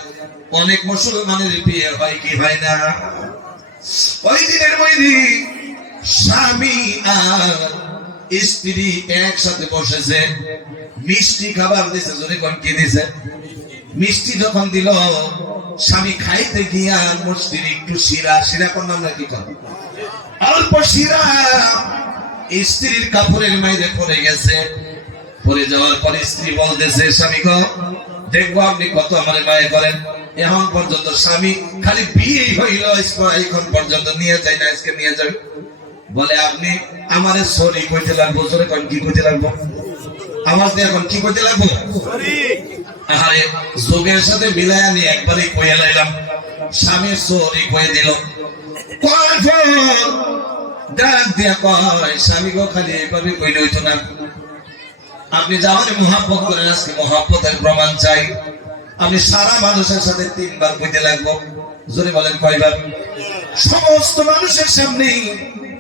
অনেক মুসলমানের বিয়ে হয় কি হয় না? ওই দিনের মধ্যে স্বামী আর স্ত্রী একসাথে বসেছে, মিষ্টি খাবার দিছে। জোরে কোন কি দিছে? মিষ্টি যখন দিল, স্বামী খাইতে গিয়া স্ত্রী একটু শিরা, শিরা কোন নাম কি কর, অল্প শিরা স্ত্রীর কাপড়ের মাইরে পড়ে গেছে। পড়ে যাওয়ার পর স্ত্রী বলতেছে, স্বামী গো দেখবো আপনি কত আমার মায়ে করেন। এখন পর্যন্ত স্বামী খালি বিয়ে হইল, এখন পর্যন্ত নিয়ে যায় না, আজকে নিয়ে যাবে। বলে আপনি আমারে সরি কইতে লাগবো। জোরে কোন কি কইতে লাগবো? আমার এখন কি কইতে লাগবো? আরে যোগের সাথে মিলায় নিয়ে একবারই কইয়া লাইলাম। স্বামী সরি কয়ে দিল। ডাক দিয়া কয়, স্বামী গো খালি এইভাবে কইলে হইতো না, আপনি যাওয়ারে মহাব্বত করেন, আজকে মহাব্বতের প্রমাণ চাই। আপনি সারা মানুষের সাথে 3 বার কইতে লাগবো। জোরে বলেন কয়বার? সমস্ত মানুষের সামনে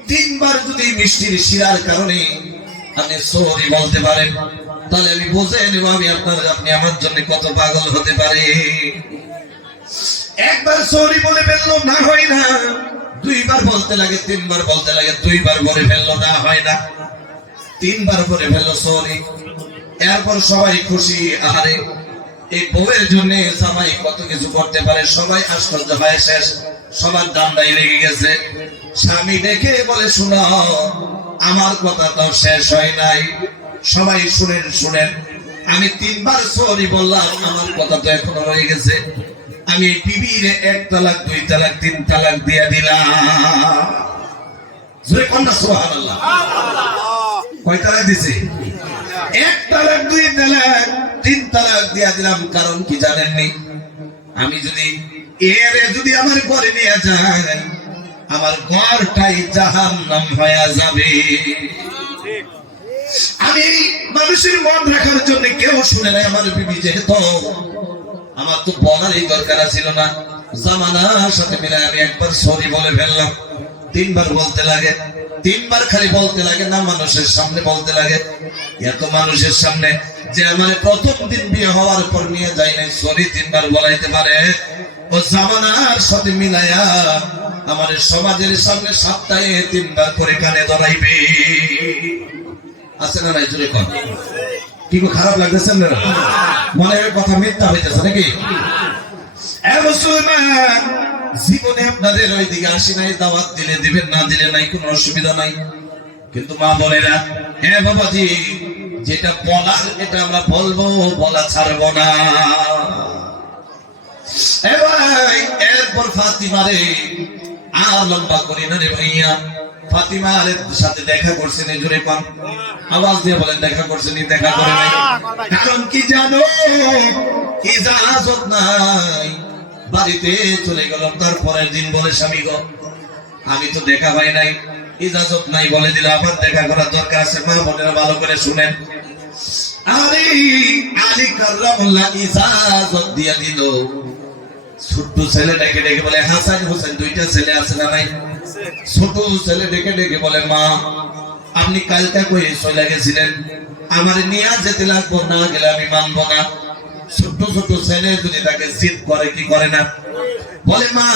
3 বার যদি মিষ্টির শিরার কারণে আপনি সরি বলতে পারেন, তাহলে আমি বুঝে নেব আপনি আমার জন্য কত পাগল হতে পারে। একবার সরি বলে ফেললো, না হয় না। 2 বার বলতে লাগে, 3 বার বলতে লাগে, 2 বার বলে ফেললো, না হয় না। 3 বার বলে ফেললো সরি। এরপর সবাই খুশি। আরে এই বউয়ের জন্য জামাই কত কিছু করতে পারে, সবাই আশ্চর্য হয়। শেষ সবার ডান্ডাই লেগে গেছে। স্বামী দেখে বলে, শোনো আমার কথা তো শেষ হয় নাই, সবাই শুনেন শুনেন। আমি 3 বার সরি বললাম, আমার কথা তো এখনো রয়ে গেছে। আমি বিবির 1 তালাক 2 তালাক 3 তালাক দিয়া দিলাম। জোরে কন্যা সুবহানাল্লাহ। কয় তালাক দিছি? 1 তালাক 2 তালাক 3 তালাক দিয়া দিলাম। কারণ কি জানেননি? আমি যদি যদি আমার ঘরে নিয়ে যান, আমার ঘরটাই জাহান্নাম হয়ে যাবে। আমি মানুষের মন রাখার জন্য কেউ শুনে নাই আমার বিবি। যেহেতু আমার তো বলারই দরকার ছিল না, জামানার সাথে মিলে আমি একবার সরি বলে ফেললাম। 3 বার বলতে লাগে, 3 বার খালি বলতে লাগে না, মানুষের সামনে বলতে লাগে। এত মানুষের সামনে যে আমার প্রথম দিন বিয়ে হওয়ার পর নিয়ে যায় নাই, সরি 3 বার বলাইতে পারে, ও জামানার সাথে মিলাইয়া আমার সমাজের সামনে সপ্তাহে 3 বার করে কানে ধরাইবে। আছে না নাই? জোরে কর। কি খারাপ লাগতেছে না? মনে হয় কথা মিথ্যা হইতেছে নাকি? মুসলমান জীবনে আপনাদের ওই দিকে আসি নাই, দাওয়াত দিলে দিবেন, না দিলে নাই, কোনো অসুবিধা নাই। কিন্তু মা বোনেরা, হ্যাঁ বাবাজি, যেটা বলার এটা আমরা বলবো, বলা ছাড়বো না। এরপর ফাতিমারে আর লম্বা করি না রে ভাইয়া, ফাতিমার সাথে দেখা করছেন, জোরে পান আওয়াজ দিয়ে বলেন, দেখা করছেন? দেখা করে নাই। কারণ কি জানো? ইজাজত নাই, বাড়িতে চলে গেল। তারপরের দিন বলে, স্বামী গো আমি তো দেখা পাই নাই, ইজাজত নাই বলে দিল, আবার দেখা করার দরকার আছে। মা বোনেরা ভালো করে শুনেন। আরে আলী কাররামুল্লাহ ইজাজত দিয়ে দিল। ছোট্ট ছেলে ডেকে ডেকে বলে, হাসান হোসেন 2টা ছেলে আছে না নাই? ছোট ছেলে ডেকে ডেকে বলে, মা আপনি কালকা কই চলে গেছিলেন, আমার নিয়ে যেতে লাগবো, না গেলে আমি মানবো না। ছোট ছোট ছেলে যদি তাকে জিদ করে, কি করে না? বলে, মা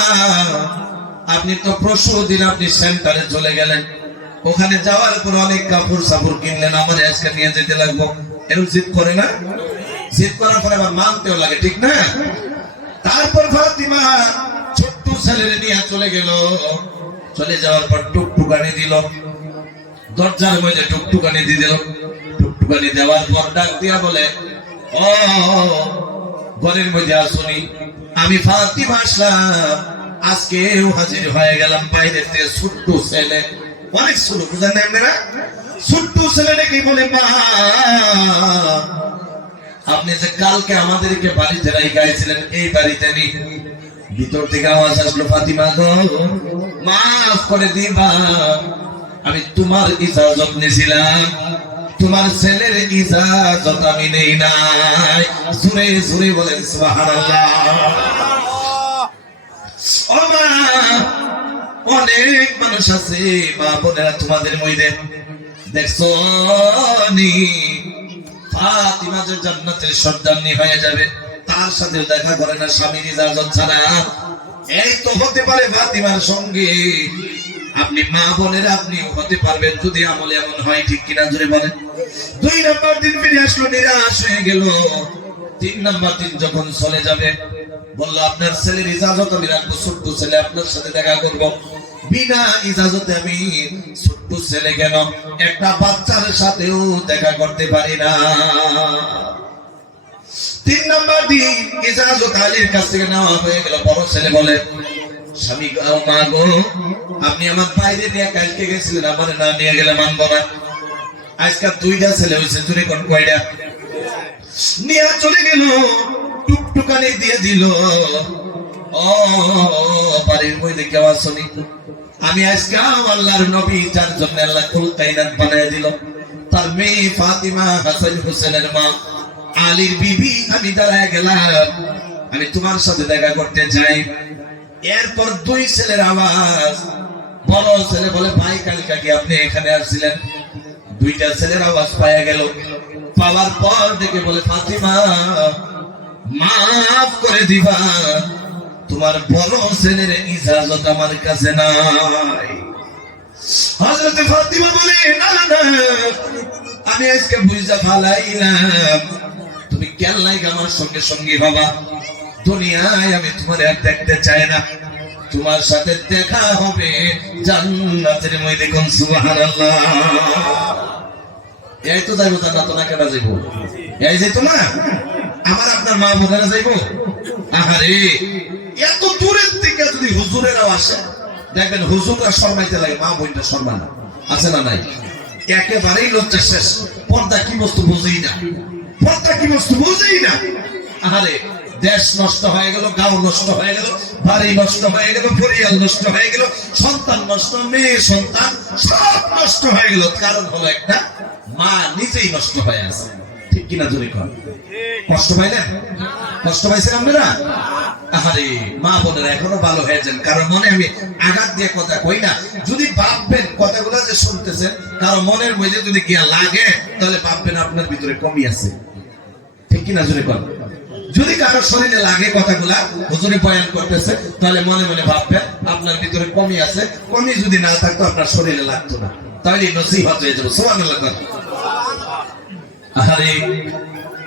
আপনি তো পরশু দিন আপনি সেন্টারে চলে গেলেন, ওখানে যাওয়ার পর অনেক কাপড় সাপড় কিনলেন, আমার আজকে নিয়ে যেতে লাগবো। এরকম জিদ করে না? জিদ করার পরে আবার মানতেও লাগে, ঠিক না? তারপর ফাতিমা ছোট্ট ছেলের নিয়ে চলে গেল। চলে যাওয়ার পর টুকটুকানি দিল, দরজার মধ্যে টুকটুকানি দিয়ে দিল। টুকটুকানি দেওয়ার পর ডাক দিয়া বলে, ও ঘরের মধ্যে আসুনি, আমি ফাতিমা আসলাম, আজকেও হাজির হয়ে গেলাম। বাইরে থেকে ছোট্ট ছেলে, অনেক ছোট, বুঝেন না আপনারা? ছোট্ট ছেলে নাকি বলে, মা আপনি যে কালকে আমাদেরকে বাড়িতে রাইখাইছিলেন, এই বাড়িতে নেই। ভিতর থেকে আওয়াজ আসলো, ফাতিমা গো মাফ করে দিবা, আমি তোমার ইজাজত নিয়েছিলাম, তোমার ছেলের ইজাজত আমি নেই নাই। জোরে জোরে বলেন সুবহানাল্লাহ। ও মা, অনেক মানুষ আছে মা বোনেরা তোমাদের মধ্যে, দেখছো নি ফাতিমা যে জান্নাতের সর্দারনি হয়ে যাবে, তার সাথে দেখা করে না স্বামীর ইজাজত ছাড়া। এই তো হতে পারে ফাতিমার সঙ্গে আপনি মা বোনের আপনিও হতে পারবেন যদি আমল এমন হয়, ঠিক কিনা জোরে বলেন। 2 নম্বর দিন ফিরে আসলো, নিরাশ হয়ে গেল। 3 নম্বর দিন যখন চলে যাবে, বললো আপনার ছেলের ইজাজত আমি রাখবো, ছোট্ট ছেলে আপনার সাথে দেখা করবো। বিনা ইজাজতে আমি ছোট্ট ছেলে কেন একটা বাচ্চার সাথেও দেখা করতে পারি না। 3 নম্বর দিন ইজাজত আলীর কাছ থেকে নেওয়া হয়ে গেল। বড় ছেলে বলে, স্বামী মা গো, আপনি আমার বাইরে নিয়ে কালকে গেছিলেন, আমার না নিয়ে গেলে মানবো না। আজকাল 2টা ছেলে হয়েছে, জুড়ে কোন কয়টা নিয়ে চলে গেল, টুকটুকানি দিয়ে দিল। ও বাড়ির মধ্যে কেউ আসনি, আমি আজকে আল্লাহর নবী যার জন্য আল্লাহ কুল কায়নাত বানায় দিল, তার মেয়ে ফাতিমা হাসান হোসেনের মা আলীর বিবি, আমি দাঁড়ায় গেলাম, আমি তোমার সাথে দেখা করতে চাই। এরপর 2 ছেলের আওয়াজ। বড় ছেলে বলে, ভাই কালকে কি আপনি এখানে আসছিলেন? 2টা ছেলের আওয়াজ পাওয়া গেল। পাওয়ার পর দেখে বলে, ফাতিমা মাফ করে দিবা, তোমার বড় ছেলের ইজাজত আমার কাছে নাই। হযরত ফাতিমা বলে, না না, আমি আজকে বুঝা ফালাইলাম তুমি কেন লাইক আমার সঙ্গে সঙ্গী বাবা, দুনিয়ায় আমি তোমার আর দেখতে চাই না, তোমার সাথে দেখা হবে জান্নাতের মধ্যে। কোন সুবহানাল্লাহ। এই তো যাইবো জান্নাত, না কেন যাইবো? এই যে তোমার আমার আপনার মা বোনেরা যাইবো। আহারে, এত দূরের থেকে যদি হুজুরেরাও আসে, দেখবেন হুজুররা শর্মাইতে লাগে, মা বোনটা শর্মায় না, আছে না নাই? একেবারেই লজ্জা শেষ। পর্দা কি বস্তু বুঝেই না, পর্দা কি বস্তু বুঝেই না। আহারে, দেশ নষ্ট হয়ে গেল, গাঁও নষ্ট হয়ে গেল, বাড়ি নষ্ট হয়ে গেল, পরিবার নষ্ট হয়ে গেল, সন্তান নষ্ট, মেয়ে সন্তান সব নষ্ট হয়ে গেল। কারণ হলো একটা, মা নিজেই নষ্ট হয়ে আছে, ঠিক কিনা জোরে কর। কষ্ট পাইলেন? কষ্ট পাইছেন আপনারা? আহারে, মা বোনেরা এখনো ভালো হয়ে যান, কারণ মনে আমি আঘাত দিয়ে কথা কই না। যদি ভাববেন কথাগুলো যে শুনতেছেন, কারো মনের মধ্যে যদি গিয়া লাগে, তাহলে ভাববেন আপনার ভিতরে কমি আছে, ঠিক কিনা জোরে কর। যদি কারোর শরীরে লাগে কথাগুলা হুজুরে বয়ান করতেছে, তাহলে মনে মনে ভাববেন আপনার ভিতরে কমি আছে। কমি যদি না থাকতো আপনার শরীরে লাগতো না, তাহলে নসিহত হয়ে যাবে। সুবহানাল্লাহ। আরে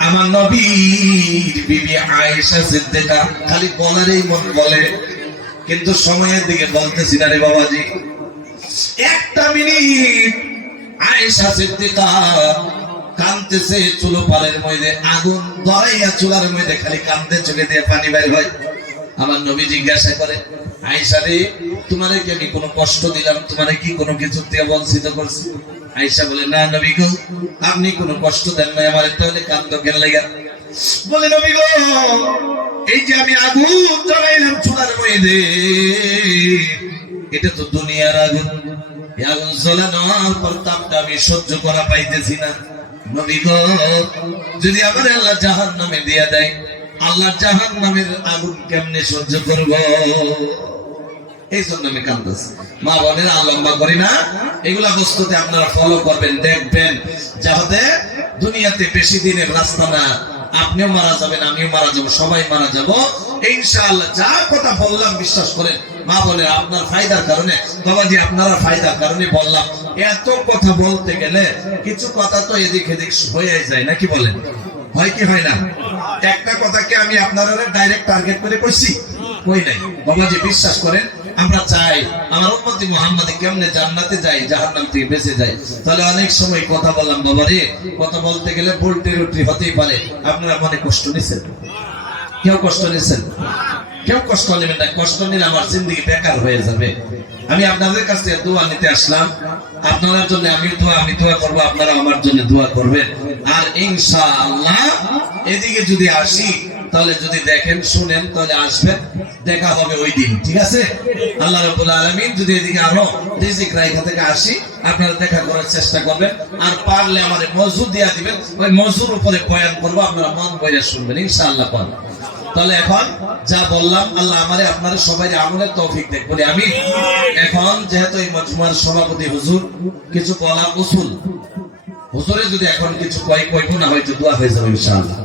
আমার নবীর বিবি আয়েশা সিদ্দিকা খালি বলারই মন বলে, কিন্তু সময়ের দিকে বলতেছি না রে বাবাজি। 1টা মিনিট আয়েশা সিদ্দিকা কাঁদতেছে, চুলো পালের মধ্যে আগুন ধরাইয়া চুলার মধ্যে খালি কাঁদতে, চোখে দিয়ে পানি বের হয়। আমার নবী জিজ্ঞাসা করে, আয়েশা রে, তোমারে কি আমি কোনো কষ্ট দিলাম? তোমারে কি কোনো কিছু থেকে বঞ্চিত করছি? আয়েশা বলে, না নবী গো, আপনি কোনো কষ্ট দেন নাই আমার, তাহলে কান্দ কেন লাগা? বলে, নবী গো, এই যে আমি আগুন জ্বালাইলাম চুলার মধ্যে, এটা তো দুনিয়ার আগুন। এই আগুন জ্বালানোর পর তাপটা আমি সহ্য করা পাইতেছি না। নবী গো, যদি আমার আল্লাহ জাহান্নামে দিয়া দেয়, আল্লাহ জাহান্নামের আগুন কেমনে সহ্য করব? এই জন্য আমি কাঁদতেছি। মা বোনের লম্বা করি না, এগুলা বস্তুতে আপনারা ফলো করবেন, দেখবেন যাতে দুনিয়াতে বেশি দিনের রাস্তা না। আপনিও মারা যাবেন, আমিও মারা যাবো, সবাই মারা যাবো ইনশাআল্লাহ। যা কথা বললাম বিশ্বাস করেন মা বলে, আপনার ফায়দার কারণে বাবাজি, আপনারা ফায়দার কারণে বললাম। এত কথা বলতে গেলে কিছু কথা তো এদিক এদিক হয়ে যায়, নাকি বলেন? হয় কি হয় না? একটা কথাকে আমি আপনারা ডাইরেক্ট টার্গেট করে কইছি, কই নাই বাবাজি। বিশ্বাস করেন, আমরা চাই আমার উম্মতি মুহাম্মাদি কেমনে জান্নাতে যায়, জাহান্নাম থেকে বেঁচে যায়। তাহলে অনেক সময় কথা বললাম বাবারে, কথা বলতে গেলে পোল্ট্রি রুটি হতেই পারে। আপনারা মনে কষ্ট নিছেন? কেউ কষ্ট নিছেন? কেউ কষ্ট নেবেন না। কষ্ট নিলে আমার জিন্দেগি বেকার হয়ে যাবে। আমি আপনাদের কাছ থেকে দোয়া নিতে আসলাম, আপনাদের জন্য আমি দোয়া করব, আপনারা আমার জন্য দোয়া করবেন। আর ইনশাআল্লাহ এদিকে যদি আসি, তাহলে যদি দেখেন শুনেন, তাহলে আসবেন, দেখা হবে ওই দিন, ঠিক আছে? আল্লাহ রাব্বুল আলামিন যদি এদিকে আরো রিজিক রাইখা থেকে আসি, আপনারা দেখা করার চেষ্টা করবেন। আর পারলে আমাদের মজুর দিয়া দিবেন, ওই মজুর উপরে বয়ান করবো, আপনারা মন বইয়া শুনবেন ইনশাআল্লাহ। তাহলে এখন যা বললাম, আল্লাহ আমারে আপনারা সবাই আমলের তৌফিক দেখ বলি আমি। এখন যেহেতু এই মজমার সভাপতি হুজুর কিছু বলা উসুল, হুজুরে যদি এখন কিছু কইব না হয়তো দোয়া হয়ে যাবে ইনশাআল্লাহ।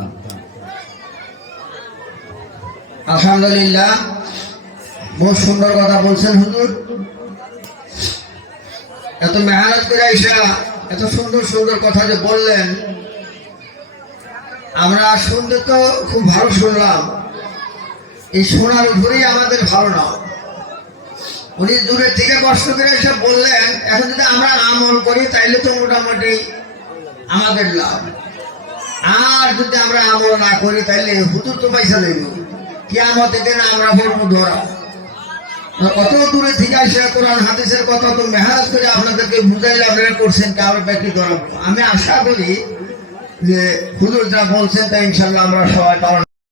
আলহামদুলিল্লাহ, বহুত সুন্দর কথা বলছেন হুজুর। এত মেহনত করে আইসা এত সুন্দর সুন্দর কথা যে বললেন, আমরা শুনতে তো খুব ভালো শুনলাম, এই শোনার উপরেই আমাদের ভালো না। উনি দূরের থেকে কষ্ট করে এসে বললেন, এখন যদি আমরা আমল করি তাইলে তো মোটামুটি আমাদের লাভ, আর যদি আমরা আমল না করি তাইলে হুজুর তো পয়সা দেব, কিয়ামতের দিন আমরা বলবো ধরা। কত দূরে থেকে এসে কোরআন হাদিসের কথা তো মেহনত করে আপনাদেরকে বুঝাইলে আপনারা করছেন, কারোর ব্যক্তি ধরাবো। আমি আশা করি যে হুজুর যা বলছেন তা ইনশাল্লাহ আমরা সবাই পালন